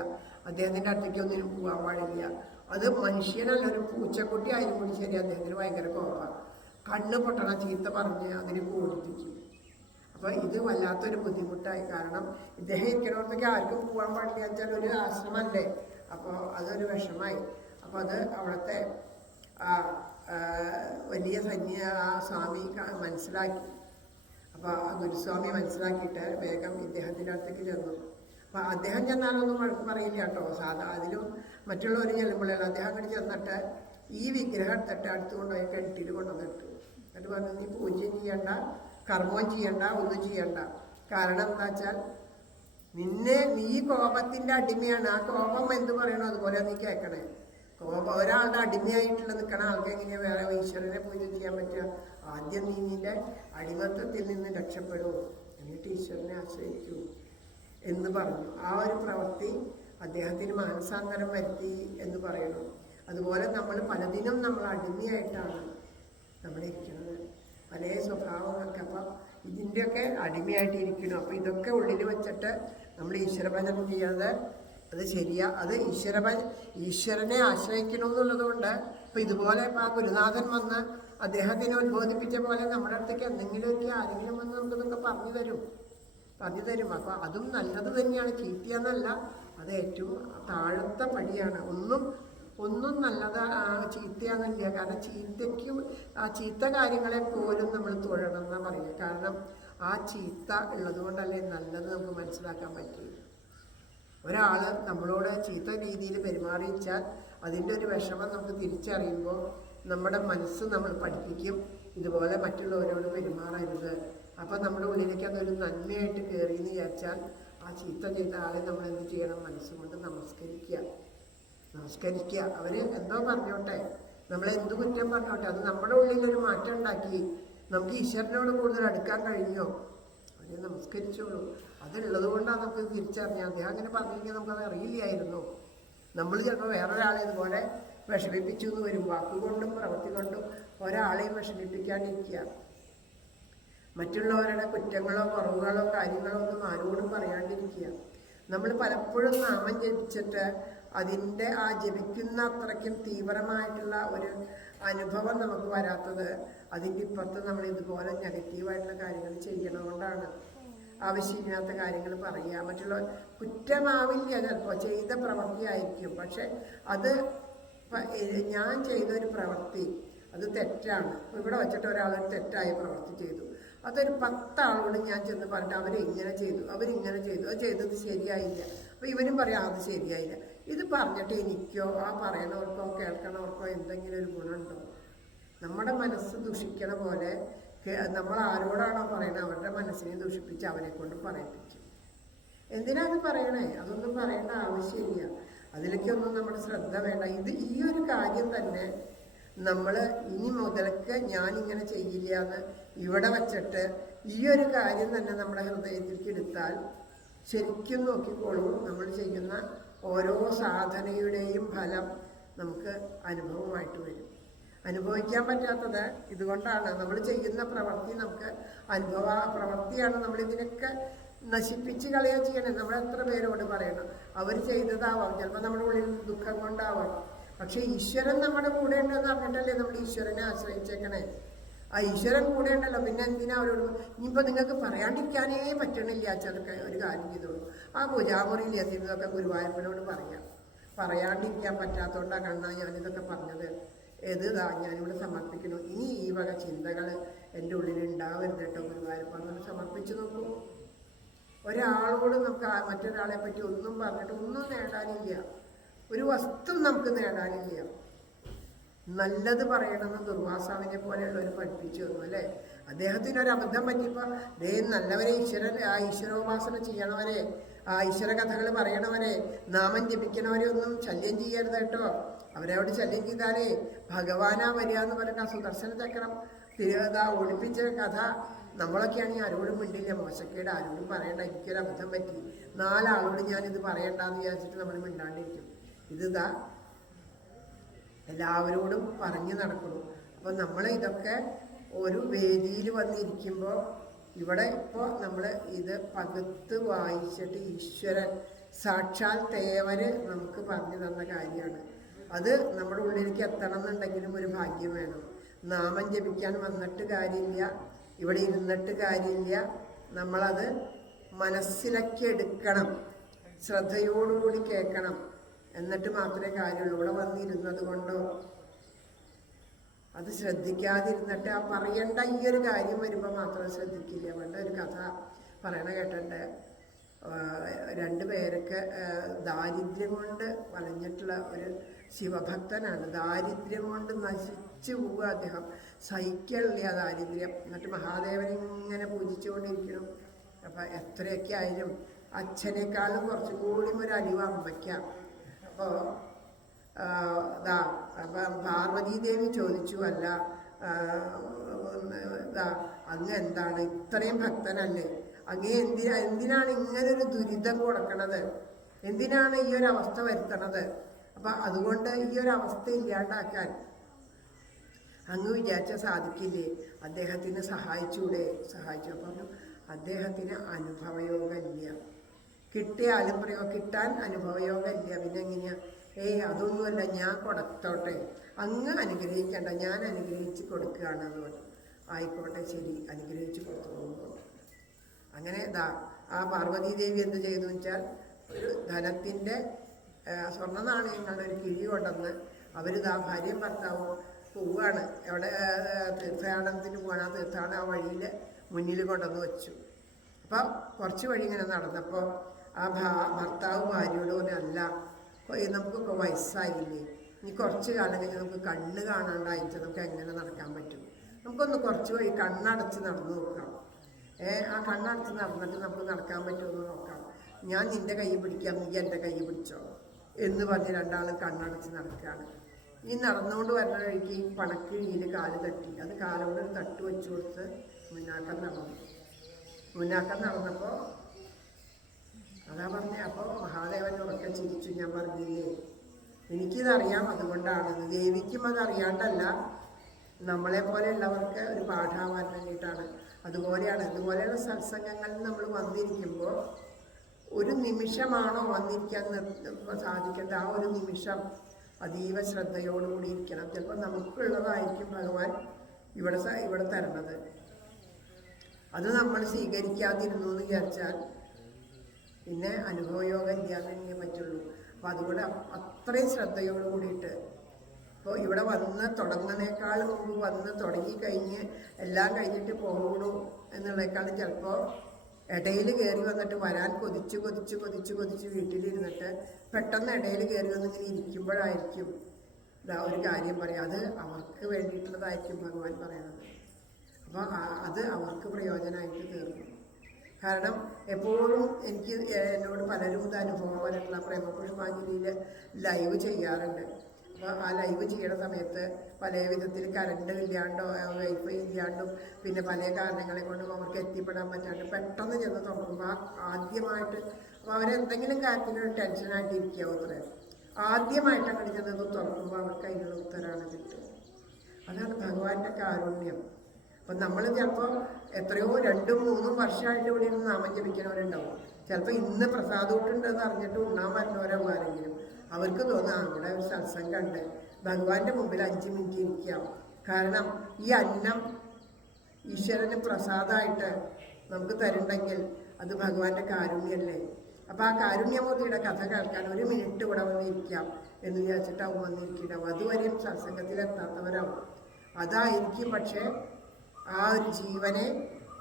അദ്ദേഹത്തിൻ്റെ അടുത്തേക്ക് ഒന്നിനും പോകാൻ പാടില്ല. അത് മനുഷ്യനല്ല, ഒരു പൂച്ചക്കുട്ടി ആയാലും കൂടി ശരി അദ്ദേഹത്തിന് ഭയങ്കര കോപമാണ്. കണ്ണ് പൊട്ടണ ചീത്ത പറഞ്ഞ് അതിന് കൂടിപ്പിക്കും. അപ്പോൾ ഇത് വല്ലാത്തൊരു ബുദ്ധിമുട്ടായി. കാരണം ഇദ്ദേഹം ഇരിക്കണോടത്തേക്ക് ആർക്കും പോകാൻ പാടില്ല വെച്ചാൽ ഒരു ആശ്രമല്ലേ. അപ്പോൾ അതൊരു വിഷമായി. അപ്പോൾ അത് അവിടുത്തെ വലിയ സ്വാമി മനസ്സിലാക്കി. അപ്പോൾ ആ ഗുരുസ്വാമി മനസ്സിലാക്കിയിട്ട് വേഗം ഇദ്ദേഹത്തിൻ്റെ അടുത്തേക്ക് ചെന്നു. അപ്പോൾ അദ്ദേഹം ചെന്നാലൊന്നും വഴക്ക് പറയില്ല കേട്ടോ. അതിലും മറ്റുള്ളവർ ചെല്ലുമ്പോഴല്ല അദ്ദേഹം അങ്ങോട്ട് ചെന്നിട്ട് ഈ വിഗ്രഹം എടുത്തിട്ട് അടുത്ത് കൊണ്ടുപോയി കിണറ്റിൽ കൊണ്ടുവന്നിട്ടു. എന്നിട്ട് പറഞ്ഞു, നീ പൂജയും ചെയ്യണ്ട, കർമ്മവും ചെയ്യണ്ട, ഒന്നും ചെയ്യണ്ട. കാരണം എന്താ വെച്ചാൽ നീ കോപത്തിൻ്റെ അടിമയാണ്. ആ കോപം എന്ത് പറയണോ അതുപോലെ നീ കേൾക്കണേ. കോപം ഒരാളുടെ അടിമയായിട്ടുള്ള നിൽക്കണ ആൾക്ക് എങ്ങനെയാണ് വേറെ ഈശ്വരനെ പൂജ ചെയ്യാൻ പറ്റുക? ആദ്യം നീ നിന്റെ അടിമത്തത്തിൽ നിന്ന് രക്ഷപ്പെടൂ, എന്നിട്ട് ഈശ്വരനെ ആശ്രയിക്കൂ എന്ന് പറഞ്ഞു. ആ ഒരു പ്രവൃത്തി അദ്ദേഹത്തിന് മാനസാന്തരം വരുത്തി എന്ന് പറയുന്നു. അതുപോലെ നമ്മൾ പലതിനും നമ്മൾ അടിമയായിട്ടാണ് നമ്മളിരിക്കുന്നത്, പല സ്വഭാവങ്ങൾക്ക്. അപ്പം ഇതിൻ്റെയൊക്കെ അടിമയായിട്ടിരിക്കണം. അപ്പോൾ ഇതൊക്കെ ഉള്ളിൽ വെച്ചിട്ട് നമ്മൾ ഈശ്വരഭജനം ചെയ്യുന്നത് അത് ശരിയാ. അത് ഈശ്വരനെ ആശ്രയിക്കണമെന്നുള്ളത് കൊണ്ട് ഇപ്പം ഇതുപോലെ ഇപ്പം ആ ഗുരുനാഥൻ വന്ന് അദ്ദേഹത്തിനെ ഉദ്ബോധിപ്പിച്ച പോലെ നമ്മുടെ അടുത്തേക്ക് എന്തെങ്കിലുമൊക്കെ ആരെങ്കിലും വന്ന് നമുക്കിതൊക്കെ പറഞ്ഞു തരും. അപ്പോൾ അതും നല്ലത് തന്നെയാണ്, ചീത്തയെന്നല്ല. അത് ഏറ്റവും താഴത്തെ പടിയാണ്. ഒന്നും നല്ലത് ചീത്തയാണെന്നില്ല. കാരണം ചീത്ത കാര്യങ്ങളെ പോലും നമ്മൾ തൊഴണം എന്നാണ് പറയുക. കാരണം ആ ചീത്ത ഉള്ളത് കൊണ്ടല്ലേ നല്ലത് നമുക്ക് മനസ്സിലാക്കാൻ പറ്റും. ഒരാൾ നമ്മളോട് ചീത്ത രീതിയിൽ പെരുമാറിച്ചാൽ അതിൻ്റെ ഒരു വിഷമം നമുക്ക് തിരിച്ചറിയുമ്പോൾ നമ്മുടെ മനസ്സ് നമ്മൾ പഠിപ്പിക്കും ഇതുപോലെ മറ്റുള്ളവരോട് പെരുമാറരുത്. അപ്പം നമ്മുടെ ഉള്ളിലേക്ക് അതൊരു നന്മയായിട്ട് കയറി എന്ന് വിചാരിച്ചാൽ ആ ചീത്ത ചെയ്ത ആളെ നമ്മൾ എന്ത് ചെയ്യണം? മനസ്സുകൊണ്ട് നമസ്കരിക്കുക. അവർ എന്തോ പറഞ്ഞോട്ടെ, നമ്മളെന്ത് കുറ്റം പറഞ്ഞോട്ടെ, അത് നമ്മുടെ ഉള്ളിലൊരു മാറ്റം ഉണ്ടാക്കി നമുക്ക് ഈശ്വരനോട് കൂടുതൽ അടുക്കാൻ കഴിഞ്ഞോ? അവരെ നമസ്കരിച്ചോളൂ. അതുള്ളത് കൊണ്ടാണ് നമുക്ക് തിരിച്ചറിഞ്ഞാൽ. അദ്ദേഹം അങ്ങനെ പറഞ്ഞെങ്കിൽ നമുക്കത് അറിയില്ലായിരുന്നു. നമ്മൾ ചിലപ്പോൾ വേറൊരാളെ ഇതുപോലെ വിഷമിപ്പിച്ചു എന്ന് വരും. വാക്കുകൊണ്ടും പ്രവൃത്തി കൊണ്ടും ഒരാളെയും വിഷമിപ്പിക്കാണ്ടിരിക്കുക. മറ്റുള്ളവരുടെ കുറ്റങ്ങളോ കുറവുകളോ കാര്യങ്ങളോ ഒന്നും ആരോടും പറയാണ്ടിരിക്കുക. നമ്മൾ പലപ്പോഴും നാമം ജപിച്ചിട്ട് അതിൻ്റെ ആ ജപിക്കുന്ന അത്രയ്ക്കും തീവ്രമായിട്ടുള്ള ഒരു അനുഭവം നമുക്ക് വരാത്തത് അതിൻ്റെ ഇപ്പുറത്ത് നമ്മൾ ഇതുപോലെ നെഗറ്റീവായിട്ടുള്ള കാര്യങ്ങൾ ചെയ്യണതുകൊണ്ടാണ്. ആവശ്യമില്ലാത്ത കാര്യങ്ങൾ പറയുക. മറ്റുള്ള കുറ്റമാവില്ല, ചിലപ്പോൾ ചെയ്ത പ്രവൃത്തിയായിരിക്കും. പക്ഷെ അത് ഞാൻ ചെയ്തൊരു പ്രവൃത്തി അത് തെറ്റാണ്. ഇവിടെ വെച്ചിട്ട് ഒരാളൊരു തെറ്റായ പ്രവൃത്തി ചെയ്തു, അതൊരു 10 ആളോട് ഞാൻ ചെന്ന് പറഞ്ഞിട്ട് അവരിങ്ങനെ ചെയ്തു, അത് ചെയ്തത് ശരിയായില്ല. അപ്പോൾ ഇവരും പറയാം അത് ശരിയായില്ല. ഇത് പറഞ്ഞിട്ട് എനിക്കോ ആ പറയണവർക്കോ കേൾക്കണവർക്കോ എന്തെങ്കിലും ഒരു ഗുണമുണ്ടോ? നമ്മുടെ മനസ്സ് ദുഷിക്കണ പോലെ നമ്മൾ ആരോടാണോ പറയണത് അവരുടെ മനസ്സിനെ ദുഷിപ്പിച്ച് അവരെ കൊണ്ട് പറയിപ്പിക്കും. എന്തിനാ അത് പറയണേ? അതൊന്നും പറയേണ്ട ആവശ്യമില്ല. അതിലേക്കൊന്നും നമ്മുടെ ശ്രദ്ധ വേണ്ട. ഈ ഒരു കാര്യം തന്നെ നമ്മൾ ഇനി മുതലൊക്കെ ഞാനിങ്ങനെ ചെയ്യില്ല എന്ന് ഇവിടെ വച്ചിട്ട് ഈ ഒരു കാര്യം തന്നെ നമ്മുടെ ഹൃദയത്തിലേക്ക് എടുത്താൽ ശരിക്കും നോക്കിക്കോളൂ, നമ്മൾ ചെയ്യുന്ന ഓരോ സാധനയുടെയും ഫലം നമുക്ക് അനുഭവമായിട്ട് വരും. അനുഭവിക്കാൻ പറ്റാത്തത് ഇതുകൊണ്ടാണ്. നമ്മൾ ചെയ്യുന്ന പ്രവൃത്തി നമുക്ക് പ്രവൃത്തിയാണ്. നമ്മളിതിനൊക്കെ നശിപ്പിച്ച് കളയുക ചെയ്യണേ. നമ്മൾ എത്ര പേരോട് പറയണം, അവർ ചെയ്തതാവാം, ചിലപ്പോൾ നമ്മുടെ ഉള്ളിൽ ദുഃഖം കൊണ്ടാവാം. പക്ഷെ ഈശ്വരൻ നമ്മുടെ കൂടെ ഉണ്ടെന്ന് പറഞ്ഞിട്ടല്ലേ നമ്മൾ ഈശ്വരനെ ആശ്രയിച്ചേക്കണേ. ആ ഈശ്വരൻ കൂടെ ഉണ്ടല്ലോ, പിന്നെ എന്തിനാ അവരോട്? ഇനിയിപ്പോൾ നിങ്ങൾക്ക് പറയാണ്ടിരിക്കാനേ പറ്റണില്ല, അച്ഛനൊക്കെ ഒരു കാര്യം ചെയ്തോളൂ. ആ പൂജാമുറിയിൽ എത്തിയതൊക്കെ ഗുരുവായൂരപ്പനോട് പറയാണ്ടിരിക്കാൻ പറ്റാത്തതുകൊണ്ടാണ് കണ്ണാ ഞാനിതൊക്കെ പറഞ്ഞത്. ഞാനിവിടെ സമർപ്പിക്കുന്നു. ഇനി ഈ വക ചിന്തകൾ എൻ്റെ ഉള്ളിൽ ഉണ്ടാവരുത് കേട്ടോ ഗുരുവായൂരപ്പ എന്നൊന്ന് സമർപ്പിച്ച് നോക്കൂ. ഒരാളോട് നമുക്ക് മറ്റൊരാളെ പറ്റി ഒന്നും പറഞ്ഞിട്ട് ഒന്നും നേടാനില്ല, ഒരു വസ്തു നമുക്ക് നേടാനില്ല. നല്ലത് പറയണമെന്ന് ദുർവാസാവിനെ പോലെയുള്ളവർ പഠിപ്പിച്ചു തന്നു അല്ലേ. അദ്ദേഹത്തിനൊരു അബദ്ധം പറ്റിയപ്പോൾ നല്ലവരെ ഈശ്വരോപാസന ചെയ്യണവരെ, ആ ഈശ്വര കഥകൾ പറയണവരെ, നാമം ജപിക്കണവരെ ഒന്നും ശല്യം ചെയ്യരുത് കേട്ടോ. അവരവിടെ ശല്യം ചെയ്താലേ ഭഗവാനാ വരിക എന്ന് പറഞ്ഞ സുദർശന ചക്രം ഒളിപ്പിച്ച കഥ നമ്മളൊക്കെയാണെങ്കിൽ ആരോടും മിണ്ടില്ല. മോശക്കേട് ആരോടും പറയണ്ട, എനിക്കൊരു അബദ്ധം പറ്റി, 4 ആളോട് ഞാനിത് പറയണ്ടെന്ന് വിചാരിച്ചിട്ട് നമ്മൾ മിണ്ടാണ്ടിരിക്കും. ഇതാ എല്ലാവരോടും പറഞ്ഞു നടക്കുന്നു. അപ്പോൾ നമ്മൾ ഇതൊക്കെ ഒരു വേദിയിൽ വന്നിരിക്കുമ്പോൾ ഇവിടെ ഇപ്പോൾ നമ്മൾ ഇത് പകുത്ത് വായിച്ചിട്ട് ഈശ്വരൻ സാക്ഷാൽ തേവര് നമുക്ക് പറഞ്ഞു തന്ന കാര്യമാണ്. അത് നമ്മുടെ ഉള്ളിലേക്ക് എത്തണം എന്നുണ്ടെങ്കിലും ഒരു ഭാഗ്യം വേണം. നാമം ജപിക്കാൻ വന്നിട്ട് കാര്യമില്ല, ഇവിടെ ഇരുന്നിട്ട് കാര്യമില്ല. നമ്മളത് മനസ്സിലൊക്കെ എടുക്കണം, ശ്രദ്ധയോടുകൂടി കേൾക്കണം. എന്നിട്ട് മാത്രമേ കാര്യമുള്ളൂ. ഇവിടെ വന്നിരുന്നത് കൊണ്ടോ അത് ശ്രദ്ധിക്കാതിരുന്നിട്ട് ആ പറയേണ്ട ഈ ഒരു കാര്യം വരുമ്പോൾ മാത്രം ശ്രദ്ധിക്കില്ല. പണ്ട് ഒരു കഥ പറയണ കേട്ടിട്ടുണ്ട്. 2 പേരൊക്കെ ദാരിദ്ര്യം കൊണ്ട് വലഞ്ഞിട്ടുള്ള ഒരു ശിവഭക്തനാണ്. ദാരിദ്ര്യം കൊണ്ട് നശിച്ചു പോവുക അദ്ദേഹം, സഹിക്കണില്ല ദാരിദ്ര്യം. എന്നിട്ട് മഹാദേവനെ ഇങ്ങനെ പൂജിച്ചുകൊണ്ടിരിക്കണം. അപ്പം എത്രയൊക്കെ ആയാലും അച്ഛനേക്കാളും കുറച്ചും കൂടി ഒരു അലിവ് അമ്മയ്ക്കാം. അപ്പോൾ പാർവതീദേവി ചോദിച്ചു, അല്ല അങ്ങ് എന്താണ് ഇത്രയും ഭക്തനല്ലേ, അങ്ങേ എന്തിനാണ് ഇങ്ങനൊരു ദുരിതം കൊടുക്കണത്, എന്തിനാണ് ഈ ഒരു അവസ്ഥ വരുത്തണത്? അപ്പം അതുകൊണ്ട് ഈ ഒരു അവസ്ഥ ഇല്ലാണ്ടാക്കാൻ അങ്ങ് വിചാരിച്ചാൽ സാധിക്കില്ലേ, അദ്ദേഹത്തിന് സഹായിച്ചു. അപ്പം അദ്ദേഹത്തിന് അനുഭവയോഗമില്ല. കിട്ടിയാലും കിട്ടാൻ അനുഭവയോഗമില്ല. പിന്നെ എങ്ങനെയാ? അതൊന്നുമല്ല, ഞാൻ കൊടുത്തോട്ടെ, അങ്ങ് അനുഗ്രഹിക്കണ്ട, ഞാൻ അനുഗ്രഹിച്ച് കൊടുക്കുകയാണെന്ന് പറഞ്ഞു. ആയിക്കോട്ടെ ശരി, അനുഗ്രഹിച്ച് കൊടുത്തു. അങ്ങനെ ആ പാർവതീദേവി എന്ത് ചെയ്തു വെച്ചാൽ ഒരു ധനത്തിൻ്റെ സ്വർണ്ണ നാണയങ്ങളുടെ ഒരു കിഴി കൊണ്ടുവന്ന് ഭാര്യയും ഭർത്താവും പോവുകയാണ്. എവിടെ തീർത്ഥാടനത്തിന് പോവാണ്. ആ തീർത്ഥാടനം ആ വഴിയിൽ മുന്നിൽ കൊണ്ടുവന്ന് വെച്ചു. അപ്പം കുറച്ച് വഴി ഇങ്ങനെ നടന്നപ്പോൾ ആ ഭർത്താവ് ഭാര്യയോട് പറഞ്ഞല്ല, നമുക്കൊക്കെ വയസ്സായില്ലേ, ഇനി കുറച്ച് കാലം കഴിഞ്ഞ് നമുക്ക് കണ്ണ് കാണാണ്ടായിട്ട് നമുക്ക് എങ്ങനെ നടക്കാൻ പറ്റും, നമുക്കൊന്ന് കുറച്ച് വഴി കണ്ണടച്ച് നടന്നു നോക്കാം. ആ കണ്ണടച്ച് നടന്നിട്ട് നമുക്ക് നടക്കാൻ പറ്റുമെന്ന് നോക്കാം. ഞാൻ നിന്റെ കൈ പിടിക്കാം, നീ എൻ്റെ കൈ പിടിച്ചോ എന്ന് പറഞ്ഞ് രണ്ടാളും കണ്ണടച്ച് നടക്കുകയാണ്. ഈ നടന്നുകൊണ്ട് വരുന്ന വഴിക്ക് ഈ പണക്കിഴിയിൽ കാല് തട്ടി. അത് കാലോട് ഒരു തട്ട് വെച്ച് കൊടുത്ത് മുന്നാക്കം നടന്നപ്പോൾ അതാ പറഞ്ഞേ. അപ്പോൾ മഹാദേവൻ ഉറക്കെ ചിരിച്ചു. ഞാൻ പറഞ്ഞില്ലേ എനിക്കിതറിയാം, അതുകൊണ്ടാണ്. ദേവിക്കും അതറിയാണ്ടല്ല, നമ്മളെപ്പോലെയുള്ളവർക്ക് ഒരു പാഠാവാൻ വേണ്ടിയിട്ടാണ്. ഇതുപോലെയുള്ള സത്സംഗങ്ങളിൽ നമ്മൾ വന്നിരിക്കുമ്പോൾ ഒരു നിമിഷമാണോ വന്നിരിക്കാൻ സാധിക്കേണ്ട, ആ ഒരു നിമിഷം അതീവ ശ്രദ്ധയോടുകൂടി ഇരിക്കണം. ചിലപ്പോൾ നമുക്കുള്ളതായിരിക്കും ഭഗവാൻ ഇവിടെ തരണത്. അത് നമ്മൾ സ്വീകരിക്കാതിരുന്നു എന്ന് വിചാരിച്ചാൽ പിന്നെ അനുഭവയോഗം ഇല്ലാതെ തന്നെ പറ്റുള്ളൂ. അപ്പോൾ അതുകൊണ്ട് അത്രയും ശ്രദ്ധയോട് കൂടിയിട്ട് ഇപ്പോൾ ഇവിടെ തുടങ്ങുന്നേക്കാൾ മുമ്പ് തുടങ്ങിക്കഴിഞ്ഞ് എല്ലാം കഴിഞ്ഞിട്ട് പോകണു എന്നുള്ളേക്കാളും ചിലപ്പോൾ ഇടയിൽ കയറി വന്നിട്ട് വരാൻ കൊതിച്ച് വീട്ടിലിരുന്നിട്ട് പെട്ടെന്ന് ഇടയിൽ കയറി വന്നിങ്ങനെ ഇരിക്കുമ്പോഴായിരിക്കും ഒരു കാര്യം പറയാം. അത് അവർക്ക് വേണ്ടിയിട്ടുള്ളതായിരിക്കും ഭഗവാൻ പറയണത്. അപ്പോൾ അത് അവർക്ക് പ്രയോജനമായിട്ട് തീർന്നു. കാരണം എപ്പോഴും എന്നോട് പലരും ഇത് അനുഭവം പോലുള്ള പ്രേമപുഷ്പാഞ്ജലിയിൽ ലൈവ് ചെയ്യാറുണ്ട്. അപ്പോൾ ആ ലൈവ് ചെയ്യുന്ന സമയത്ത് പല വിധത്തിൽ കറണ്ട് ഇല്ലാണ്ടോ വൈഫൈ ഇല്ലാണ്ടും പിന്നെ പല കാരണങ്ങളെ കൊണ്ടും അവർക്ക് എത്തിപ്പെടാൻ പറ്റാണ്ട് പെട്ടെന്ന് ചെന്ന് തുറക്കുമ്പോൾ ആദ്യമായിട്ട് അപ്പോൾ അവരെന്തെങ്കിലും കാര്യത്തിനൊരു ടെൻഷനായിട്ട് ഇരിക്കാവുന്നത് ആദ്യമായിട്ട് അങ്ങനെ ചെന്നത് തുറക്കുമ്പോൾ അവർക്ക് അതിനുള്ള ഉത്തരമാണ് കിട്ടുക. അതാണ് ഭഗവാന്റെ കാരുണ്യം. അപ്പം നമ്മൾ ചിലപ്പോൾ എത്രയോ 2-3 വർഷമായിട്ട് ഇവിടെ ഇരുന്ന് നാമം ജപിക്കുന്നവരുണ്ടാവും. ചിലപ്പോൾ ഇന്ന് പ്രസാദൂട്ടുണ്ടെന്ന് അറിഞ്ഞിട്ട് ഉണ്ണാൻ വരുന്നവരാവും ആരെങ്കിലും. അവർക്ക് തോന്നാം ഇവിടെ ഒരു സത്സംഗം ഉണ്ട്, ഭഗവാന്റെ മുമ്പിൽ 5 മിനിറ്റ് ഇരിക്കാം. കാരണം ഈ അന്നം ഈശ്വരന് പ്രസാദമായിട്ട് നമുക്ക് തരുന്നുണ്ടെങ്കിൽ അത് ഭഗവാന്റെ കാരുണ്യല്ലേ. അപ്പം ആ കാരുണ്യമൂർത്തിയുടെ കഥ കേൾക്കാൻ 1 മിനിറ്റ് ഇവിടെ വന്നിരിക്കാം എന്ന് വിചാരിച്ചിട്ടാവും വന്നിരിക്കണം. അതുവരെയും സത്സംഗത്തിലെത്താത്തവരാവും. അതായിരിക്കും പക്ഷേ ആ ഒരു ജീവനെ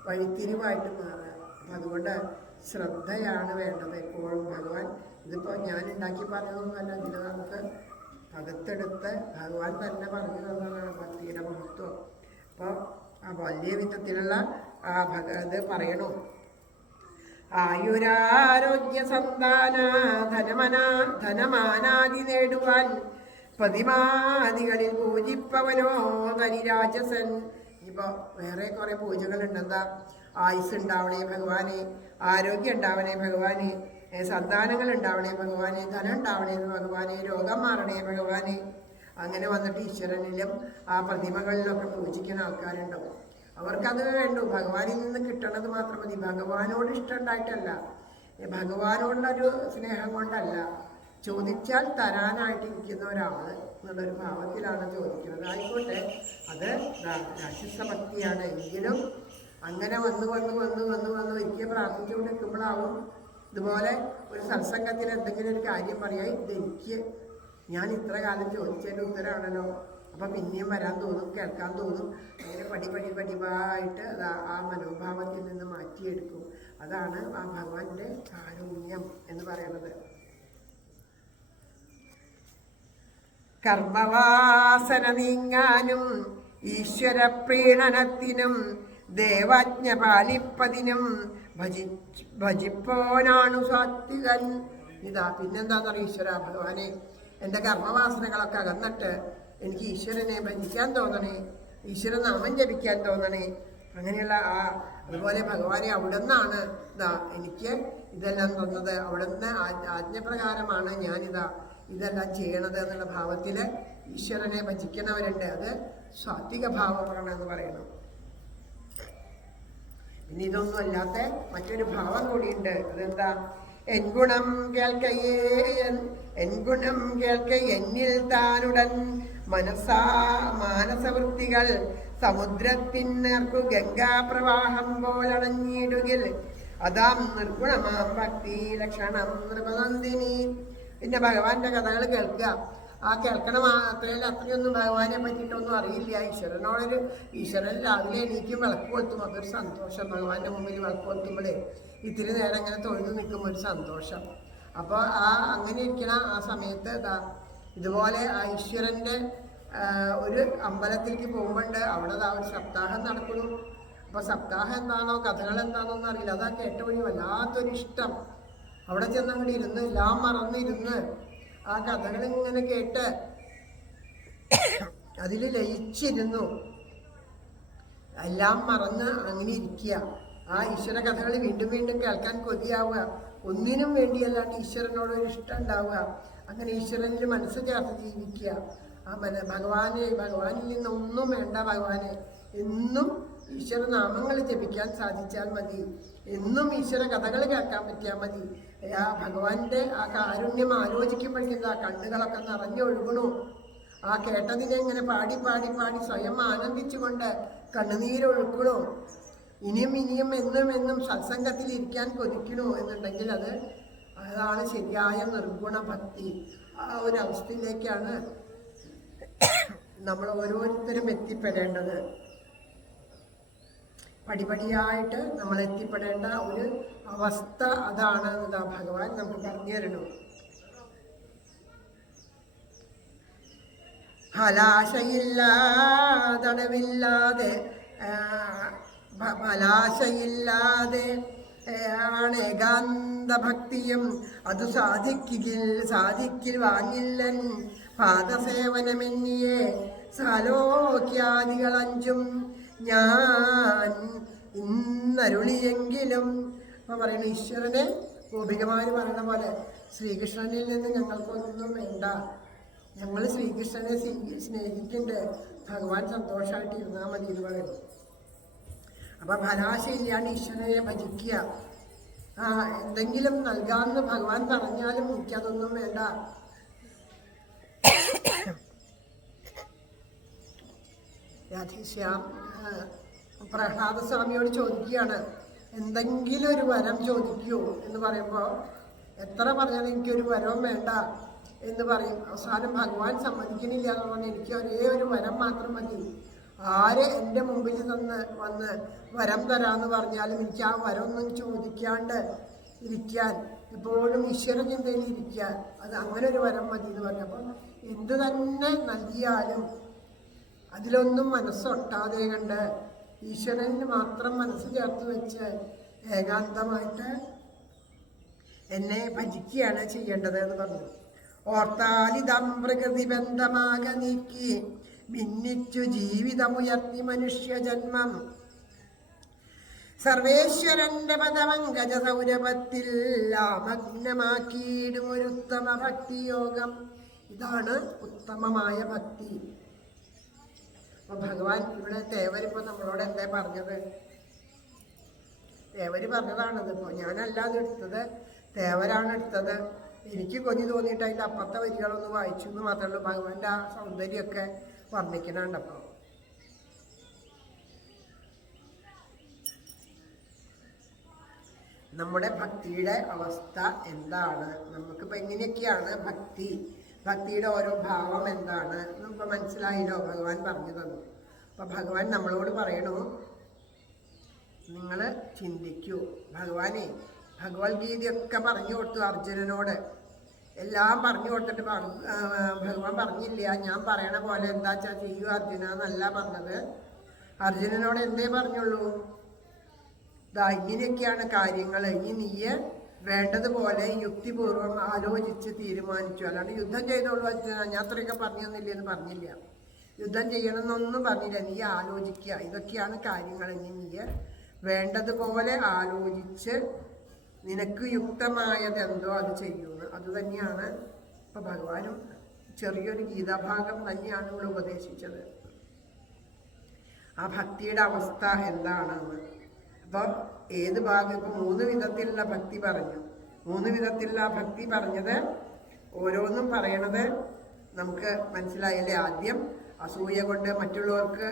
വഴിത്തിരിവായിട്ട് മാറുക. അപ്പം അതുകൊണ്ട് ശ്രദ്ധയാണ് വേണ്ടത് എപ്പോഴും. ഭഗവാൻ ഇതിപ്പോൾ ഞാൻ ഉണ്ടാക്കി പറഞ്ഞതൊന്നുമല്ല, ഇതിൽ നമുക്ക് അകത്തെടുത്ത് ഭഗവാൻ തന്നെ പറഞ്ഞു തന്നതാണ് ഭക്തിയുടെ മഹത്വം. അപ്പോൾ ആ വലിയ വിധത്തിലുള്ള ഇത് പറയണു. ആയുരാരോഗ്യ സന്താന ധനമാനാദി നേടുവാൻ പ്രതിമാദികളിൽ പൂജിപ്പവനോ ധനിരാജസൻ. ഇപ്പോൾ വേറെ കുറേ പൂജകളുണ്ട്. എന്താ? ആയുസ് ഉണ്ടാവണേ ഭഗവാനെ, ആരോഗ്യം ഉണ്ടാവണേ ഭഗവാനെ, സന്താനങ്ങൾ ഉണ്ടാവണേ ഭഗവാനെ, ധനം ഉണ്ടാവണേ ഭഗവാനെ, രോഗം മാറണേ ഭഗവാനെ. അങ്ങനെ വന്നിട്ട് ഈശ്വരനിലും ആ പ്രതിമകളിലൊക്കെ പൂജിക്കുന്ന ആൾക്കാരുണ്ടാവും. അവർക്കത് വേണ്ടു. ഭഗവാനിൽ നിന്ന് കിട്ടണത് മാത്രം മതി. ഭഗവാനോട് ഇഷ്ടം ഉണ്ടായിട്ടല്ല, ഭഗവാനോടുള്ളൊരു സ്നേഹം കൊണ്ടല്ല, ചോദിച്ചാൽ തരാനായിട്ടിരിക്കുന്ന ഒരാൾ എന്നുള്ളൊരു ഭാവത്തിലാണ് ചോദിക്കുന്നത്. ആയിക്കോട്ടെ, അത് രാക്ഷസ ഭക്തിയാണ്. എങ്കിലും അങ്ങനെ വന്ന് ഒരിക്കൽ പ്രാർത്ഥിച്ചുകൊണ്ട് നിൽക്കുമ്പോഴാവും ഇതുപോലെ ഒരു സത്സംഗത്തിൽ എന്തെങ്കിലും ഒരു കാര്യം പറയാം, ഇതെനിക്ക് ഞാൻ ഇത്ര കാലം ചോദിച്ചതിൻ്റെ ഉത്തരമാണല്ലോ. അപ്പം പിന്നെയും വരാൻ തോന്നും, കേൾക്കാൻ തോന്നും. അങ്ങനെ പടിപായിട്ട് അത് ആ മനോഭാവത്തിൽ നിന്ന് മാറ്റിയെടുക്കും. അതാണ് ആ ഭഗവാന്റെ കാരുണ്യം എന്ന് പറയുന്നത്. കർമ്മവാസന നീങ്ങാനും ഈശ്വര പ്രീണനത്തിനും ദേവാജ്ഞ പാലിപ്പതിനും ഭജിപ്പോനാണു സാത്വികൻ. ഇതാ പിന്നെന്താന്ന് പറയുക, ഈശ്വര ഭഗവാനെ, എൻ്റെ കർമ്മവാസനകളൊക്കെ അകന്നിട്ട് എനിക്ക് ഈശ്വരനെ ഭജിക്കാൻ തോന്നണേ, ഈശ്വരനാമം ജപിക്കാൻ തോന്നണേ. അങ്ങനെയുള്ള അതുപോലെ ഭഗവാനെ അവിടെ നിന്നാണ് എനിക്ക് ഇതെല്ലാം തന്നത്, അവിടെ നിന്ന് ആജ്ഞപ്രകാരമാണ് ഇതെല്ലാം ചെയ്യണത് എന്നുള്ള ഭാവത്തിൽ ഈശ്വരനെ ഭജിക്കുന്നവരുണ്ട്. അത് സാത്വിക ഭാവമാണ് എന്ന് പറയുന്നു. പിന്നെ ഇതൊന്നും അല്ലാത്ത മറ്റൊരു ഭാവം കൂടിയുണ്ട്. അതെന്താ? എൻഗുണം കേൾക്ക എന്നിൽ താനുടൻ മാനസവൃത്തികൾ സമുദ്രത്തിനർക്കു ഗംഗാപ്രവാഹം പോലടഞ്ഞിടുകിൽ അതാം നിർഗുണമാം ഭക്തി ലക്ഷണം നൃപനന്ദിനി. പിന്നെ ഭഗവാന്റെ കഥകൾ കേൾക്കുക. ആ കേൾക്കണ അത്രയൊന്നും ഭഗവാനെ പറ്റിയിട്ടൊന്നും അറിയില്ല. ഈശ്വരൻ രാവിലെ എണീക്കും വിളക്ക് കൊളുത്തും, അതൊരു സന്തോഷം. ഭഗവാന്റെ മുമ്പിൽ വിളക്ക് കൊളുത്തുമ്പോഴേ ഇത്തിരി നേരം ഇങ്ങനെ തൊഴുതു നിൽക്കുമ്പോൾ ഒരു സന്തോഷം. അപ്പോൾ അങ്ങനെ ഇരിക്കണ ആ സമയത്ത് ഇതുപോലെ ആ ഈശ്വരൻ്റെ ഒരു അമ്പലത്തിലേക്ക് പോകുമ്പോണ്ട് അവിടെ ഒരു സപ്താഹം നടക്കുന്നു. അപ്പോൾ സപ്താഹം എന്താണോ കഥകൾ എന്താണോ എന്നറിയില്ല. അതാ കേട്ട വഴി വല്ലാത്തൊരിഷ്ടം. അവിടെ ചെന്നങ്ങോട്ട് ഇരുന്ന് എല്ലാം മറന്നിരുന്ന് ആ കഥകളിങ്ങനെ കേട്ട് അതിൽ ലയിച്ചിരുന്നു. എല്ലാം മറന്ന് അങ്ങനെ ഇരിക്കുക. ആ ഈശ്വര കഥകൾ വീണ്ടും വീണ്ടും കേൾക്കാൻ കൊതിയാവുക. ഒന്നിനും വേണ്ടിയല്ലാണ്ട് ഈശ്വരനോടൊരു ഇഷ്ടം ഉണ്ടാവുക. അങ്ങനെ ഈശ്വരനിൽ മനസ്സ് ചേർത്ത് ജീവിക്കുക. ആ ഭഗവാനിൽ നിന്നൊന്നും വേണ്ട. ഭഗവാനെ എന്നും ഈശ്വര നാമങ്ങൾ ജപിക്കാൻ സാധിച്ചാൽ മതി. എന്നും ഈശ്വര കഥകൾ കേൾക്കാൻ പറ്റിയാൽ മതി. ആ ഭഗവാന്റെ ആ കാരുണ്യം ആലോചിക്കുമ്പോഴേക്കും ആ കണ്ണുകളൊക്കെ നിറഞ്ഞൊഴുകണു. ആ കേട്ടതിനെ ഇങ്ങനെ പാടി പാടി പാടി സ്വയം ആനന്ദിച്ചുകൊണ്ട് കണ്ണുനീരൊഴുക്കണു. ഇനിയും ഇനിയും എന്നും എന്നും സത്സംഗത്തിൽ ഇരിക്കാൻ കൊതിക്കണു എന്നുണ്ടെങ്കിൽ അതാണ് ശരിയായ നിർഗുണ ഭക്തി. ആ ഒരു അവസ്ഥയിലേക്കാണ് നമ്മൾ ഓരോരുത്തരും എത്തിപ്പെടേണ്ടത്. പടിപടിയായിട്ട് നമ്മൾ എത്തിപ്പെടേണ്ട ഒരു അവസ്ഥ അതാണ് ഭഗവാൻ നമുക്ക് പറഞ്ഞു തരണു. ഫലാശയില്ലാതെ ആണ് ഏകാന്ത ഭക്തിയും. അത് സാധിക്കിൽ വാങ്ങില്ലൻ പാദസേവനമെന്നിയെ സാലോക്യാദികളഞ്ചും ഞാൻ ഇന്നരുളിയെങ്കിലും. അപ്പം പറയുന്നു, ഈശ്വരനെ ഗോപികമാര് പറയുന്ന പോലെ ശ്രീകൃഷ്ണനിൽ നിന്ന് ഞങ്ങൾക്കൊന്നും വേണ്ട. ഞങ്ങൾ ശ്രീകൃഷ്ണനെ സ്നേഹിക്കണ്ടേ, ഭഗവാൻ സന്തോഷമായിട്ട് ഇരുന്നാൽ മതി എന്ന് പറയുന്നു. അപ്പം ഫലാശയില്ലാണ്ട് ഈശ്വരനെ ഭജിക്കുക. എന്തെങ്കിലും നൽകാമെന്ന് ഭഗവാൻ പറഞ്ഞാലും എനിക്കതൊന്നും വേണ്ട. രാധേശ്യാം പ്രഹ്ലാദസ്വാമിയോട് ചോദിക്കുകയാണ്, എന്തെങ്കിലും ഒരു വരം ചോദിക്കൂ എന്ന് പറയുമ്പോൾ എത്ര പറഞ്ഞാലും എനിക്കൊരു വരവും വേണ്ട എന്ന് പറയും. അവസാനം ഭഗവാൻ സമ്മതിക്കണില്ല എന്ന് പറഞ്ഞാൽ എനിക്ക് ഒരേ ഒരു വരം മാത്രം മതി. ആര് എൻ്റെ മുമ്പിൽ വന്ന് വരം തരാമെന്ന് പറഞ്ഞാലും എനിക്ക് ആ വരമൊന്നും ചോദിക്കാണ്ട് ഇരിക്കാൻ, എപ്പോഴും ഈശ്വര ചിന്തയിൽ ഇരിക്കാൻ, അത് അങ്ങനെ ഒരു വരം മതി എന്ന് പറഞ്ഞപ്പോൾ എന്ത് തന്നെ നൽകിയാലും അതിലൊന്നും മനസ്സൊട്ടാതെ കണ്ട് ഈശ്വരന് മാത്രം മനസ്സ് ചേർത്ത് വെച്ച് ഏകാന്തമായിട്ട് എന്നെ ഭജിക്കുകയാണ് ചെയ്യേണ്ടത് എന്ന് പറഞ്ഞു. ഓർത്താലിതം പ്രകൃതി ബന്ധമാക നീക്കി ഭിന്നിച്ചു ജീവിതമുയർത്തി മനുഷ്യജന്മം സർവേശ്വരന്റെ പദമങ്കജ സൗരഭത്തിൽ ആമഗ്നമാക്കിയിടും ഒരു ഉത്തമ ഭക്തിയോഗം. ഇതാണ് ഉത്തമമായ ഭക്തി. അപ്പൊ ഭഗവാൻ ഇവിടെ തേവരിപ്പോ നമ്മളോട് എന്താ പറഞ്ഞത്? തേവര് പറഞ്ഞതാണത്. ഇപ്പോൾ ഞാനല്ലാതെ എടുത്തത്, തേവരാണ് എടുത്തത്. എനിക്ക് കൊതി തോന്നിയിട്ട് അതിൻ്റെ അപ്പുറത്തെ വരികളൊന്ന് വായിച്ചു എന്ന് മാത്രമേ ഉള്ളൂ. ഭഗവാന്റെ ആ സൗന്ദര്യമൊക്കെ വർണ്ണിക്കണുണ്ടപ്പോൾ നമ്മുടെ ഭക്തിയുടെ അവസ്ഥ എന്താണ്, നമുക്കിപ്പോൾ എങ്ങനെയൊക്കെയാണ് ഭക്തിയുടെ ഓരോ ഭാവം എന്താണ് നമുക്ക് മനസ്സിലായല്ലോ. ഭഗവാൻ പറഞ്ഞു തന്നു. അപ്പം ഭഗവാൻ നമ്മളോട് പറയണു, നിങ്ങൾ ചിന്തിക്കൂ. ഭഗവത്ഗീതയൊക്കെ പറഞ്ഞു കൊടുത്തു അർജുനനോട്. എല്ലാം പറഞ്ഞു കൊടുത്തിട്ട് ഭഗവാൻ പറഞ്ഞില്ല, ഞാൻ പറയണ പോലെ എന്താ വെച്ചാൽ ചെയ്യൂ അർജുന എന്നല്ല പറഞ്ഞത്. അർജുനനോട് എന്തേ പറഞ്ഞുള്ളൂ? ഇങ്ങനെയൊക്കെയാണ് കാര്യങ്ങൾ, ഇനി നീയെ വേണ്ടതുപോലെ യുക്തിപൂർവം ആലോചിച്ച് തീരുമാനിച്ചു. അല്ലാണ്ട് യുദ്ധം ചെയ്തോളൂ അർജുന, ഞാൻ അത്രയൊക്കെ പറഞ്ഞു തന്നില്ല എന്ന് പറഞ്ഞില്ല. യുദ്ധം ചെയ്യണമെന്നൊന്നും പറഞ്ഞില്ല. നീ ആലോചിക്കുക, ഇതൊക്കെയാണ് കാര്യങ്ങൾ. ഇനി നീയെ വേണ്ടതുപോലെ ആലോചിച്ച് നിനക്ക് യുക്തമായതെന്തോ അത് ചെയ്യുമെന്ന്. അതുതന്നെയാണ് ഇപ്പം ഭഗവാനും ചെറിയൊരു ഗീതാഭാഗം തന്നെയാണ് ഇവിടെ ഉപദേശിച്ചത്. ആ ഭക്തിയുടെ അവസ്ഥ എന്താണെന്ന്. അപ്പോൾ ഏത് ഭാഗം, ഇപ്പം 3 വിധത്തിലുള്ള ഭക്തി പറഞ്ഞു. 3 വിധത്തിലുള്ള ഭക്തി പറഞ്ഞത് ഓരോന്നും പറയണത് നമുക്ക് മനസ്സിലായല്ലേ. ആദ്യം അസൂയ കൊണ്ട് മറ്റുള്ളവർക്ക്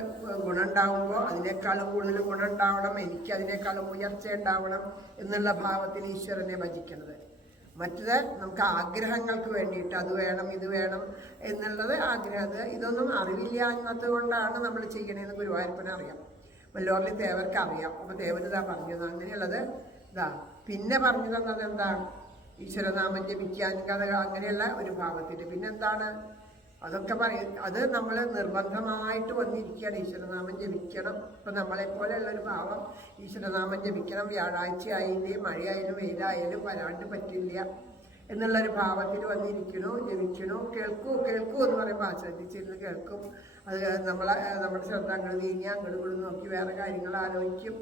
ഗുണം ഉണ്ടാവുമ്പോൾ അതിനേക്കാളും കൂടുതൽ ഗുണം ഉണ്ടാവണം, എനിക്ക് അതിനേക്കാളും ഉയർച്ച ഉണ്ടാവണം എന്നുള്ള ഭാവത്തിൽ ഈശ്വരനെ ഭജിക്കുന്നത്. മറ്റത് നമുക്ക് ആഗ്രഹങ്ങൾക്ക് വേണ്ടിയിട്ട് അത് വേണം ഇത് വേണം എന്നുള്ളത് ആഗ്രഹം. ഇതൊന്നും അറിവില്ലാത്തത് കൊണ്ടാണ് നമ്മൾ ചെയ്യണതെന്ന് ഗുരുവായൂരപ്പനെ അറിയാം, വല്ലോറിൽ തേവർക്ക് അറിയാം. അപ്പോൾ തേവരിതാ പറഞ്ഞത് അങ്ങനെയുള്ളത് പിന്നെ പറഞ്ഞു തന്നത് എന്താ? ഈശ്വരനാമം ജപിക്കാൻ കഥ അങ്ങനെയുള്ള ഒരു ഭാവത്തിൽ. പിന്നെന്താണ്? അതൊക്കെ അത് നമ്മൾ നിർബന്ധമായിട്ട് വന്നിരിക്കുകയാണ്. ഈശ്വരനാമം ജപിക്കണം. ഇപ്പം നമ്മളെപ്പോലെയുള്ളൊരു ഭാവം ഈശ്വരനാമം ജപിക്കണം. വ്യാഴാഴ്ച ആയില്ലേ, മഴയായാലും വെയിലായാലും വരാണ്ട് പറ്റില്ല എന്നുള്ളൊരു ഭാവത്തിൽ വന്നിരിക്കണു, ജപിക്കണു. കേൾക്കൂ എന്ന് പറയുമ്പോൾ ശ്രദ്ധിച്ചിരുന്ന് കേൾക്കും. അത് നമ്മുടെ ശ്രദ്ധ അങ്ങോട്ട് നീങ്ങി അങ്ങോട്ട് കൂടി നോക്കി വേറെ കാര്യങ്ങൾ ആലോചിക്കും.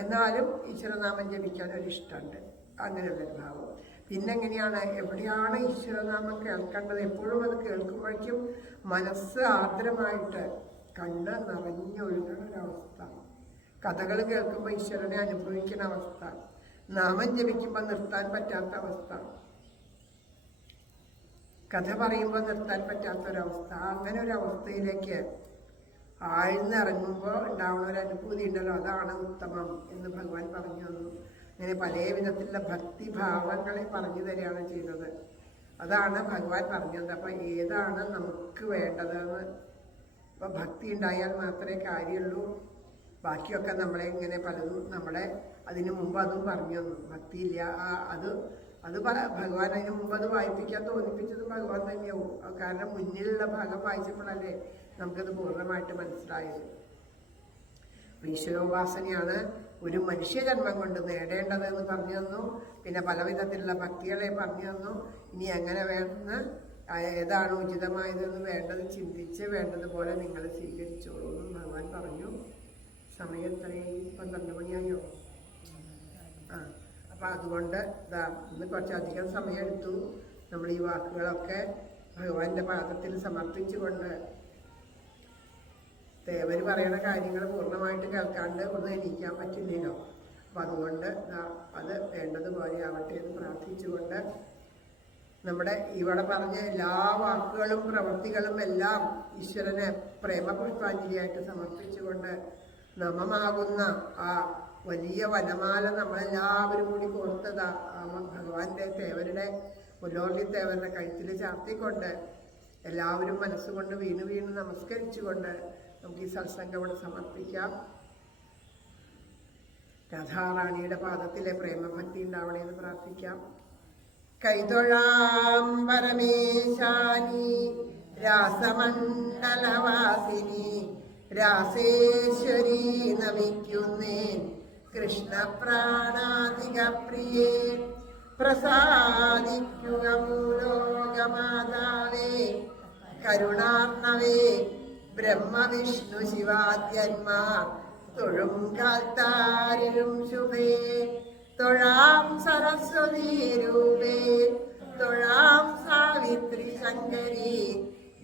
എന്നാലും ഈശ്വരനാമം ജപിക്കാൻ ഒരിഷ്ടമുണ്ട്, അങ്ങനെയുള്ളൊരു ഭാവം. പിന്നെ എങ്ങനെയാണ്, എവിടെയാണ് ഈശ്വരനാമം കേൾക്കേണ്ടത്? എപ്പോഴും അത് കേൾക്കുമ്പോഴേക്കും മനസ്സ് ആർദ്രമായിട്ട് കണ്ണ് നിറഞ്ഞൊഴുകുന്ന ഒരവസ്ഥ. കഥകൾ കേൾക്കുമ്പോൾ ഈശ്വരനെ അനുഭവിക്കുന്ന അവസ്ഥ, നാമം ജപിക്കുമ്പോൾ നിർത്താൻ പറ്റാത്ത അവസ്ഥ, കഥ പറയുമ്പോൾ നിർത്താൻ പറ്റാത്തൊരവസ്ഥ. അങ്ങനെ ഒരു അവസ്ഥയിലേക്ക് ആഴ്ന്നിറങ്ങുമ്പോൾ ഉണ്ടാവുന്ന ഒരു അനുഭൂതി ഉണ്ടല്ലോ, അതാണ് ഉത്തമം എന്ന് ഭഗവാൻ പറഞ്ഞു തന്നു. അങ്ങനെ പല വിധത്തിലുള്ള ഭക്തിഭാവങ്ങളെ പറഞ്ഞു തരികയാണ് ചെയ്തത്. അതാണ് ഭഗവാൻ പറഞ്ഞത്. അപ്പം ഏതാണ് നമുക്ക് വേണ്ടതെന്ന്, ഇപ്പം ഭക്തി ഉണ്ടായാൽ മാത്രമേ കാര്യമുള്ളൂ. ബാക്കിയൊക്കെ നമ്മളെ ഇങ്ങനെ പലതും നമ്മളെ അതിനു മുമ്പ് അതും പറഞ്ഞു തന്നു. ഭക്തിയില്ല, അത് ഭഗവാൻ അതിന് മുമ്പ് അത് വായിപ്പിക്കാൻ തോന്നിപ്പിച്ചത് ഭഗവാൻ തന്നെയാവും. കാരണം മുന്നിലുള്ള ഭാഗം വായിച്ചപ്പോഴല്ലേ നമുക്കത് പൂർണ്ണമായിട്ട് മനസ്സിലായത്. ഈശ്വരോപാസനയാണ് ഒരു മനുഷ്യജന്മം കൊണ്ട് നേടേണ്ടതെന്ന് പറഞ്ഞു തന്നു. പിന്നെ പല വിധത്തിലുള്ള ഭക്തികളെ പറഞ്ഞു തന്നു. ഇനി എങ്ങനെ വേണമെന്ന്, ഏതാണ് ഉചിതമായതെന്ന് വേണ്ടത് ചിന്തിച്ച് വേണ്ടതുപോലെ നിങ്ങൾ സ്വീകരിച്ചോളൂ എന്നും ഭഗവാൻ പറഞ്ഞു. സമയം എത്രയും 12 മണിയായോ? അപ്പം അതുകൊണ്ട് ഇന്ന് കുറച്ചധികം സമയം എടുത്തു. നമ്മൾ ഈ വാക്കുകളൊക്കെ ഭഗവാന്റെ പാദത്തിൽ സമർപ്പിച്ചുകൊണ്ട്, ദേവർ പറയുന്ന കാര്യങ്ങൾ പൂർണ്ണമായിട്ട് കേൾക്കാണ്ട് ഒന്നും എണീക്കാൻ പറ്റില്ലല്ലോ. അപ്പം അതുകൊണ്ട് അത് വേണ്ടതുപോലെ ആവട്ടെ എന്ന് പ്രാർത്ഥിച്ചുകൊണ്ട് നമ്മുടെ ഇവിടെ പറഞ്ഞ എല്ലാ വാക്കുകളും പ്രവൃത്തികളും എല്ലാം ഈശ്വരന് പ്രേമപുഷ്പാഞ്ജലിയായിട്ട് സമർപ്പിച്ചുകൊണ്ട് നമമാകുന്ന ആ വലിയ വനമാല നമ്മളെല്ലാവരും കൂടി കോർത്തതാ ഭഗവാന്റെ തേവരുടെ, മുല്ലോർലി തേവരുടെ കഴുത്തിൽ ചാർത്തിക്കൊണ്ട് എല്ലാവരും മനസ്സുകൊണ്ട് വീണ് നമസ്കരിച്ചുകൊണ്ട് നമുക്ക് ഈ സത്സംഗം ഇവിടെ സമർപ്പിക്കാം. രാധാറാണിയുടെ പാദത്തിലെ പ്രേമഭക്തി ഉണ്ടാവണേ എന്ന് പ്രാർത്ഥിക്കാം. കൈതൊഴാം പരമേശാനി രാസമണ്ഡലവാസിനി രാസേശ്വരി നമിക്കുന്നേൻ കൃഷ്ണപ്രാണാധിക പ്രിയേ പ്രസാദിക്കുക മൂലോകമാതാവേ കരുണാർണവേ ബ്രഹ്മവിഷ്ണു ശിവാദ്യന്മാർ തൊഴും കാൽത്താരിലും ശുഭേ തൊഴാം സരസ്വതീ രൂപേ തൊഴാം സാവിത്രി ശങ്കരി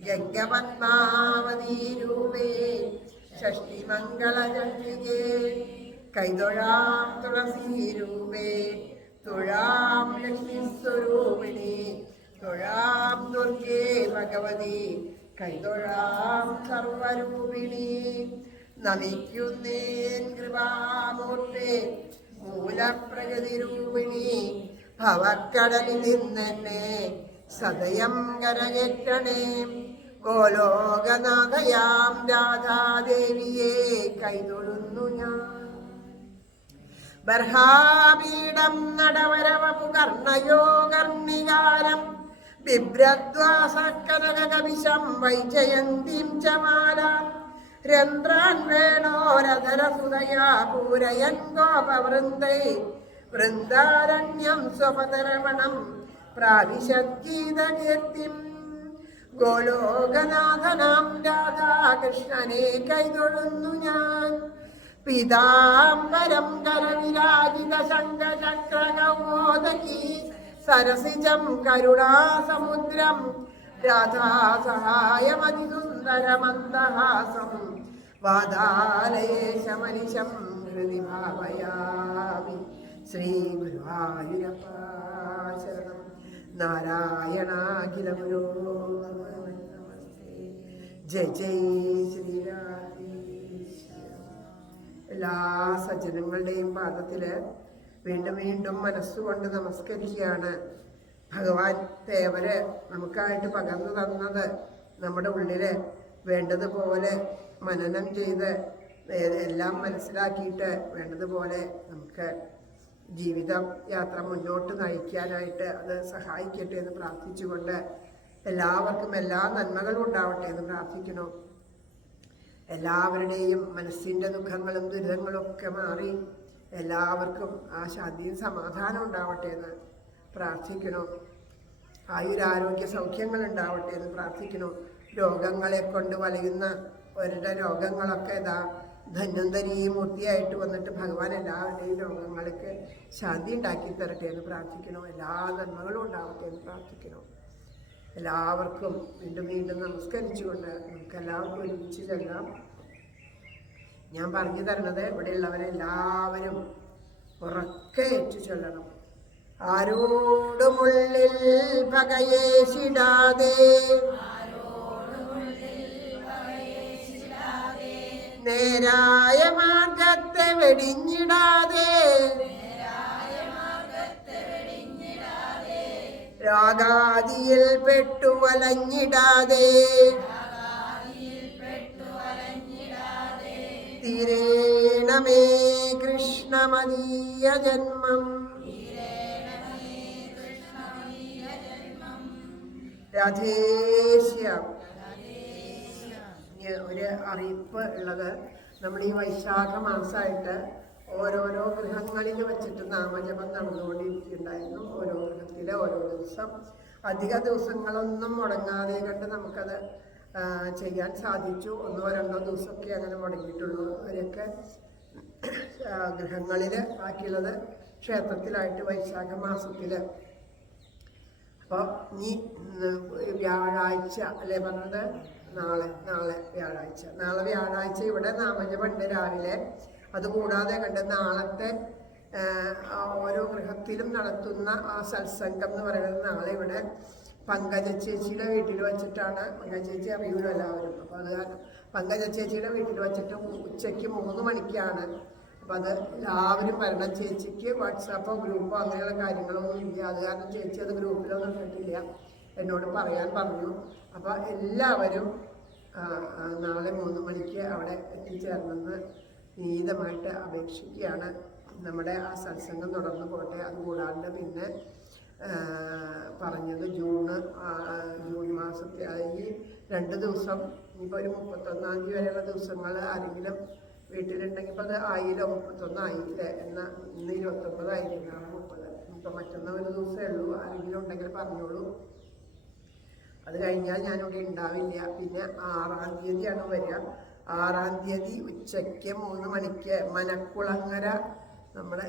ഗംഗപത്മാവതീ രൂപേ ഷഷ്ടിമംഗളചണ്ഡികേ കൈതൊഴാം തുളസീ രൂപേ തൊഴാം ലക്ഷ്മീസ്വരൂപിണി തൊഴാം ദുർഗേ ഭഗവതി കൈതൊഴാം സർവരൂപിണി നമിക്കുന്നേൻ കൃപാമൂർത്തേ മൂലപ്രകൃതി രൂപിണി ഭവക്കടലിൽ നിന്നെന്നെ സദയം കരകയറ്റണേ ഗോലോകനാഥയാം രാധാദേവിയെ കൈതൊഴുന്നു ഞാൻ. ബർഹാപീഠം നടവരവപു കർണയോഗർണികാരം ബിഭ്രദ്വാസക്കനകവിശം വൈജയന്തിം ച മാലാം രന്ധ്രാൻ വേണോരധരസുതയാ പൂരയൻ ഗോപവൃന്ദൈ വൃന്ദാരണ്യം സ്വപതരമണം പ്രാവിശദ്ഗീതകീർത്തിം ഗോലോകനാഥനാം രാധാകൃഷ്ണനെ കൈതൊഴുന്നു ഞാൻ. പീതാംബരം കരവിരാജിത ശംഖചക്രകൗമോദകീ സരസിജം കരുണാസമുദ്രം രാധാസഹായമതിസുന്ദരമന്ദഹാസം വാദാലയേശമനിശം ഹൃദി ഭാവയാമി. ശ്രീ ഗുരുവായൂരപ്പ ശരണം. നാരായണാഖിലഗുരോ നമസ്തേ. ജയ ജയ ശ്രീരാധേശ്വരം. എല്ലാ സജ്ജനങ്ങളുടെയും പാദത്തിൽ വീണ്ടും വീണ്ടും മനസ്സുകൊണ്ട് നമസ്കരിക്കുകയാണ്. ഭഗവാൻ തേവര് നമുക്കായിട്ട് പകർന്നു തന്നത് നമ്മുടെ ഉള്ളിൽ വേണ്ടതുപോലെ മനനം ചെയ്ത് എല്ലാം മനസ്സിലാക്കിയിട്ട് വേണ്ടതുപോലെ നമുക്ക് ജീവിതം യാത്ര മുന്നോട്ട് നയിക്കാനായിട്ട് അത് സഹായിക്കട്ടെ എന്ന് പ്രാർത്ഥിച്ചുകൊണ്ട് എല്ലാവർക്കും എല്ലാ നന്മകളും ഉണ്ടാവട്ടെ എന്ന് പ്രാർത്ഥിക്കണം. എല്ലാവരുടെയും മനസ്സിൻ്റെ ദുഃഖങ്ങളും ദുരിതങ്ങളും ഒക്കെ മാറി എല്ലാവർക്കും ആ ശാന്തിയും സമാധാനം ഉണ്ടാവട്ടെ എന്ന് പ്രാർത്ഥിക്കണം. ആയുരാരോഗ്യ സൗഖ്യങ്ങൾ ഉണ്ടാവട്ടെ എന്ന് പ്രാർത്ഥിക്കണം. രോഗങ്ങളെ കൊണ്ട് വലയുന്ന അവരുടെ രോഗങ്ങളൊക്കെ ധന്വന്തരി മൂർത്തിയായിട്ട് വന്നിട്ട് ഭഗവാൻ എല്ലാവരുടെയും രോഗങ്ങൾക്ക് ശാന്തി ഉണ്ടാക്കി തരട്ടെ എന്ന് പ്രാർത്ഥിക്കണം. എല്ലാ നന്മകളും ഉണ്ടാവട്ടെ എന്ന് പ്രാർത്ഥിക്കണം. എല്ലാവർക്കും വീണ്ടും വീണ്ടും നമസ്കരിച്ചുകൊണ്ട് നമുക്ക് എല്ലാവർക്കും ഒരുമിച്ച് ചെല്ലാം. ഞാൻ പറഞ്ഞു തരണത് ഇവിടെയുള്ളവരെല്ലാവരും ഉറക്കെ ഏറ്റു ചൊല്ലണം. ആരോടുമുള്ളിൽ പകയേശിടാതെ, നേരായ മാർഗത്തെ വെടിഞ്ഞിടാതെ, രാഗാദിയിൽ പെട്ടു വലഞ്ഞിടാതെ, തീരേണമേ കൃഷ്ണമദീയ ജന്മം. രാധേശ്യാം. ഒരു അറിയിപ്പ് ഉള്ളത്, നമ്മൾ ഈ വൈശാഖ മാസമായിട്ട് ഓരോരോ ഗൃഹങ്ങളിൽ വെച്ചിട്ട് നാമജപം നടന്നുകൊണ്ടിരിക്കുന്നുണ്ടായിരുന്നു. ഓരോ ഗൃഹത്തിൽ ഓരോ ദിവസം, അധിക ദിവസങ്ങളൊന്നും മുടങ്ങാതെ കണ്ട് നമുക്കത് ചെയ്യാൻ സാധിച്ചു. 1-2 ദിവസമൊക്കെ അങ്ങനെ മുടങ്ങിയിട്ടുള്ളൂ. അവരൊക്കെ ഗൃഹങ്ങളിൽ ബാക്കിയുള്ളത് ക്ഷേത്രത്തിലായിട്ട് വൈശാഖ മാസത്തിൽ. അപ്പോൾ ഈ വ്യാഴാഴ്ച അല്ലേ പറഞ്ഞത്, നാളെ വ്യാഴാഴ്ച ഇവിടെ നാമജപമുണ്ട് രാവിലെ. അതുകൂടാതെ കണ്ട് നാളത്തെ ഓരോ ഗൃഹത്തിലും നടത്തുന്ന ആ സത്സംഗം എന്ന് പറയുന്നത് നാളെ ഇവിടെ പങ്കജ ചേച്ചിയുടെ വീട്ടിൽ വെച്ചിട്ടാണ്. പങ്കജ ചേച്ചി അറിയൂല എല്ലാവരും. അപ്പോൾ അത് കാരണം പങ്കജ ചേച്ചിയുടെ വീട്ടിൽ വെച്ചിട്ട് ഉച്ചയ്ക്ക് 3 മണിക്കാണ്. അപ്പം അത് എല്ലാവരും വരണം. ചേച്ചിക്ക് വാട്സാപ്പോ ഗ്രൂപ്പോ അങ്ങനെയുള്ള കാര്യങ്ങളൊന്നും ഇല്ല. അത് കാരണം ചേച്ചി അത് ഗ്രൂപ്പിലൊന്നും ഇട്ടിട്ടില്ല, എന്നോട് പറയാൻ പറഞ്ഞു. അപ്പോൾ എല്ലാവരും നാളെ 3 മണിക്ക് അവിടെ എത്തിച്ചേരണമെന്ന് നീതമായിട്ട് അപേക്ഷിക്കുകയാണ്. നമ്മുടെ ആ സത്സംഗം തുടർന്ന് പോട്ടെ. അതുകൂടാണ്ട് പിന്നെ പറഞ്ഞത് ജൂൺ മാസത്തെ ഈ 2 ദിവസം, ഇനിയിപ്പോൾ ഒരു 31-ാം തീയതി വരെയുള്ള ദിവസങ്ങൾ ആരെങ്കിലും വീട്ടിലുണ്ടെങ്കിൽ ഇപ്പോൾ അത് 31 ആയില്ലേ, എന്നാൽ ഇന്ന് 29 ആയിരിക്കും, നാളെ 30. ഇപ്പം മറ്റൊന്ന് ഒരു ദിവസമേ ഉള്ളൂ. ആരെങ്കിലും ഉണ്ടെങ്കിൽ പറഞ്ഞോളൂ. അത് കഴിഞ്ഞാൽ ഞാനിവിടെ ഉണ്ടാവില്ല. പിന്നെ 6-ാം തീയതിയാണ് വരിക. 6-ാം തീയതി ഉച്ചയ്ക്ക് 3 മണിക്ക് മനക്കുളങ്ങര, നമ്മുടെ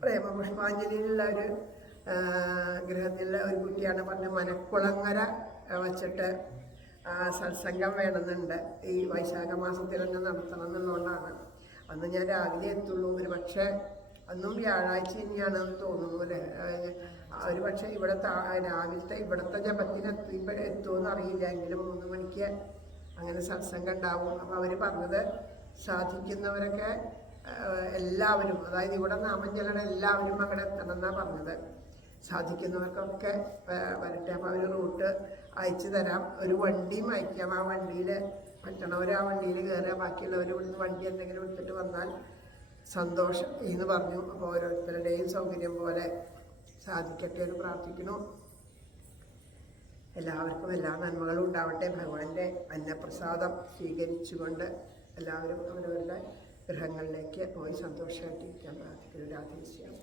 പ്രേമപുഷ്പാഞ്ജലിയിലുള്ള ഒരു ഗൃഹത്തിലുള്ള ഒരു കുട്ടിയാണ് പറഞ്ഞത്, മനക്കുളങ്ങര വച്ചിട്ട് സത്സംഗം വേണമെന്നുണ്ട്. ഈ വൈശാഖ മാസത്തിൽ തന്നെ നടത്തണം എന്നുള്ളതുകൊണ്ടാണ്. അന്ന് ഞാൻ രാവിലെ എത്തുള്ളൂ. ഒരു പക്ഷേ അന്നും വ്യാഴാഴ്ച തന്നെയാണെന്ന് തോന്നുന്നു അല്ലേ. ഒരു പക്ഷേ രാവിലത്തെ ഇവിടുത്തെ ജപത്തിന് എത്തുമെന്ന് അറിയില്ല. എങ്കിലും 3 മണിക്ക് അങ്ങനെ സത്സംഗം ഉണ്ടാവും. അപ്പോൾ അവർ പറഞ്ഞത് സാധിക്കുന്നവരൊക്കെ എല്ലാവരും, അതായത് ഇവിടെ നാമജലയുടെ എല്ലാവരും അവിടെ എത്തണം എന്നാണ് പറഞ്ഞത്. സാധിക്കുന്നവർക്കൊക്കെ വരട്ടെ. അപ്പോൾ അവർ റൂട്ട് അയച്ചു തരാം. ഒരു വണ്ടിയും അയക്കാം. ആ വണ്ടിയിൽ പറ്റണവർ ആ വണ്ടിയിൽ കയറുക. ബാക്കിയുള്ളവർ ഇവിടുന്ന് വണ്ടി എന്തെങ്കിലും എടുത്തിട്ട് വന്നാൽ സന്തോഷം എന്ന് പറഞ്ഞു. അപ്പോൾ ഓരോരുത്തരുടെയും സൗകര്യം പോലെ സാധിക്കട്ടെ എന്ന് പ്രാർത്ഥിക്കുന്നു. എല്ലാവർക്കും എല്ലാ നന്മകളും ഉണ്ടാവട്ടെ. ഭഗവാന്റെ അന്നപ്രസാദം സ്വീകരിച്ചുകൊണ്ട് എല്ലാവരും അവരവരുടെ ഗൃഹങ്ങളിലേക്ക് പോയി സന്തോഷമായിട്ടിരിക്കാൻ പ്രാർത്ഥിക്കുന്നു. രാധേശ്യാം.